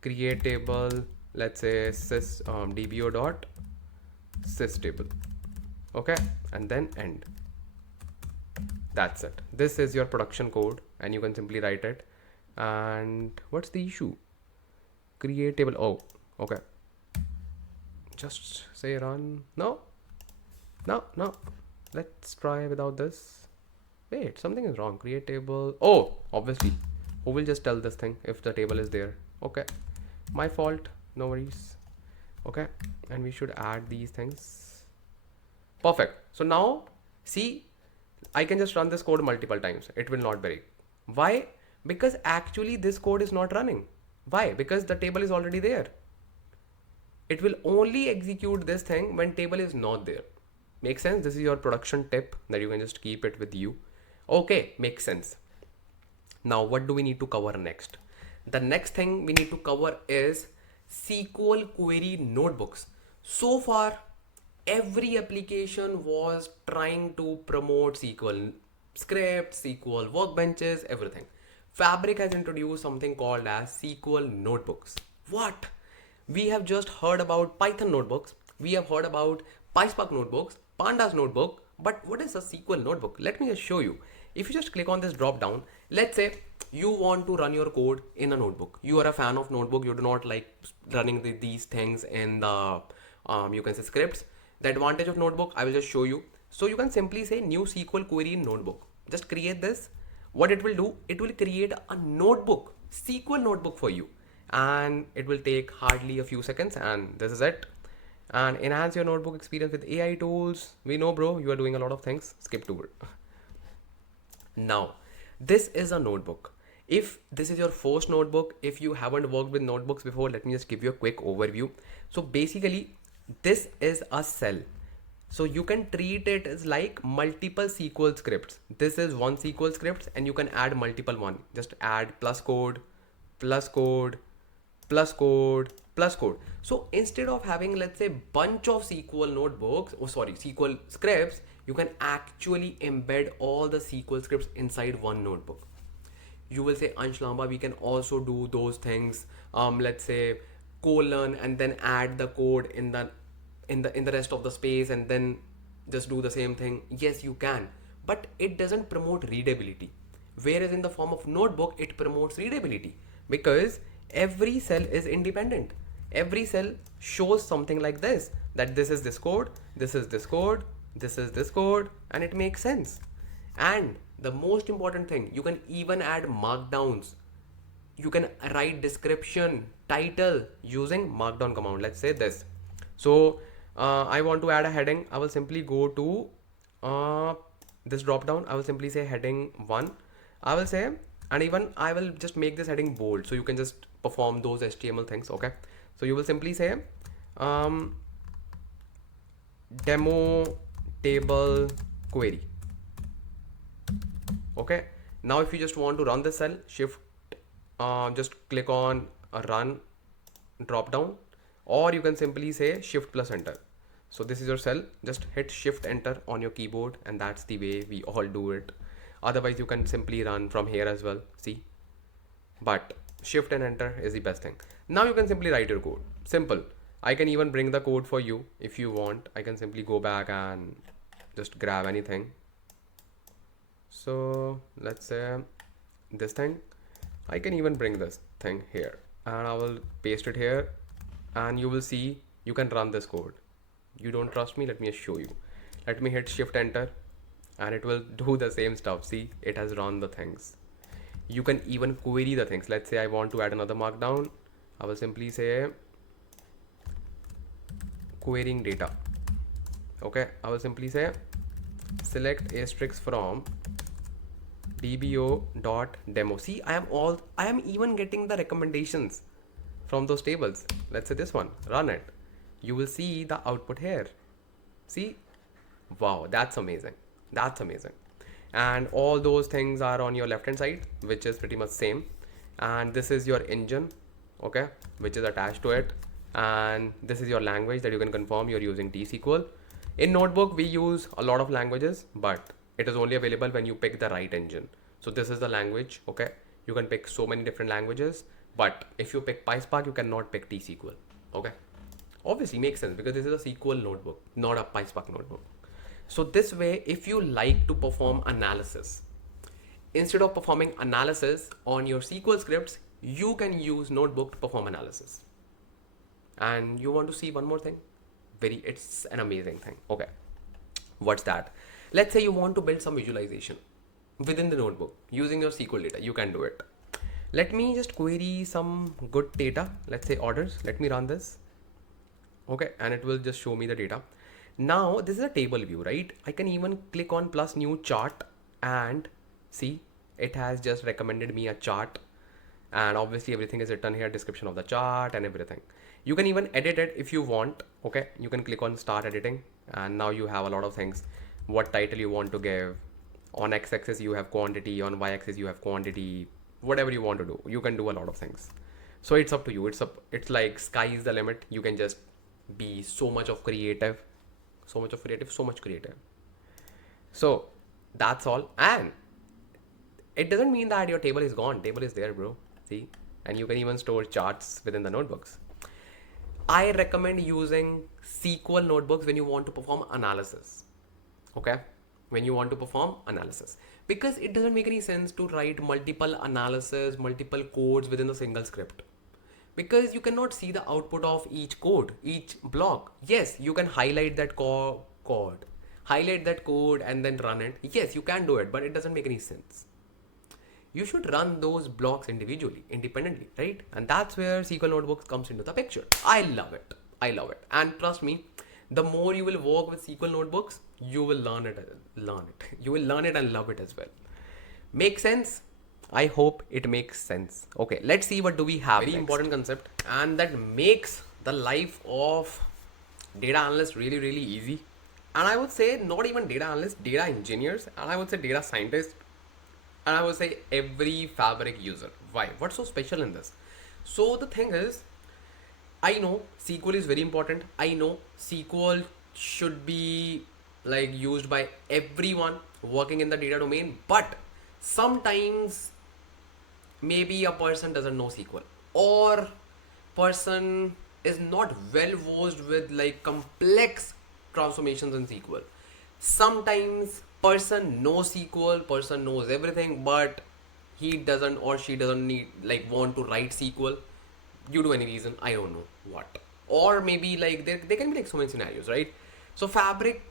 Create table, let's say sys dbo dot sys table. Okay, and then end. That's it. This is your production code, and you can simply write it. And what's the issue? Create table. Oh, okay. Just say run. No. Let's try without this. Wait, something is wrong. Create table. Oh, obviously. Who will just tell this thing if the table is there? Okay. My fault. No worries. Okay. And we should add these things. Perfect. So now, see, I can just run this code multiple times. It will not break. Why? Because actually this code is not running. Why? Because the table is already there. It will only execute this thing when table is not there. Makes sense? This is your production tip that you can just keep it with you. Okay, makes sense. Now, what do we need to cover next? The next thing we need to cover is SQL query notebooks. So far, every application was trying to promote SQL scripts, SQL workbenches, everything. Fabric has introduced something called as SQL notebooks. What? We have just heard about Python notebooks. We have heard about PySpark notebooks, Pandas notebook. But what is a SQL notebook? Let me just show you. If you just click on this drop down, let's say you want to run your code in a notebook. You are a fan of notebook. You do not like running these things in the you can say scripts. The advantage of notebook, I will just show you. So you can simply say new SQL query in notebook. Just create this. What it will do, it will create a notebook, SQL notebook for you, and it will take hardly a few seconds, and this is it. And enhance your notebook experience with AI tools. We know, bro, you are doing a lot of things. Skip to it. Now, this is a notebook. If this is your first notebook, if you haven't worked with notebooks before, let me just give you a quick overview. So basically, this is a cell. So you can treat it as like multiple SQL scripts. This is one SQL script and you can add multiple one. Just add plus code, plus code, plus code, plus code. So instead of having, let's say, bunch of SQL notebooks, SQL scripts, you can actually embed all the SQL scripts inside one notebook. You will say, Ansh Lamba, we can also do those things. Let's say colon and then add the code in the rest of the space and then just do the same thing. Yes, you can, but it doesn't promote readability. Whereas in the form of notebook, it promotes readability because every cell is independent. Every cell shows something like this, that this is this code, this is this code, this is this code, and it makes sense. And the most important thing, you can even add markdowns. You can write description, title using markdown command. Let's say this. So I want to add a heading. I will simply go to this drop down. I will simply say heading 1. I will say, and even I will just make this heading bold so you can just perform those HTML things. Okay. So you will simply say demo table query. Okay. Now if you just want to run the cell, shift just click on a run drop down, or you can simply say shift plus enter. So this is your cell, just hit shift enter on your keyboard, and that's the way we all do it. Otherwise you can simply run from here as well, see, but shift and enter is the best thing. Now you can simply write your code. Simple. I can even bring the code for you if you want. I can simply go back and just grab anything. So let's say this thing, I can even bring this thing here and I will paste it here, and you will see you can run this code. You don't trust me? Let me show you. Let me hit shift enter and it will do the same stuff. See, it has run the things. You can even query the things. Let's say I want to add another markdown. I will simply say querying data. Okay, I will simply say select asterisk from dbo.demo. See, I am even getting the recommendations from those tables. Let's say this one, run it. You will see the output here. See, wow, that's amazing. That's amazing. And all those things are on your left hand side, which is pretty much same. And this is your engine, okay, which is attached to it. And this is your language that you can confirm you're using T-SQL. In Notebook, we use a lot of languages, but it is only available when you pick the right engine. So this is the language, okay. You can pick so many different languages, but if you pick PySpark, you cannot pick T-SQL, okay. Obviously makes sense because this is a SQL notebook, not a PySpark notebook. So this way, if you like to perform analysis, instead of performing analysis on your SQL scripts, you can use Notebook to perform analysis. And you want to see one more thing? It's an amazing thing. Okay, what's that? Let's say you want to build some visualization within the Notebook using your SQL data. You can do it. Let me just query some good data. Let's say orders. Let me run this. Okay, and it will just show me the data. Now this is a table view, right? I can even click on plus new chart and see it has just recommended me a chart, and obviously everything is written here, description of the chart and everything. You can even edit it if you want. Okay, you can click on start editing, and now you have a lot of things. What title you want to give. On x-axis you have quantity, on y-axis you have quantity. Whatever you want to do, you can do a lot of things. So it's up to you. It's like sky is the limit. You can just be so much creative. So that's all. And it doesn't mean that your table is gone. Table is there, bro. See? And you can even store charts within the notebooks. I recommend using SQL notebooks when you want to perform analysis. Okay? When you want to perform analysis. Because it doesn't make any sense to write multiple analysis, multiple codes within a single script. Because you cannot see the output of each code, each block. Yes, you can highlight that code, and then run it. Yes, you can do it, but it doesn't make any sense. You should run those blocks independently, right? And that's where SQL Notebooks comes into the picture. I love it. And trust me, the more you will work with SQL Notebooks, you will learn it. You will learn it and love it as well. Make sense? I hope it makes sense. Okay, let's see what do we have. Very important concept, and that makes the life of data analysts really, really easy. And I would say not even data analysts, data engineers, and I would say data scientists, and I would say every Fabric user. Why? What's so special in this? So the thing is, I know SQL is very important. I know SQL should be like used by everyone working in the data domain, but sometimes maybe a person doesn't know SQL, or person is not well versed with like complex transformations in SQL. Sometimes person knows SQL, person knows everything, but he doesn't or she doesn't need like want to write SQL due to any reason. I don't know what. Or maybe like there can be like so many scenarios, right? So Fabric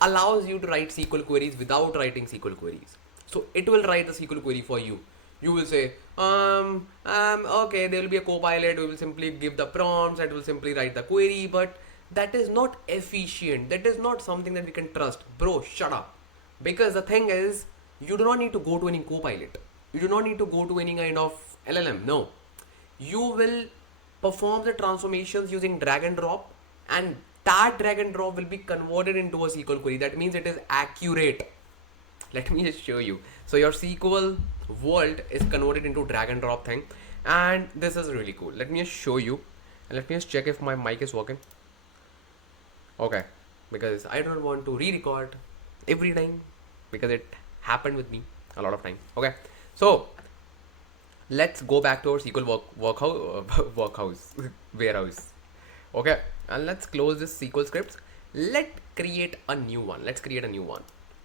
allows you to write SQL queries without writing SQL queries. So it will write the SQL query for you. You will say, okay, there will be a copilot, we will simply give the prompts, it will simply write the query, but that is not efficient. That is not something that we can trust. Bro, shut up. Because the thing is, you do not need to go to any copilot. You do not need to go to any kind of LLM. No. You will perform the transformations using drag and drop, and that drag and drop will be converted into a SQL query. That means it is accurate. Let me just show you. So your SQL world is converted into drag and drop thing, and this is really cool. Let me just show you, and let me just check if my mic is working. Okay, because I don't want to re-record every time, because it happened with me a lot of time. Okay, so let's go back to our SQL warehouse. Okay, and let's close this SQL scripts. Let's create a new one.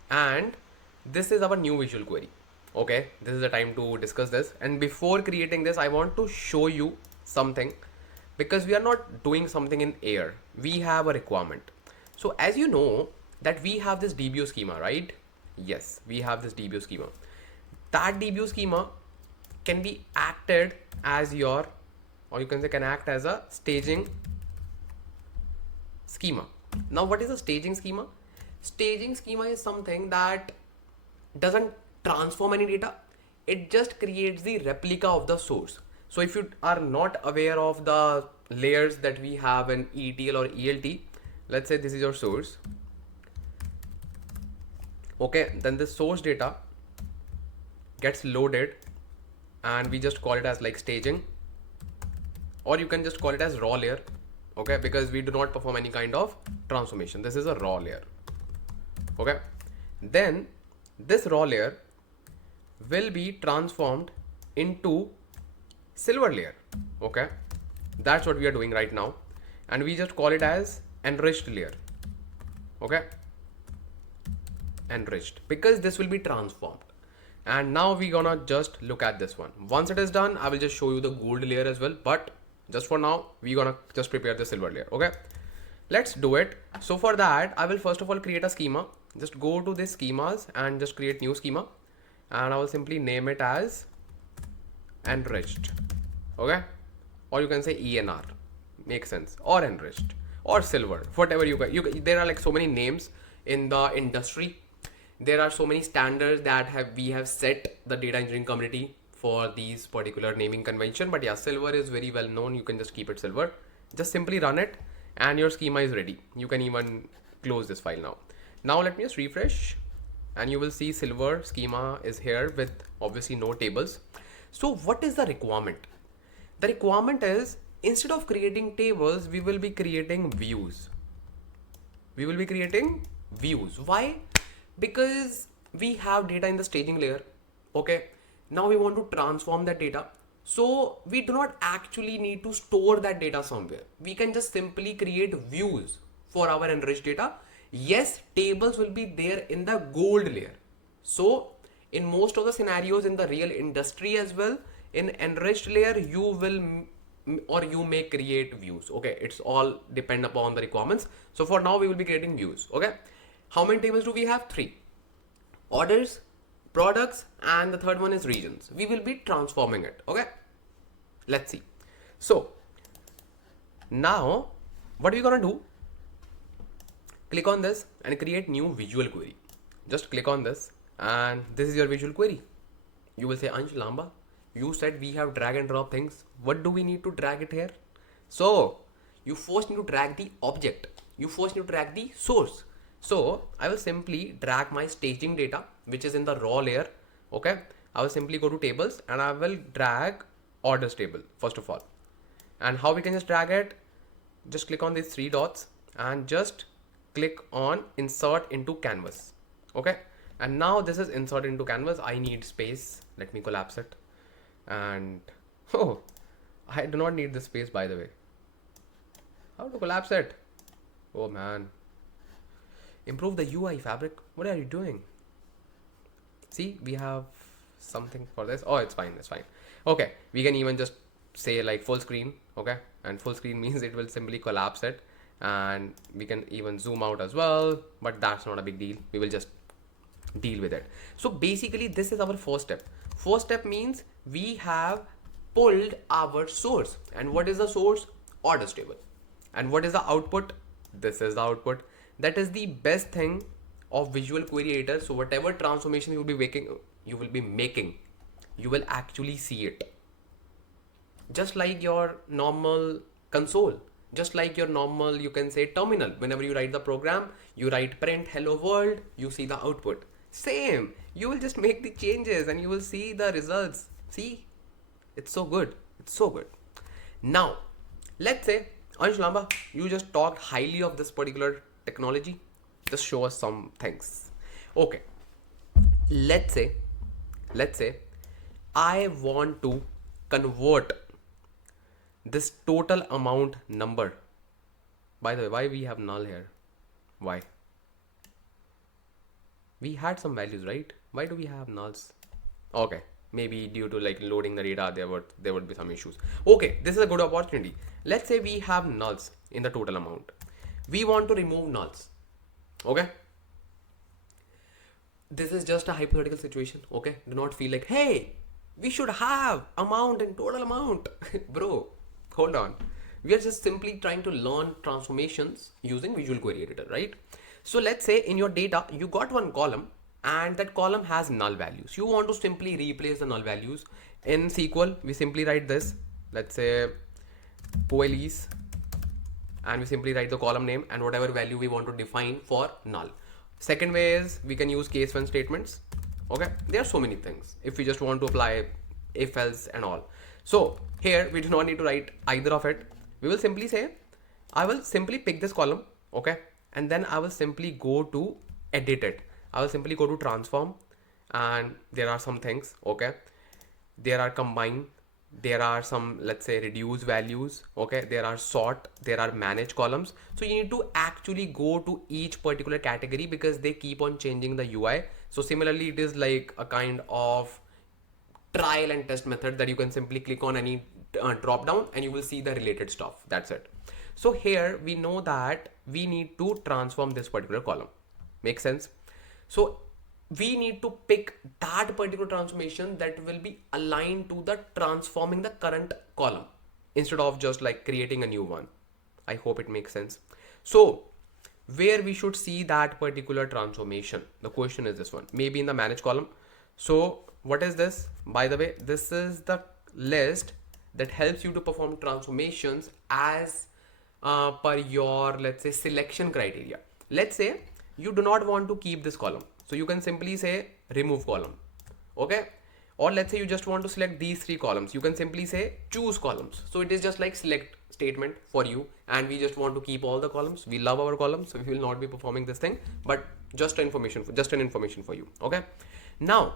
And this is our new visual query. Okay, this is the time to discuss this. And before creating this, I want to show you something, because we are not doing something in air. We have a requirement. So as you know that we have this DBO schema, right? Yes, we have this DBO schema. That DBO schema can be acted as your, or you can say can act as a staging schema. Now what is a staging schema? Staging schema is something that doesn't transform any data. It just creates the replica of the source. So if you are not aware of the layers that we have in ETL or ELT, let's say this is your source. Okay, then the source data gets loaded, and we just call it as like staging, or you can just call it as raw layer. Okay, because we do not perform any kind of transformation. This is a raw layer. Okay, then this raw layer will be transformed into silver layer. Okay, that's what we are doing right now, and we just call it as enriched layer. Okay, enriched, because this will be transformed. And now we're gonna just look at this one. Once it is done, I will just show you the gold layer as well, but just for now we're gonna just prepare the silver layer. Okay, let's do it. So for that, I will first of all create a schema. Just go to this schemas and just create new schema, and I will simply name it as enriched. Okay, or you can say ENR, makes sense, or enriched, or silver, whatever you there are like so many names in the industry. There are so many standards that we have set the data engineering community for these particular naming convention. But yeah, silver is very well known. You can just keep it silver. Just simply run it and your schema is ready. You can even close this file now. Now let me just refresh and you will see silver schema is here with obviously no tables. So what is the requirement? The requirement is, instead of creating tables, we will be creating views. We will be creating views. Why? Because we have data in the staging layer. Okay. Now we want to transform that data. So we do not actually need to store that data somewhere. We can just simply create views for our enriched data. Yes, tables will be there in the gold layer. So in most of the scenarios in the real industry as well, in enriched layer, you will or you may create views. Okay, it's all depend upon the requirements. So for now we will be creating views. Okay, how many tables do we have? 3: orders, products, and the third one is regions. We will be transforming it. Okay, let's see. So now what are we gonna do? Click on this and create new visual query. Just click on this and this is your visual query. You will say, Ansh, Lamba, you said we have drag and drop things. What do we need to drag it here? So you first need to drag the object. You first need to drag the source. So I will simply drag my staging data, which is in the raw layer. Okay. I will simply go to tables and I will drag orders table first of all. And how we can just drag it? Just click on these 3 dots and just click on insert into canvas. Okay. And now this is insert into canvas. I need space. Let me collapse it. And oh, I do not need this space, by the way. How to collapse it? Oh man. Improve the UI fabric. What are you doing? See, we have something for this. Oh, it's fine. It's fine. Okay. We can even just say like full screen. Okay. And full screen means it will simply collapse it. And we can even zoom out as well. But that's not a big deal. We will just deal with it. So basically this is our first step. First step means we have pulled our source. And what is the source? Orders table. And what is the output? This is the output. That is the best thing of Visual Query Editor. So whatever transformation you will be making, you will actually see it. Just like your normal console, just like your normal, you can say terminal. Whenever you write the program, you write print hello world, you see the output. Same, you will just make the changes and you will see the results. See, it's so good. It's so good. Now, let's say, Ansh Lamba, you just talked highly of this particular technology. Just show us some things. Okay. Let's say I want to convert this total amount number. By the way, why we have null here? Why? We had some values, right? Why do we have nulls? Okay, maybe due to like loading the data, there would be some issues. Okay, this is a good opportunity. Let's say we have nulls in the total amount. We want to remove nulls. Okay, this is just a hypothetical situation. Okay, do not feel like, hey, we should have amount and total amount. Bro, hold on. We are just simply trying to learn transformations using Visual Query Editor, right? So let's say in your data, you got one column and that column has null values. You want to simply replace the null values. In SQL, we simply write this. Let's say police, and we simply write the column name and whatever value we want to define for null. Second way is we can use case when statements. Okay, there are so many things if we just want to apply if else and all. So here we do not need to write either of it. We will simply say I will simply pick this column. Okay, and then I will simply go to edit it. I will simply go to transform and there are some things. Okay, there are combine, there are some, let's say, reduce values. Okay, there are sort, there are manage columns. So you need to actually go to each particular category because they keep on changing the UI. So similarly, it is like a kind of trial and test method that you can simply click on any drop down and you will see the related stuff. That's it. So here we know that we need to transform this particular column. Make sense? So we need to pick that particular transformation that will be aligned to the transforming the current column instead of just like creating a new one. I hope it makes sense. So where we should see that particular transformation, the question is this one, maybe in the manage column. So what is this? By the way, this is the list that helps you to perform transformations as per your, let's say, selection criteria. Let's say you do not want to keep this column, so you can simply say remove column. Okay, or let's say you just want to select these three columns, you can simply say choose columns. So it is just like select statement for you, and we just want to keep all the columns. We love our columns, so we will not be performing this thing, but just an information for you. Okay, now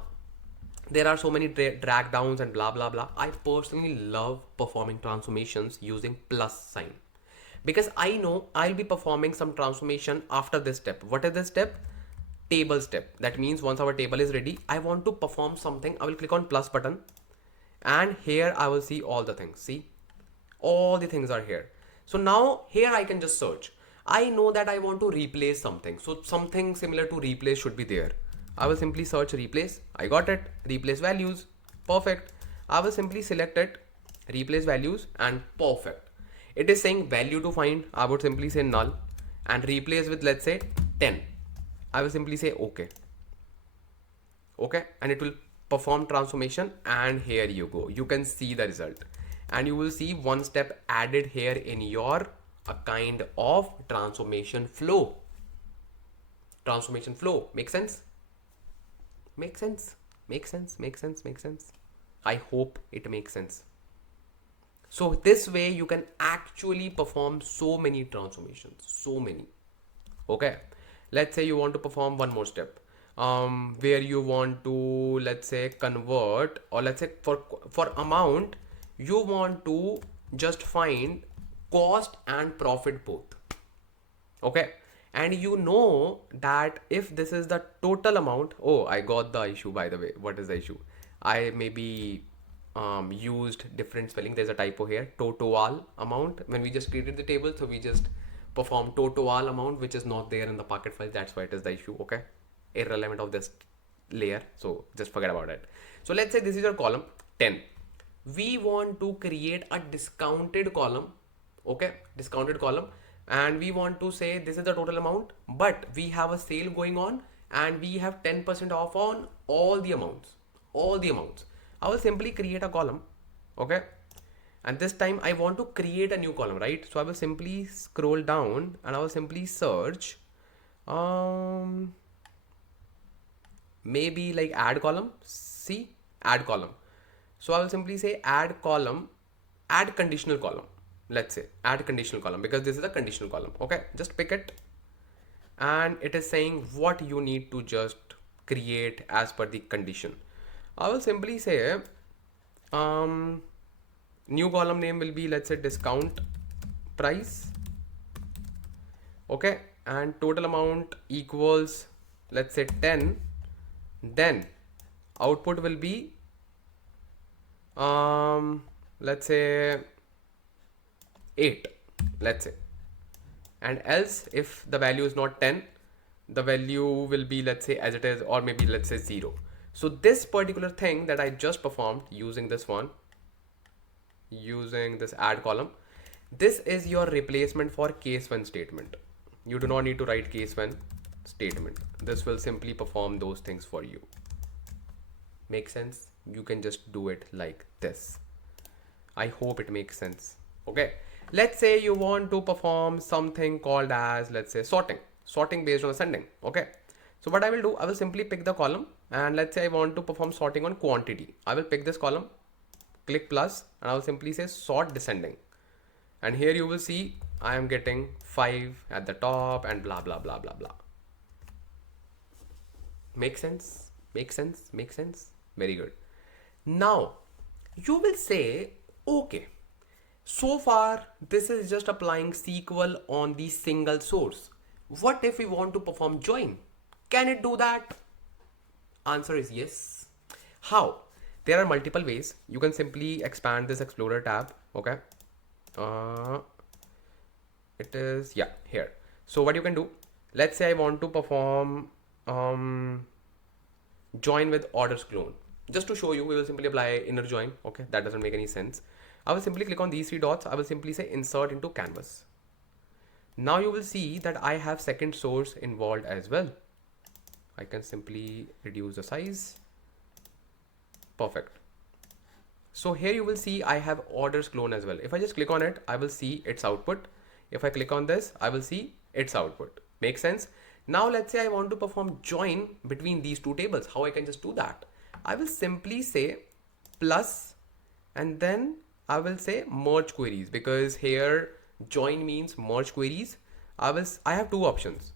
there are so many drag downs and blah blah blah. I personally love performing transformations using plus sign, because I know I'll be performing some transformation after this step. What is this step? Table step. That means once our table is ready, I want to perform something. I will click on plus button, and here I will see all the things. See, all the things are here. So now here I can just search. I know that I want to replace something, so something similar to replace should be there. I will simply search replace. I got it. Replace values. Perfect. I will simply select it, replace values, and perfect. It is saying value to find. I would simply say null and replace with, let's say, 10. I will simply say okay. Okay, and it will perform transformation, and here you go. You can see the result, and you will see one step added here in your a kind of transformation flow. Transformation flow. Make sense? Make sense? Make sense? Make sense? Make sense? I hope it makes sense. So this way you can actually perform so many transformations, so many. Okay, let's say you want to perform one more step, where you want to, let's say, convert, or let's say for amount, you want to just find cost and profit both. Okay, and you know that if this is the total amount, oh, I got the issue, by the way. What is the issue? I maybe used different spelling. There's a typo here, total amount. When we just created the table, so we just perform total amount, which is not there in the Pocket file. That's why it is the issue. Okay, irrelevant of this layer, so just forget about it. So let's say this is your column 10. We want to create a discounted column. Okay, discounted column, and we want to say this is the total amount, but we have a sale going on, and we have 10% off on all the amounts. I will simply create a column. Okay, and this time I want to create a new column, right? So I will simply scroll down, and I will simply search maybe like add column. See, add column. So I will simply say add column, add conditional column. Let's say add conditional column, because this is a conditional column. Okay, just pick it, and it is saying what you need to just create as per the condition. I will simply say new column name will be, let's say, discount price. Okay, and total amount equals, let's say, 10. Then output will be let's say 8, let's say, and else if the value is not 10, the value will be, let's say, as it is, or maybe let's say 0. So this particular thing that I just performed using this one, using this add column, this is your replacement for case 1 statement. You do not need to write case 1 statement. This will simply perform those things for you. Make sense? You can just do it like this. I hope it makes sense. Okay, let's say you want to perform something called as, let's say, sorting based on ascending. Okay, so what I will do, I will simply pick the column, and let's say I want to perform sorting on quantity. I will pick this column, click plus, and I will simply say sort descending, and here you will see I am getting 5 at the top and blah blah blah blah blah. Make sense? Make sense? Make sense? Very good. Now you will say, okay, so far this is just applying SQL on the single source. What if we want to perform join? Can it do that? Answer is yes. How? There are multiple ways. You can simply expand this Explorer tab. Okay, it is, yeah, here. So what you can do, let's say I want to perform join with orders clone. Just to show you, we will simply apply inner join. Okay, that doesn't make any sense. I will simply click on these 3 dots. I will simply say insert into canvas. Now you will see that I have second source involved as well. I can simply reduce the size. Perfect. So here you will see I have orders clone as well. If I just click on it, I will see its output. If I click on this, I will see its output. Makes sense? Now let's say I want to perform join between these two tables. How I can just do that? I will simply say plus, and then I will say merge queries, because here join means merge queries. I have two options.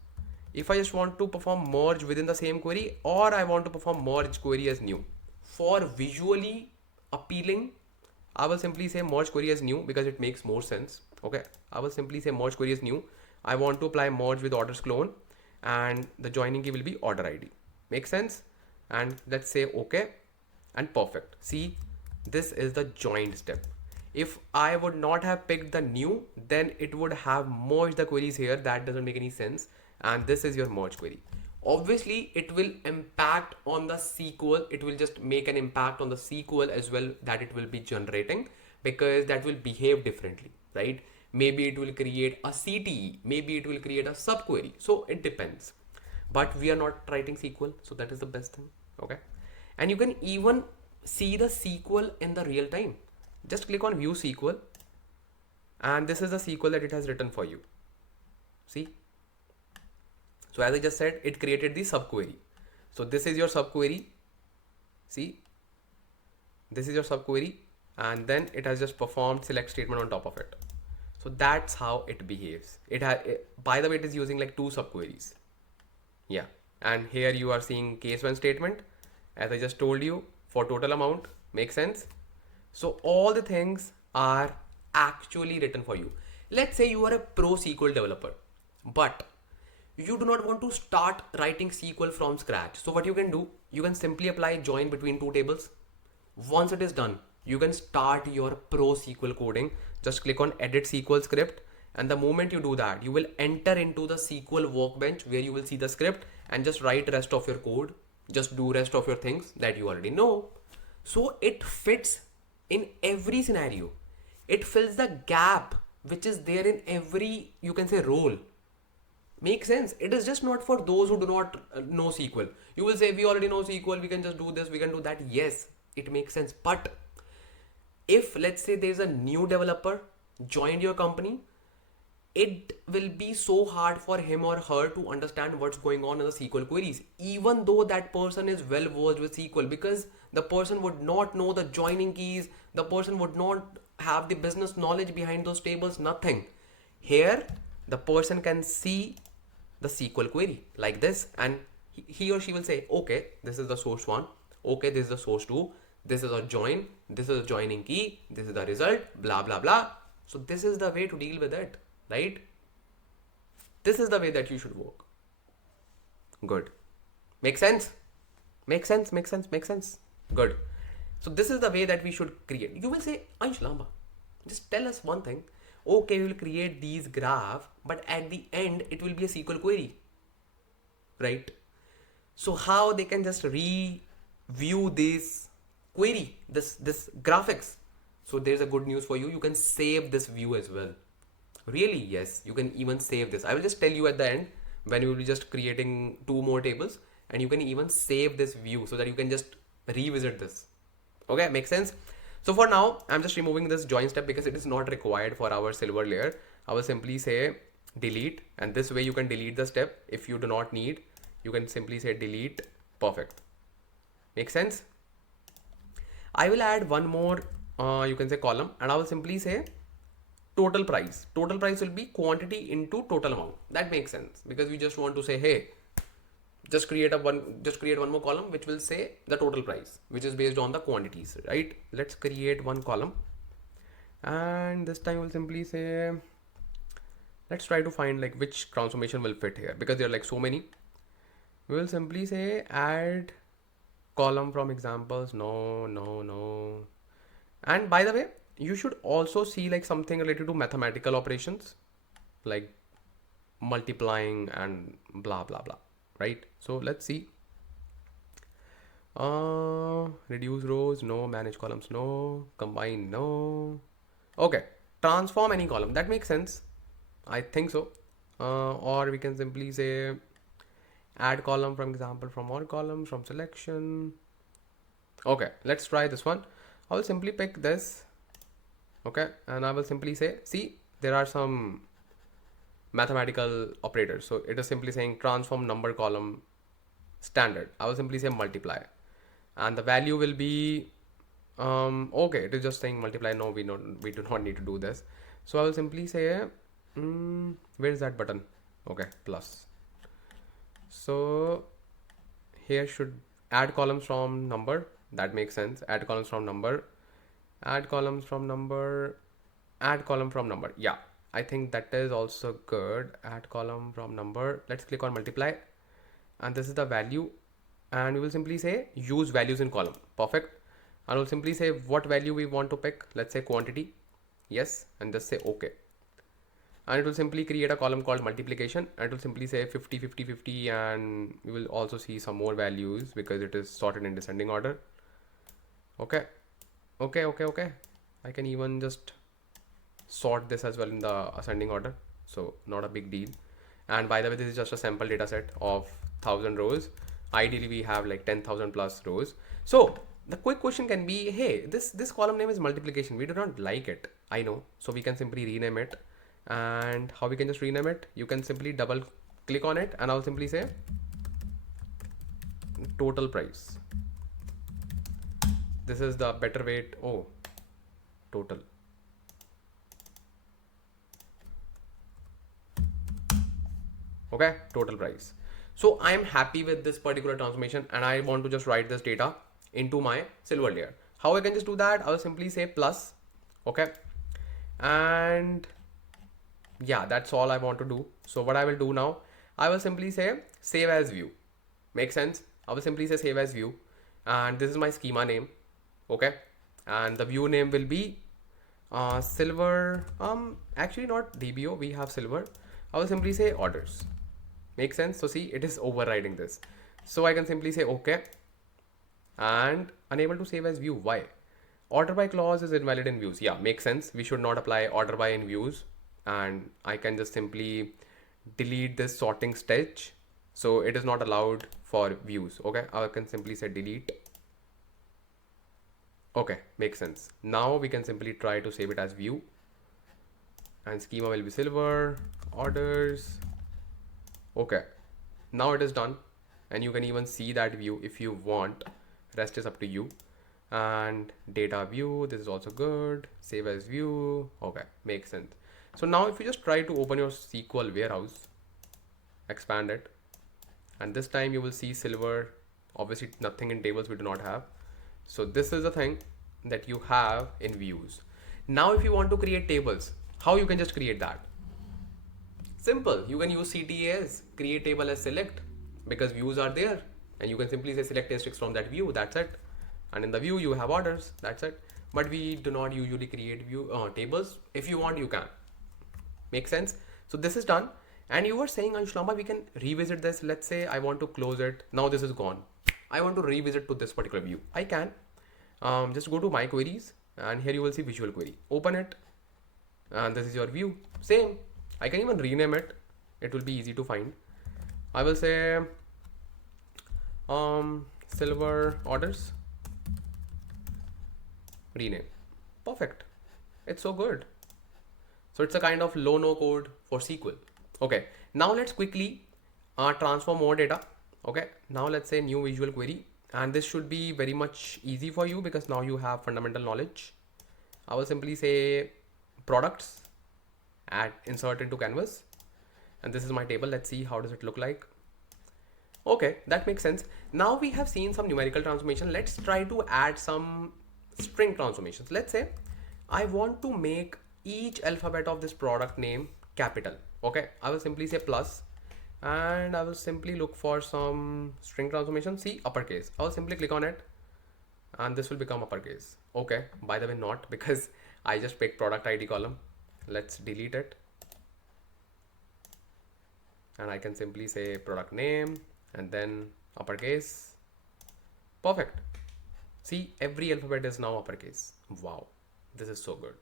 If I just want to perform merge within the same query, or I want to perform merge query as new. For visually appealing, I will simply say merge query as new because it makes more sense. Okay, I will simply say merge query as new. I want to apply merge with orders clone, and the joining key will be order ID. Make sense? And let's say okay, and perfect. See, this is the joined step. If I would not have picked the new, then it would have merged the queries here. That doesn't make any sense. And this is your merge query. Obviously, it will impact on the SQL. It will just make an impact on the SQL as well that it will be generating, because that will behave differently, right? Maybe it will create a CTE, maybe it will create a subquery. So it depends. But we are not writing SQL, so that is the best thing. Okay. And you can even see the SQL in the real time. Just click on view SQL, and this is the SQL that it has written for you. See? So as I just said, it created the subquery. So this is your subquery. See, this is your subquery, and then it has just performed select statement on top of it. So that's how it behaves. By the way, it is using like two subqueries. Yeah. And here you are seeing case one statement, as I just told you, for total amount. Makes sense? So all the things are actually written for you. Let's say you are a pro SQL developer, but you do not want to start writing SQL from scratch. So what you can do, you can simply apply join between two tables. Once it is done, you can start your pro SQL coding. Just click on edit SQL script, and the moment you do that, you will enter into the SQL workbench where you will see the script, and just write rest of your code. Just do rest of your things that you already know. So it fits in every scenario. It fills the gap which is there in every, you can say, role. Make sense? It is just not for those who do not know SQL. You will say, we already know SQL, we can just do this, we can do that. Yes, it makes sense. But if let's say there's a new developer joined your company, it will be so hard for him or her to understand what's going on in the SQL queries, even though that person is well versed with SQL, because the person would not know the joining keys, the person would not have the business knowledge behind those tables, nothing. Here, the person can see the SQL query like this, and he or she will say, okay, this is the source one, okay, this is the source two, this is a join, this is a joining key, this is the result, blah blah blah. So this is the way to deal with it, right? This is the way that you should work. Good. Make sense? Make sense, make sense, make sense. Good. So this is the way that we should create. You will say, Ansh, Lamba, just tell us one thing. Okay, we will create these graph, but at the end it will be a SQL query, right? So how they can just review this query, this graphics? So there's a good news for you. You can save this view as well. Really? Yes, you can even save this. I will just tell you at the end when you will be just creating two more tables, and you can even save this view so that you can just revisit this. Okay, makes sense? So for now, I'm just removing this join step because it is not required for our silver layer. I will simply say delete, and this way you can delete the step. If you do not need, you can simply say delete. Perfect. Make sense? I will add one more, you can say column, and I will simply say total price. Total price will be quantity into total amount. That makes sense because we just want to say, hey, just create one more column which will say the total price, which is based on the quantities, right? Let's create one column, and this time we'll simply say, let's try to find like which transformation will fit here, because there are like so many. We will simply say add column from examples. No. And by the way, you should also see like something related to mathematical operations like multiplying and blah blah blah, right? So let's see. Reduce rows, no. Manage columns, no. Combine, no. Okay, transform any column, that makes sense, I think so. Or we can simply say add column from example, from all columns, from selection. Okay, let's try this one. I will simply pick this. Okay, and I will simply say, see, there are some mathematical operator. So it is simply saying transform number column standard. I will simply say multiply, and the value will be okay, it is just saying multiply. No, we do not need to do this. So I will simply say where is that button? Okay, plus. So here should add columns from number. That makes sense. Add columns from number, add columns from number, add column from number. Yeah, I think that is also good. Add column from number. Let's click on multiply, and this is the value, and we will simply say use values in column. Perfect. And we'll simply say what value we want to pick. Let's say quantity. Yes, and just say okay. And it will simply create a column called multiplication, and it will simply say 50 50 50, and we will also see some more values because it is sorted in descending order. Okay, I can even just sort this as well in the ascending order, so not a big deal. And by the way, this is just a sample data set of 1000 rows. Ideally we have like 10,000 plus rows. So the quick question can be, hey, this column name is multiplication, we do not like it, I know, so we can simply rename it. And how we can just rename it? You can simply double click on it, and I'll simply say total price. This is the better way to, total. Okay, total price. So I am happy with this particular transformation, and I want to just write this data into my silver layer. How I can just do that? I will simply say plus. Okay, and yeah, that's all I want to do. So what I will do now, I will simply say save as view. Make sense? I will simply say save as view, and this is my schema name. Okay, and the view name will be silver. Actually not DBO, we have silver. I will simply say orders. Make sense? So see, it is overriding this. So I can simply say okay, and unable to save as view. Why? Order by clause is invalid in views. Yeah, makes sense. We should not apply order by in views, and I can just simply delete this sorting stage. So it is not allowed for views. Okay, I can simply say delete. Okay, makes sense. Now we can simply try to save it as view, and schema will be silver orders. Okay, now it is done, and you can even see that view if you want. Rest is up to you. And data view, this is also good. Save as view. Okay, makes sense. So now if you just try to open your SQL warehouse, expand it, and this time you will see silver. Obviously nothing in tables we do not have. So this is the thing that you have in views. Now if you want to create tables, how you can just create that? Simple. You can use CTEs, create table as select, because views are there, and you can simply say select asterisk from that view. That's it. And in the view you have orders. That's it. But we do not usually create view tables. If you want, you can. Make sense? So this is done. And you were saying, Ansh, Lamba, we can revisit this. Let's say I want to close it. Now this is gone. I want to revisit to this particular view. I can just go to my queries, and here you will see visual query. Open it, and this is your view. Same. I can even rename it. It will be easy to find. I will say silver orders. Rename. Perfect. It's so good. So it's a kind of low no code for SQL. Okay, now let's quickly transform more data. Okay, now let's say new visual query, and this should be very much easy for you because now you have fundamental knowledge. I will simply say products, add insert into canvas, and this is my table. Let's see how does it look like. Okay, that makes sense. Now we have seen some numerical transformation. Let's try to add some string transformations. Let's say I want to make each alphabet of this product name capital. Okay, I will simply say plus, and I will simply look for some string transformation. See, uppercase. I will simply click on it, and this will become uppercase. Okay, by the way, not, because I just picked product ID column. Let's delete it, and I can simply say product name and then uppercase. Perfect. See, every alphabet is now uppercase. Wow, this is so good.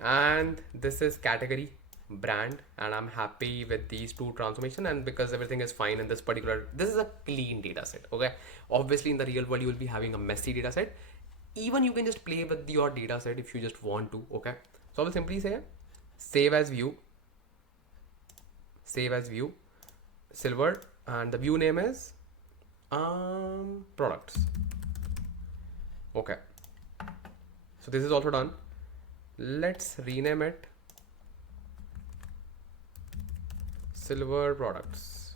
And this is category, brand, and I'm happy with these two transformation, and because everything is fine in this particular, this is a clean data set. Okay, obviously in the real world you will be having a messy data set. Even you can just play with your data set if you just want to. Okay, so I will simply say save as view, save as view, silver, and the view name is products. Okay, so this is also done. Let's rename it silver products.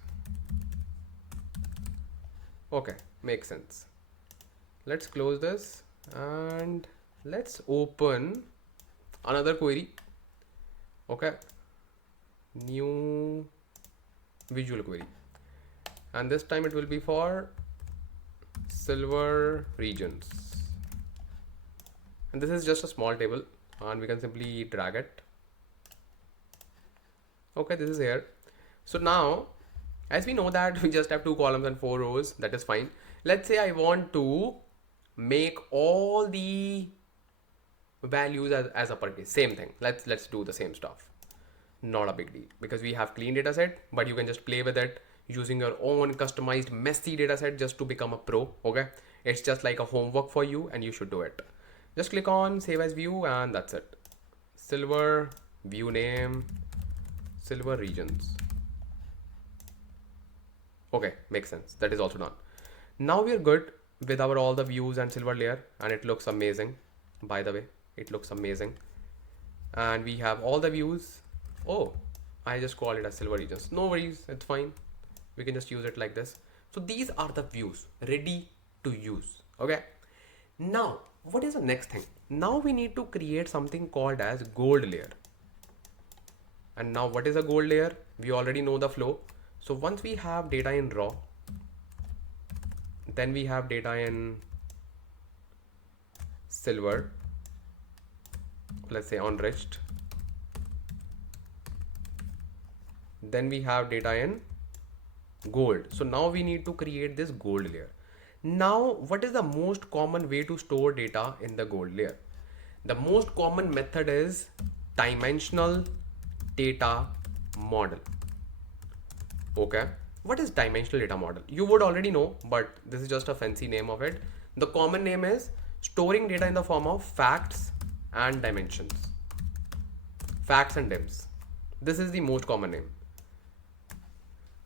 Okay, makes sense. Let's close this and let's open another query. Okay, new visual query, and this time it will be for silver regions, and this is just a small table and we can simply drag it. Okay, this is here. So now, as we know that we just have 2 columns and 4 rows, that is fine. Let's say I want to make all the values as uppercase, same thing. Let's do the same stuff. Not a big deal because we have clean data set, but you can just play with it using your own customized messy data set just to become a pro. Okay, it's just like a homework for you and you should do it. Just click on save as view and that's it. Silver view name, silver regions. Okay, makes sense. That is also done. Now we are good with our all the views and silver layer, and it looks amazing. By the way, it looks amazing. And we have all the views. Oh, I just call it as silver regions. No worries, it's fine. We can just use it like this. So these are the views ready to use. Okay. Now, what is the next thing? Now we need to create something called as gold layer. And now what is a gold layer? We already know the flow. So once we have data in raw, then we have data in silver, let's say enriched, then we have data in gold. So now we need to create this gold layer. Now what is the most common way to store data in the gold layer? The most common method is dimensional data model. Okay, what is dimensional data model? You would already know, but this is just a fancy name of it. The common name is storing data in the form of facts and dimensions. Facts and dims. This is the most common name.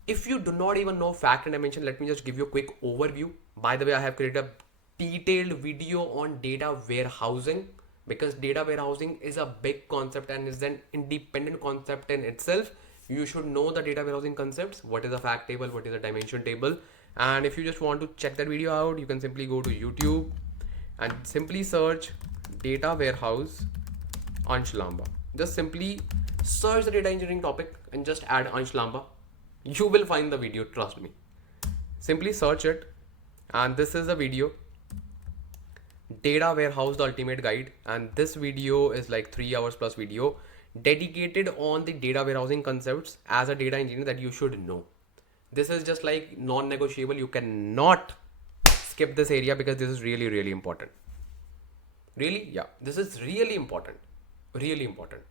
If you do not even know fact and dimension, let me just give you a quick overview. By the way, I have created a detailed video on data warehousing because data warehousing is a big concept and is an independent concept in itself. You should know the data warehousing concepts. What is a fact table? What is a dimension table? And if you just want to check that video out, you can simply go to YouTube and simply search data warehouse Ansh Lamba. Just simply search the data engineering topic and just add Ansh Lamba. You will find the video, trust me. Simply search it, and this is the video, data warehouse the ultimate guide, and this video is like 3 hours plus video dedicated on the data warehousing concepts as a data engineer that you should know. This is just like non-negotiable. You cannot skip this area because this is really, really important. Really? Yeah, this is really important. Really important.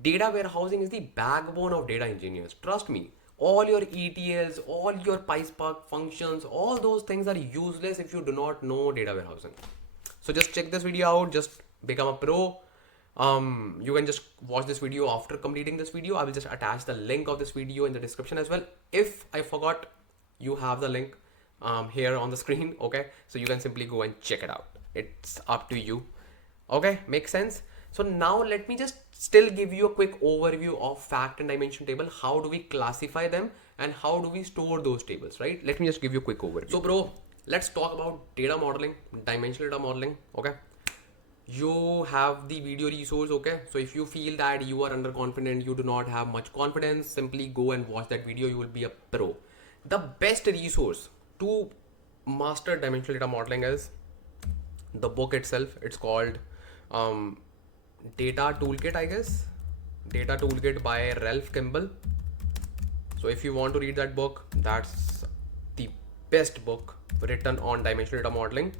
Data warehousing is the backbone of data engineers. Trust me. All your ETLs, all your PySpark functions, all those things are useless if you do not know data warehousing. So just check this video out. Just become a pro. You can just watch this video after completing this video. I will just attach the link of this video in the description as well. If I forgot, you have the link here on the screen. Okay, so you can simply go and check it out. It's up to you. Okay, makes sense. So now let me just still give you a quick overview of fact and dimension table. How do we classify them and how do we store those tables, right? Let me just give you a quick overview. So bro, let's talk about data modeling, dimensional data modeling. Okay, you have the video resource. Okay, so if you feel that you are underconfident, you do not have much confidence, simply go and watch that video. You will be a pro. The best resource to master dimensional data modeling is the book itself. It's called Data Toolkit, I guess. Data Toolkit by Ralph Kimball. So if you want to read that book, that's the best book written on dimensional data modeling.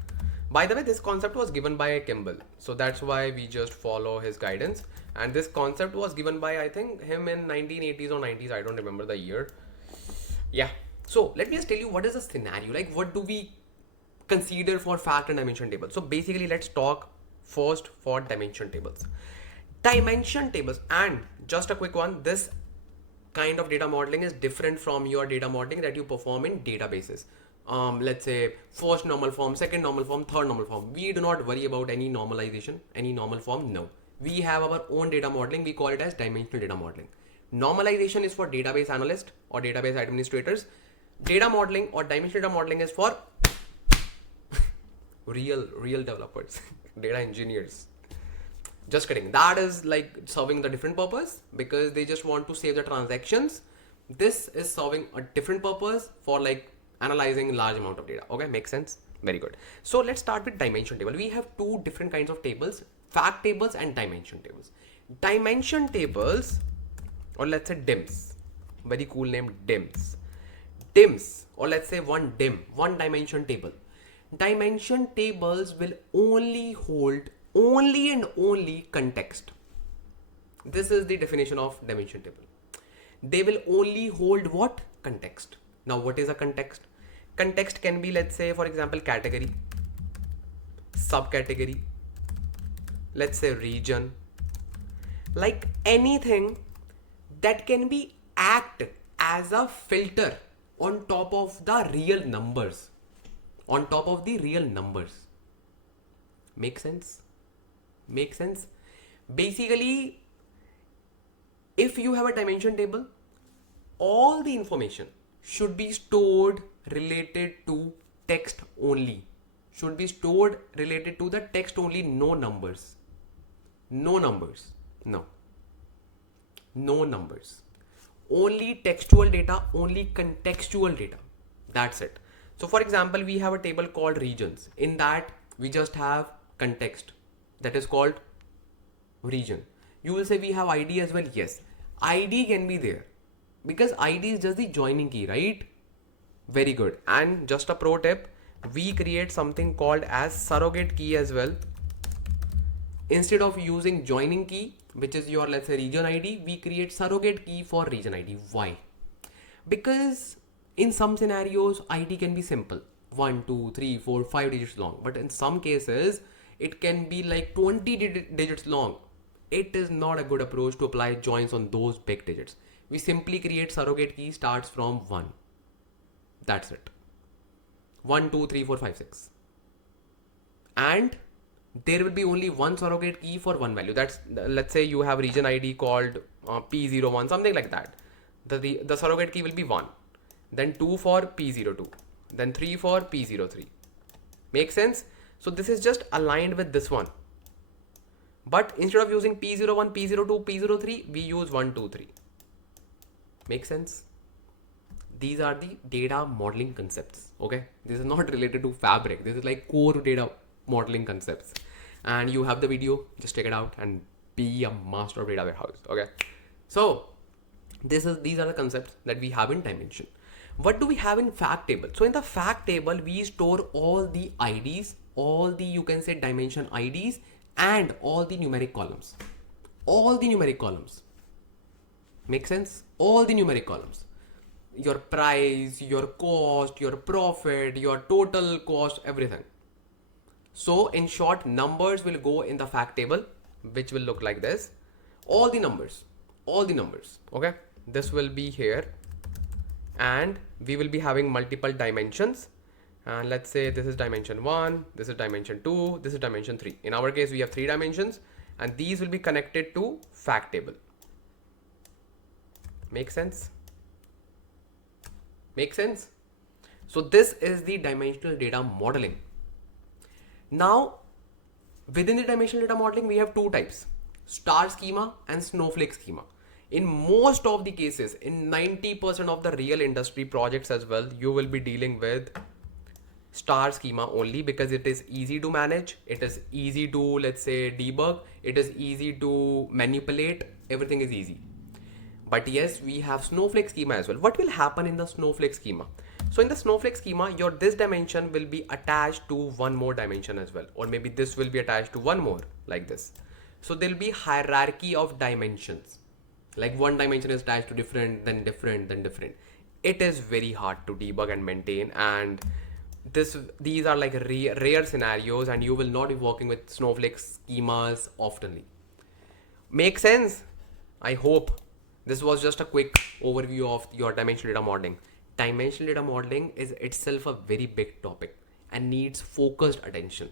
By the way, this concept was given by Kimball, so that's why we just follow his guidance. And this concept was given by, I think, him in 1980s or 90s. I don't remember the year. Yeah. So let me just tell you what is the scenario. Like, what do we consider for fact and dimension tables? So basically, let's talk first for dimension tables. Dimension tables, and just a quick one, this kind of data modeling is different from your data modeling that you perform in databases. Let's say first normal form, second normal form, third normal form. We do not worry about any normalization, any normal form. No, we have our own data modeling. We call it as dimensional data modeling. Normalization is for database analysts or database administrators. Data modeling or dimensional data modeling is for real developers, data engineers. Just kidding. That is like serving the different purpose because they just want to save the transactions. This is serving a different purpose for like analyzing large amount of data. Okay, makes sense. Very good. So let's start with dimension table. We have two different kinds of tables: fact tables and dimension tables. Dimension tables, or let's say DIMs. Very cool name, DIMs. DIMs, or let's say one dimension table. Dimension tables will only hold only and only context. This is the definition of dimension table. They will only hold what? Context. Now what is a context? Context can be, let's say for example, category, subcategory, let's say region, like anything that can be act as a filter on top of the real numbers. On top of the real numbers. Make sense? Make sense? Basically, if you have a dimension table, all the information should be stored related to text only. Should be stored related to the text only, no numbers. No numbers. No. No numbers. Only textual data, only contextual data. That's it. So for example, we have a table called regions. In that, we just have context. That is called region. You will say we have ID as well. Yes, ID can be there because ID is just the joining key, right? Very good. And just a pro tip, we create something called as surrogate key as well. Instead of using joining key, which is your, let's say, region ID, we create surrogate key for region ID. Why? Because in some scenarios, ID can be simple, 1, 2, 3, 4, 5 digits long. But in some cases, it can be like 20 digits long. It is not a good approach to apply joins on those big digits. We simply create surrogate key starts from 1. That's it. 1, 2, 3, 4, 5, 6. And there will be only one surrogate key for one value. That's, let's say you have region ID called P01, something like that. The surrogate key will be 1. Then 2 for P02. Then 3 for P03. Make sense? So this is just aligned with this one. But instead of using P01, P02, P03, we use 1, 2, 3. Make sense? These are the data modeling concepts. Okay. This is not related to Fabric. This is like core data modeling concepts. And you have the video. Just check it out and be a master of data warehouse. Okay. So these are the concepts that we have in dimension. What do we have in fact table? So in the fact table, we store all the IDs, all the, you can say, dimension IDs, and all the numeric columns. All the numeric columns. Make sense? All the numeric columns. Your price, your cost, your profit, your total cost, everything. So in short, numbers will go in the fact table, which will look like this. All the numbers. Okay. This will be here. And we will be having multiple dimensions. And let's say this is dimension 1, this is dimension 2, this is dimension 3. In our case, we have 3 dimensions, and these will be connected to fact table. Make sense? Make sense? So this is the dimensional data modeling. Now, within the dimensional data modeling, we have two types: star schema and snowflake schema. In most of the cases, in 90% of the real industry projects as well, you will be dealing with star schema only because it is easy to manage. It is easy to, let's say, debug. It is easy to manipulate. Everything is easy. But yes, we have snowflake schema as well. What will happen in the snowflake schema? So in the snowflake schema, this dimension will be attached to one more dimension as well. Or maybe this will be attached to one more like this. So there will be hierarchy of dimensions. Like one dimension is attached to different, then different, then different. It is very hard to debug and maintain, and these are like rare scenarios, and you will not be working with snowflake schemas oftenly. Make sense? I hope. This was just a quick overview of your dimensional data modeling. Dimensional data modeling is itself a very big topic and needs focused attention.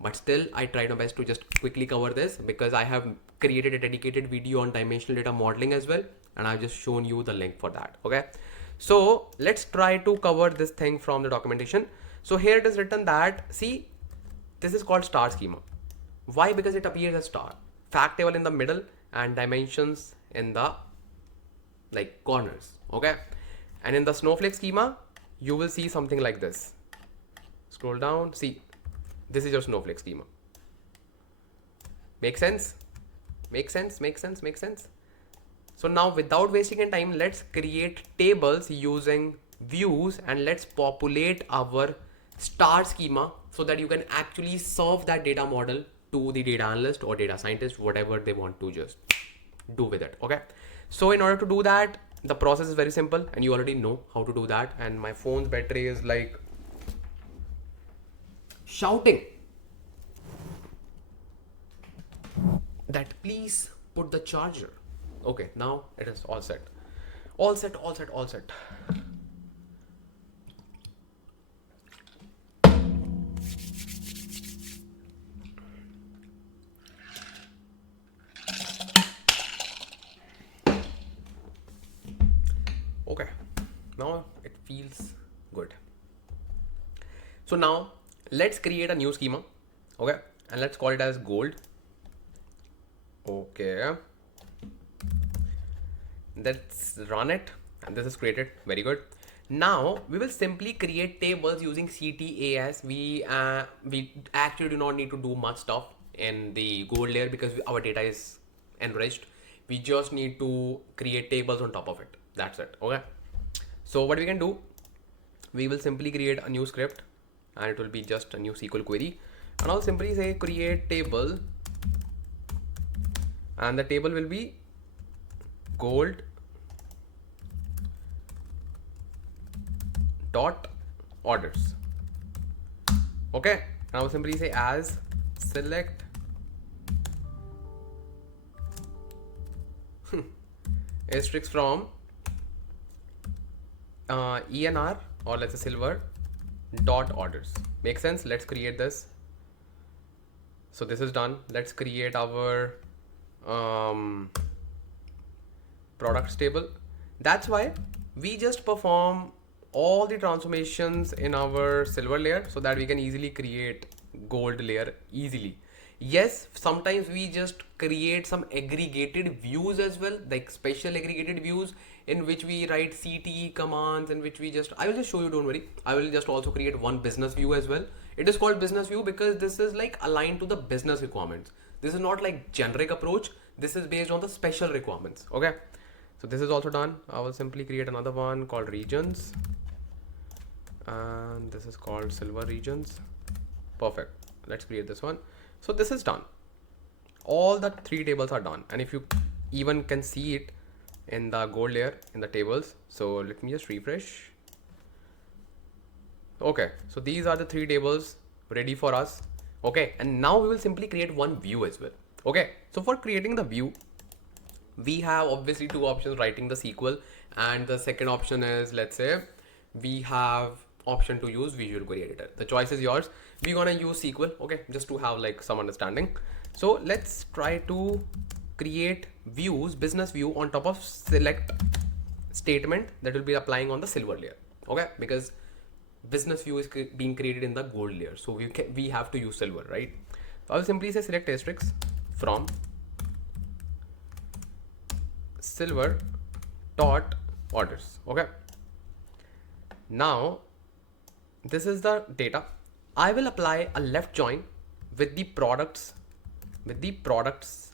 But still, I tried my best to just quickly cover this because I have created a dedicated video on dimensional data modeling as well. And I've just shown you the link for that. Okay. So let's try to cover this thing from the documentation. So here it is written that, see, this is called star schema. Why? Because it appears as star. Fact table in the middle and dimensions in the like corners. Okay. And in the snowflake schema, you will see something like this. Scroll down. See, this is your snowflake schema. Make sense? Make sense? Make sense? Make sense? So now without wasting any time, let's create tables using views and let's populate our star schema so that you can actually serve that data model to the data analyst or data scientist, whatever they want to just do with it. Okay. So in order to do that, the process is very simple and you already know how to do that. And my phone's battery is like shouting that please put the charger. Okay, now it is all set. All set, all set, all set. Okay, now it feels good. So now let's create a new schema. Okay, and let's call it as gold. Okay, let's run it, and this is created. Very good. Now we will simply create tables using CTAS. We actually do not need to do much stuff in the gold layer because our data is enriched. We just need to create tables on top of it. That's it. Okay. So what we can do, we will simply create a new script and it will be just a new SQL query, and I'll simply say create table, and the table will be gold dot orders. Okay, and I will simply say as select asterisk from ENR, or let's say silver dot orders. Make sense? Let's create this. So this is done. Let's create our products table. That's why we just perform all the transformations in our silver layer so that we can easily create gold layer easily. Yes, sometimes we just create some aggregated views as well, like special aggregated views in which we write CTE commands, in which we just, I will just show you, don't worry. I will just also create one business view as well. It is called business view because this is like aligned to the business requirements. This is not like generic approach. This is based on the special requirements. Okay. So this is also done. I will simply create another one called regions. And this is called silver regions. Perfect. Let's create this one. So this is done. All the three tables are done. And if you even can see it in the gold layer in the tables. So let me just refresh. Okay. So these are the three tables ready for us. Okay. And now we will simply create one view as well. Okay. So for creating the view, we have obviously two options, writing the SQL, and the second option is, let's say we have option to use Visual Query Editor. The choice is yours. We're gonna use SQL, okay, just to have like some understanding. So let's try to create views, business view on top of select statement that will be applying on the silver layer, okay, because business view is being created in the gold layer, so we have to use silver, right? So I'll simply say select asterisk from silver dot orders. Okay, now this is the data. I will apply a left join with the products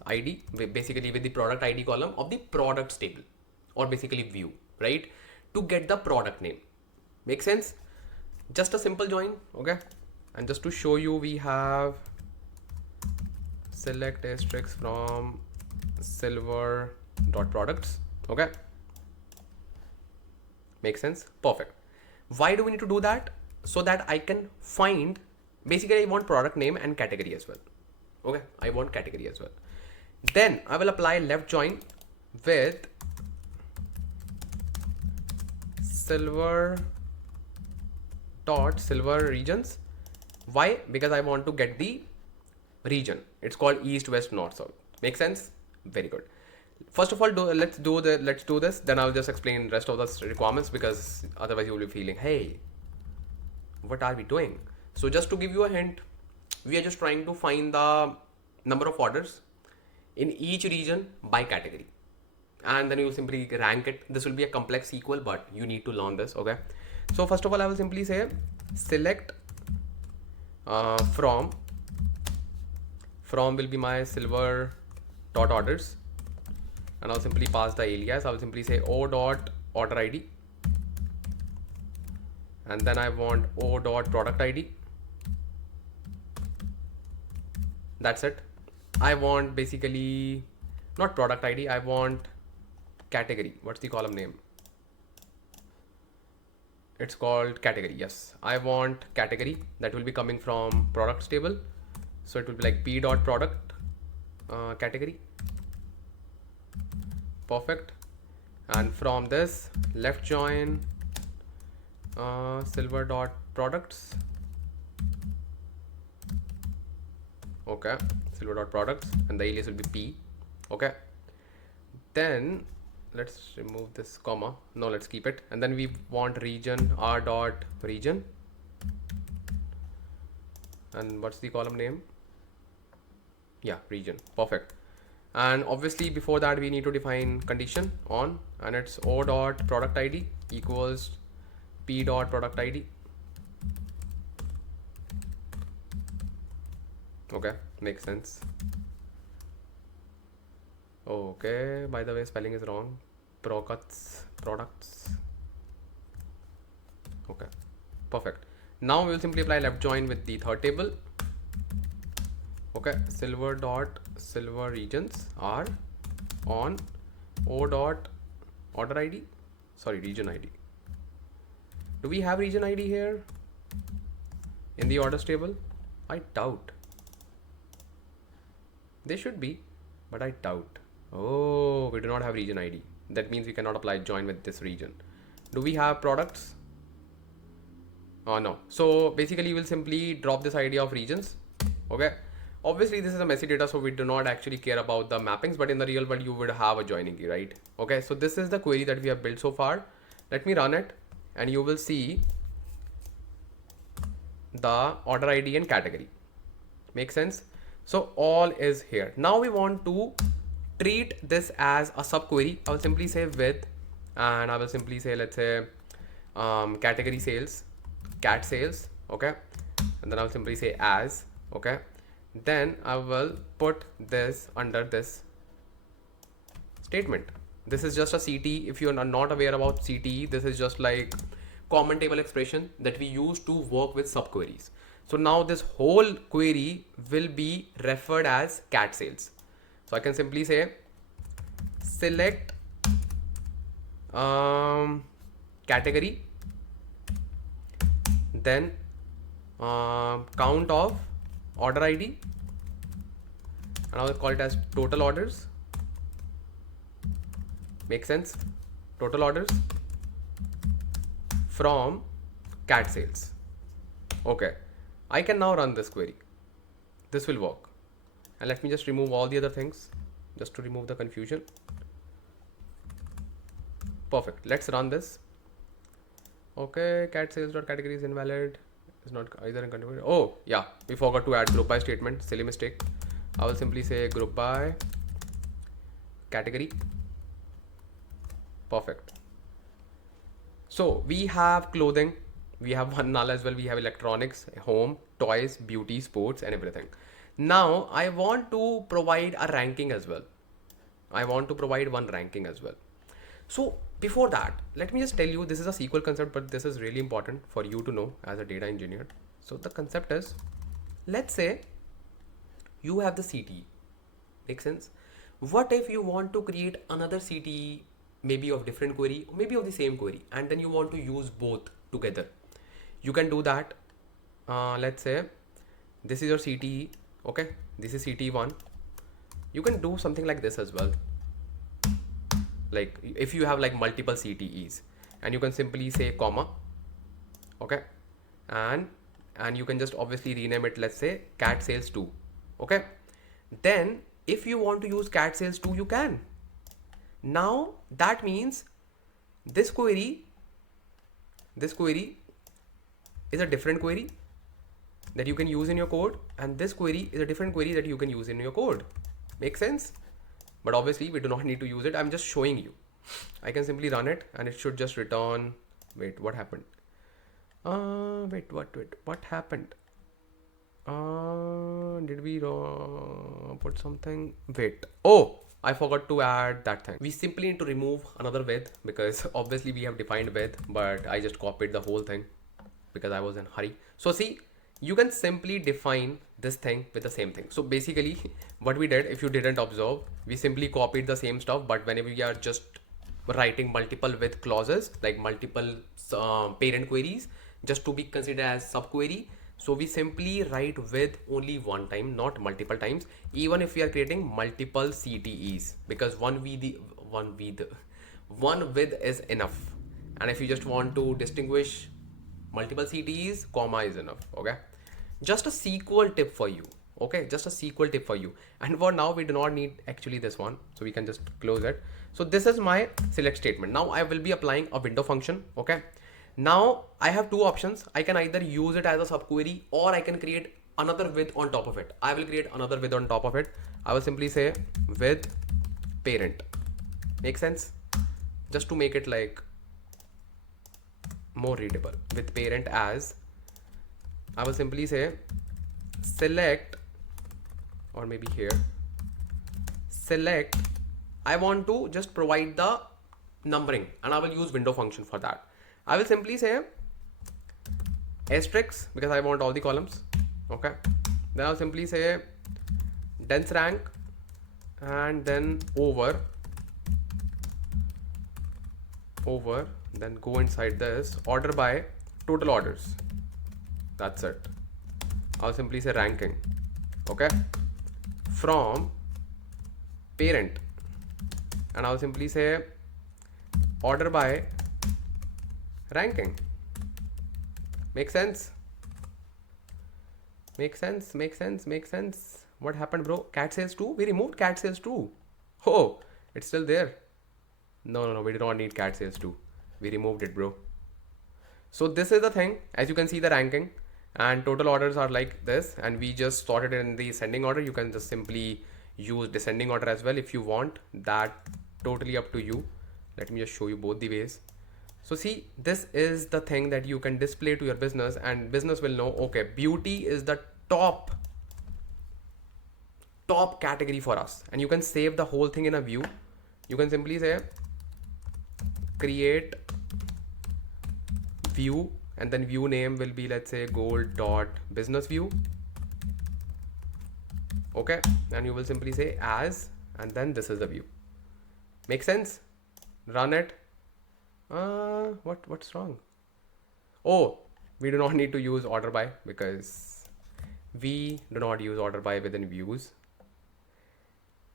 ID, basically with the product ID column of the products table, or basically view, right, to get the product name. Make sense? Just a simple join. Okay, and just to show you, we have select asterisk from silver dot products. Okay, make sense? Perfect. Why do we need to do that? So that I can find, basically I want product name and category as well. Okay, I want category as well. Then I will apply left join with silver dot silver regions. Why? Because I want to get the region. It's called east, west, north, south. Make sense? Very good. First of all, let's do this. Then I'll just explain rest of the requirements, because otherwise you will be feeling, hey, what are we doing? So just to give you a hint, we are just trying to find the number of orders in each region by category, and then you will simply rank it. This will be a complex SQL, but you need to learn this. Okay. So first of all, I will simply say select from will be my silver dot orders, and I'll simply pass the alias. I will simply say O dot order ID, and then I want O dot product ID. That's it. I want basically not product ID, I want category. What's the column name? It's called category. Yes, I want category that will be coming from products table. So it will be like p dot product category. Perfect. And from this, left join silver dot products. Okay, silver dot products, and the alias will be p. Okay, then let's remove this comma. No, let's keep it. And then we want region, r dot region. And what's the column name? Yeah, region. Perfect. And obviously before that we need to define condition on, and it's O dot product ID equals p dot product ID. Okay, makes sense. Okay, by the way, spelling is wrong. Products. Okay, perfect. Now we will simply apply left join with the third table. Okay, silver dot silver regions are on O dot order ID. Sorry, region ID. Do we have region ID here in the orders table? I doubt. They should be, but I doubt. Oh, we do not have region ID. That means we cannot apply join with this region. Do we have products? Oh no. So basically we'll simply drop this idea of regions. Okay. Obviously this is a messy data, so we do not actually care about the mappings, but in the real world you would have a joining key, right? Okay. So this is the query that we have built so far. Let me run it and you will see the order ID and category. Make sense? So all is here. Now we want to treat this as a subquery. I will simply say with, and I will simply say, let's say category sales, cat sales. Okay. And then I'll simply say as. Okay. Then I will put this under this statement. This is just a CTE. If you are not aware about CTE, this is just like common table expression that we use to work with subqueries. So now this whole query will be referred as cat sales. So I can simply say select category, then count of order ID, and I will call it as total orders. Make sense? Total orders from cat sales. Okay, I can now run this query. This will work. And let me just remove all the other things just to remove the confusion. Perfect. Let's run this. Okay, cat sales dot category is invalid. It's not either in contributor. Oh yeah, we forgot to add group by statement. Silly mistake. I will simply say group by category. Perfect. So we have clothing, we have one null as well, we have electronics, home, toys, beauty, sports, and everything. Now I want to provide a ranking as well. I want to provide one ranking as well. So before that, let me just tell you, this is a SQL concept, but this is really important for you to know as a data engineer. So the concept is, let's say you have the CTE. Make sense? What if you want to create another CTE, maybe of different query, maybe of the same query, and then you want to use both together? You can do that. Let's say this is your CTE. Okay, this is CTE1. You can do something like this as well. Like if you have like multiple CTEs, and you can simply say comma. Okay, and you can just obviously rename it, let's say cat sales 2. Okay, then if you want to use cat sales 2, you can. Now that means this query is a different query that you can use in your code, and this query is a different query that you can use in your code. Make sense? But obviously we do not need to use it. I'm just showing you. I can simply run it and it should just return. Wait, what happened? Wait, what happened? Did we put something? Wait. Oh, I forgot to add that thing. We simply need to remove another with, because obviously we have defined with, but I just copied the whole thing because I was in a hurry. So see, you can simply define this thing with the same thing. So basically what we did, if you didn't observe, we simply copied the same stuff, but whenever we are just writing multiple with clauses, like multiple parent queries, just to be considered as subquery, so we simply write with only one time, not multiple times, even if we are creating multiple CTEs, because one with is enough. And if you just want to distinguish multiple CTEs, comma is enough. Okay, just a SQL tip for you. Okay, just a SQL tip for you. And for now we do not need actually this one, so we can just close it. So this is my select statement. Now I will be applying a window function. Okay, now I have two options. I can either use it as a subquery, or I can create another with on top of it. I will create another with on top of it. I will simply say with parent. Make sense? Just to make it like more readable. With parent as, I will simply say select, or maybe here select, I want to just provide the numbering, and I will use window function for that. I will simply say asterisk because I want all the columns. Okay, then I'll simply say dense rank, and then over, then go inside this order by total orders. That's it. I'll simply say ranking. Okay, from parent, and I'll simply say order by ranking. Make sense? Make sense? Make sense? Make sense? What happened, bro? Cat sales 2? We removed cat sales 2. Oh, it's still there. No, we do not need cat sales 2. We removed it, bro. So this is the thing. As you can see, the ranking and total orders are like this, and we just sorted it in the ascending order. You can just simply use descending order as well if you want. That totally up to you. Let me just show you both the ways. So see, this is the thing that you can display to your business, and business will know, okay, beauty is the top category for us. And you can save the whole thing in a view. You can simply say create view, and then view name will be, let's say, gold dot business view. Okay, and you will simply say as, and then this is the view. Make sense? Run it. What's wrong? Oh, we do not need to use order by, because we do not use order by within views.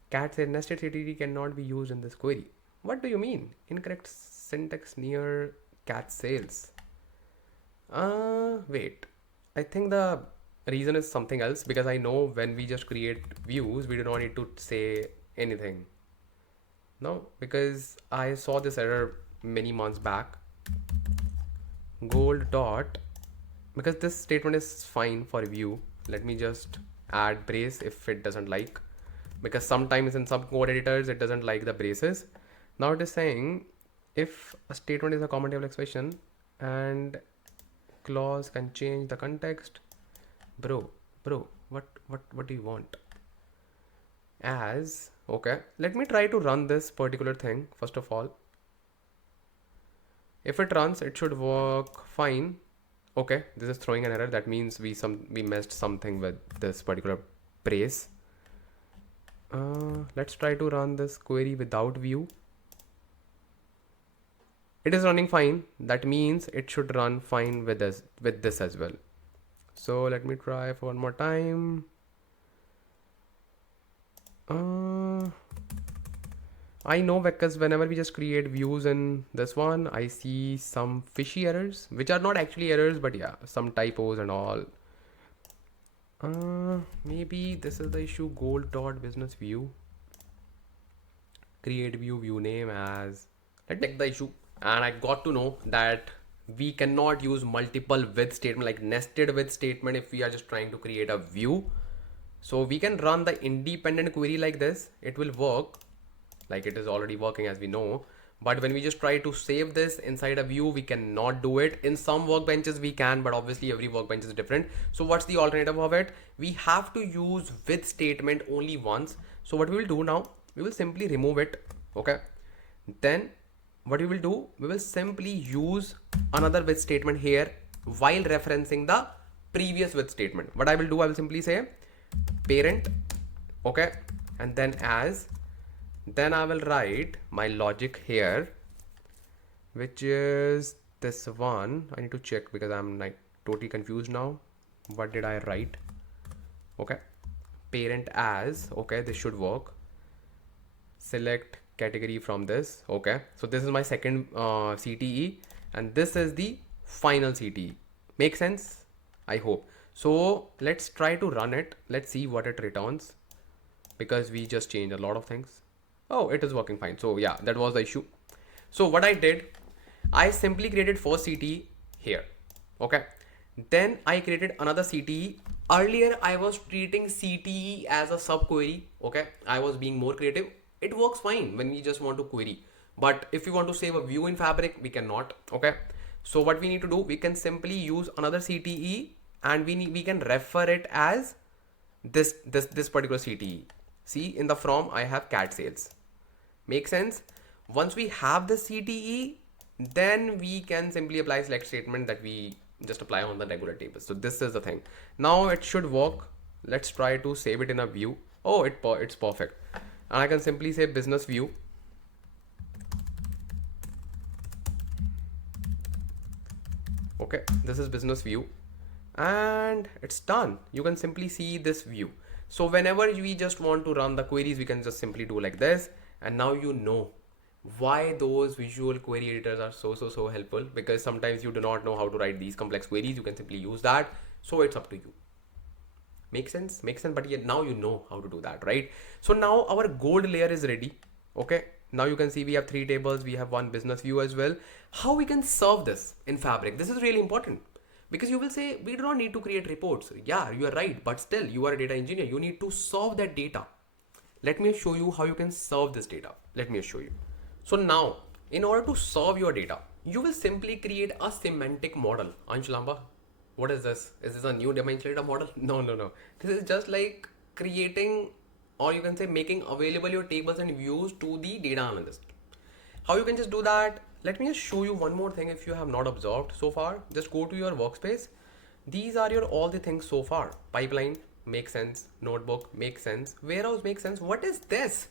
Cat said nested CTD cannot be used in this query. What do you mean? Incorrect syntax near cat sales. Wait, I think the reason is something else, because I know when we just create views, we do not need to say anything. No, because I saw this error many months back. Gold dot, because this statement is fine for view. Let me just add brace if it doesn't like, because sometimes in some code editors it doesn't like the braces. Now it is saying if a statement is a common table expression and clause can change the context. Bro, what do you want? As, okay, let me try to run this particular thing first of all. If it runs, it should work fine. Okay, this is throwing an error. That means we messed something with this particular brace. Let's try to run this query without view. It is running fine. That means it should run fine with this as well. So let me try for one more time. I know because whenever we just create views in this one, I see some fishy errors, which are not actually errors, but yeah, some typos and all. Maybe this is the issue. Gold dot business view. Create view name as. Let's check the issue. And I got to know that we cannot use multiple with statement, like nested with statement, if we are just trying to create a view. So we can run the independent query like this. It will work, like it is already working as we know. But when we just try to save this inside a view, we cannot do it. In some workbenches we can, but obviously every workbench is different. So what's the alternative of it? We have to use with statement only once. So what we will do now, we will simply remove it. Okay. Then what we will do, we will simply use another with statement here while referencing the previous with statement. What I will do, I will simply say parent, okay, and then as, then I will write my logic here, which is this one. I need to check because I'm like totally confused now. What did I write? Okay, parent as, okay, this should work. Select category from this. Okay, so this is my second CTE and this is the final CTE. Make sense? I hope so. Let's try to run it. Let's see what it returns, because we just changed a lot of things. Oh, it is working fine. So yeah, that was the issue. So what I did, I simply created first CTE here. Okay, then I created another CTE. Earlier I was treating CTE as a subquery. Okay, I was being more creative. It works fine when we just want to query, but if we want to save a view in Fabric, we cannot. Okay, so what we need to do, we can simply use another CTE and we can refer it as this particular CTE. See, in the from I have cat sales. Make sense? Once we have the CTE, then we can simply apply select statement that we just apply on the regular table. So this is the thing. Now it should work. Let's try to save it in a view. Oh, it's perfect. And I can simply say business view. Okay, this is business view and it's done. You can simply see this view. So whenever we just want to run the queries, we can just simply do like this. And now you know why those visual query editors are so helpful, because sometimes you do not know how to write these complex queries. You can simply use that. So it's up to you. Make sense? Make sense. But yet now you know how to do that, right? So now our gold layer is ready. Okay. Now you can see we have 3 tables. We have one business view as well. How we can serve this in Fabric? This is really important, because you will say we do not need to create reports. Yeah, you are right. But still, you are a data engineer. You need to serve that data. Let me show you how you can serve this data. Let me show you. So now, in order to serve your data, you will simply create a semantic model. Ansh, Lamba, what is this? Is this a new dimensional data model? No. This is just like creating, or you can say making available your tables and views to the data analyst. How you can just do that? Let me just show you one more thing if you have not observed so far. Just go to your workspace. These are your all the things so far. Pipeline makes sense. Notebook makes sense. Warehouse makes sense. What is this?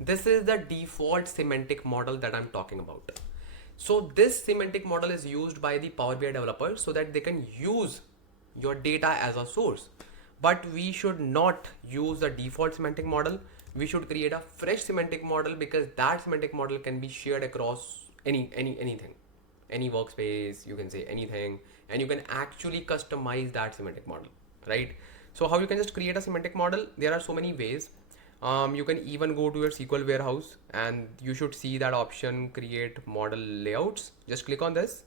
This is the default semantic model that I'm talking about. So this semantic model is used by the Power BI developers so that they can use your data as a source. But we should not use the default semantic model. We should create a fresh semantic model, because that semantic model can be shared across anything, any workspace, you can say anything, and you can actually customize that semantic model, right? So how you can just create a semantic model? There are so many ways. You can even go to your SQL warehouse and you should see that option, create model layouts. Just click on this.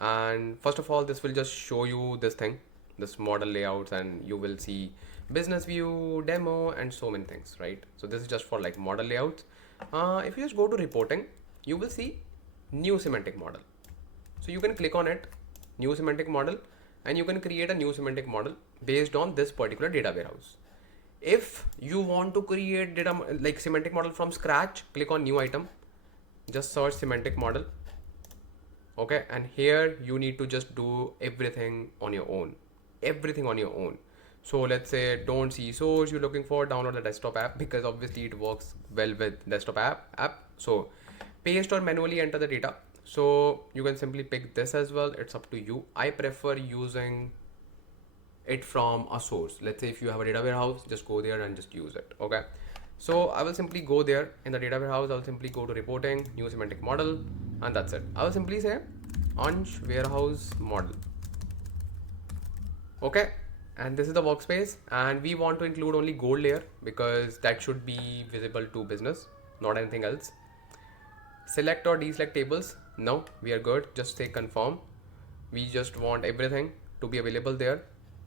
And first of all, this will just show you this thing, this model layouts, and you will see business view, demo, and so many things, right? So this is just for like model layouts. If you just go to reporting, you will see new semantic model. So you can click on it, new semantic model, and you can create a new semantic model based on this particular data warehouse. If you want to create data like semantic model from scratch, click on new item, just search semantic model. Okay, and here you need to just do everything on your own, So let's say don't see source you're looking for, download the desktop app, because obviously it works well with desktop app. So paste or manually enter the data. So you can simply pick this as well. It's up to you. I prefer using it from a source. Let's say if you have a data warehouse, just go there and just use it. Okay, So I will simply go there in the data warehouse. I will simply go to reporting, new semantic model, and that's it. I will simply say Ansh warehouse model. Okay, and this is the workspace, and we want to include only gold layer because that should be visible to business, not anything else. Select or deselect tables. No, we are good. Just say confirm. We just want everything to be available there.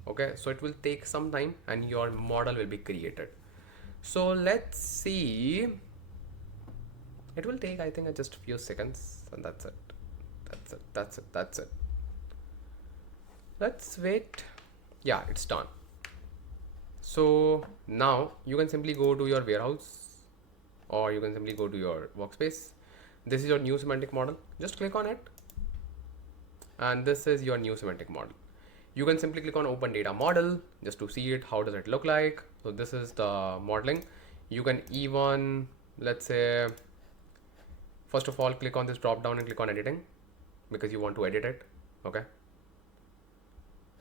Okay, so it will take some time and your model will be created. So let's see. It will take, I think, just a few seconds, and that's it. That's it. That's it. That's it. Let's wait. Yeah, it's done. So now you can simply go to your warehouse, or you can simply go to your workspace. This is your new semantic model. Just click on it, and this is your new semantic model. You can simply click on open data model just to see it. How does it look like? So this is the modeling. You can even, let's say, first of all, click on this drop down and click on editing because you want to edit it. Okay,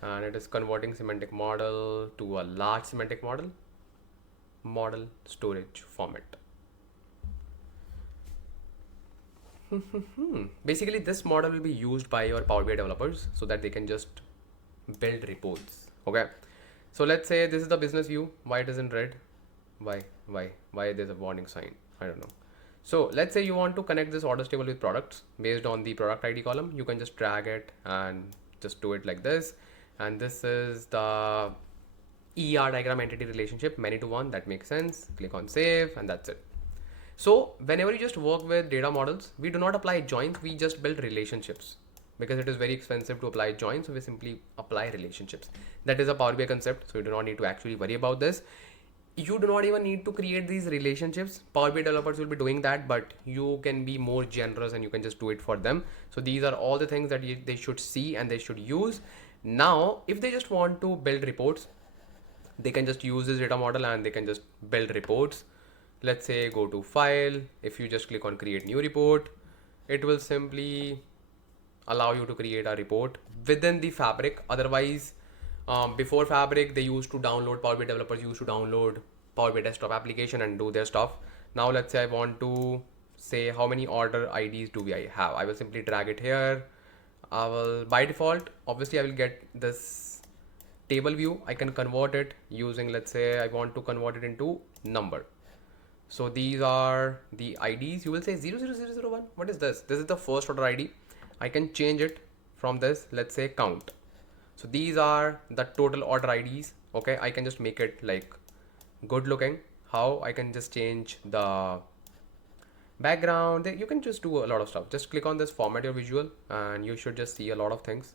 and it is converting semantic model to a large semantic model storage format. Basically, this model will be used by your Power BI developers so that they can just build reports. Okay, so let's say this is the business view. Why it isn't red? Why there's a warning sign? I don't know. So let's say you want to connect this orders table with products based on the product ID column. You can just drag it and just do it like this. And this is the ER diagram entity relationship, many to one. That makes sense. Click on save, and that's it. So whenever you just work with data models, we do not apply joins, we just build relationships because it is very expensive to apply joins. So we simply apply relationships. That is a Power BI concept. So you do not need to actually worry about this. You do not even need to create these relationships. Power BI developers will be doing that, but you can be more generous and you can just do it for them. So these are all the things that they should see and they should use. Now, if they just want to build reports, they can just use this data model and they can just build reports. Let's say go to file. If you just click on create new report, it will simply allow you to create a report within the Fabric. Otherwise, before Fabric, they used to download, Power BI developers used to download Power BI desktop application and do their stuff. Now let's say I want to say how many order IDs do I have. I will simply drag it here. I will, by default, obviously I will get this table view. I can convert it using, let's say I want to convert it into number. So these are the IDs. You will say 00001. What is this? This is the first order ID. I can change it from this. Let's say count. So these are the total order IDs. Okay, I can just make it like good looking. How I can just change the background. You can just do a lot of stuff. Just click on this format your visual and you should just see a lot of things.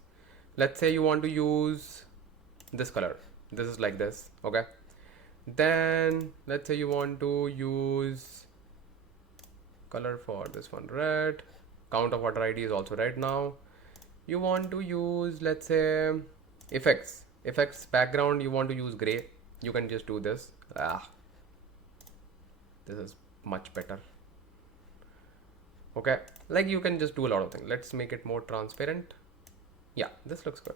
Let's say you want to use this color. This is like this. Okay. Then let's say you want to use color for this one, red. Count of order ID is also red now. You want to use, let's say, effects background, you want to use gray. You can just do this. This is much better. Okay, like you can just do a lot of things. Let's make it more transparent. Yeah, this looks good.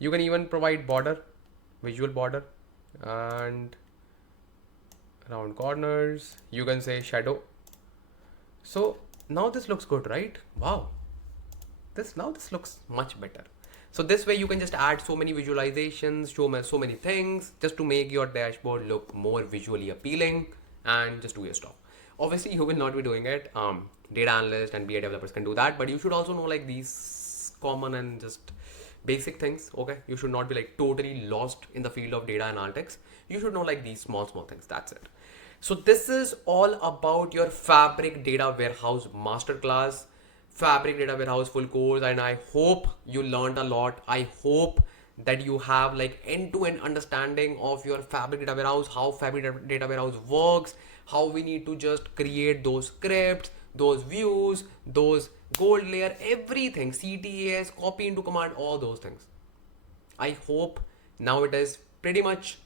You can even provide border, visual border, and around corners you can say shadow. So now this looks good, right? Wow, this looks much better. So this way you can just add so many visualizations, show so many things just to make your dashboard look more visually appealing and just do your stuff. Obviously you will not be doing it. Data analysts and BI developers can do that, but you should also know like these common and just basic things. Okay, you should not be like totally lost in the field of data analytics. You should know like these small things. That's it. So this is all about your Fabric Data Warehouse Masterclass, Fabric Data Warehouse full course, and I hope you learned a lot. I hope that you have like end-to-end understanding of your Fabric Data Warehouse, how Fabric Data Warehouse works, how we need to just create those scripts, those views, those gold layer, everything, CTEs, copy into command, all those things. I hope now it is pretty much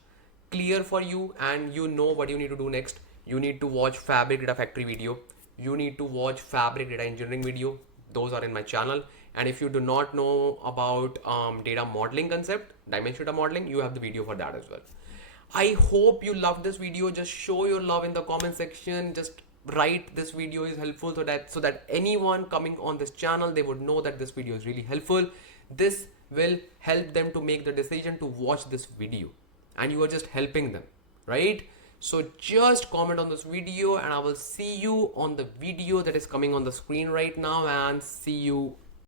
clear for you and you know what you need to do next. You need to watch Fabric Data Factory video. You need to watch Fabric Data Engineering video. Those are in my channel. And if you do not know about data modeling concept, dimension data modeling, you have the video for that as well. I hope you loved this video. Just show your love in the comment section. Just write this video is helpful, so that anyone coming on this channel, they would know that this video is really helpful. This will help them to make the decision to watch this video, and you are just helping them, right? So just comment on this video, and I will see you on the video that is coming on the screen right now, and see you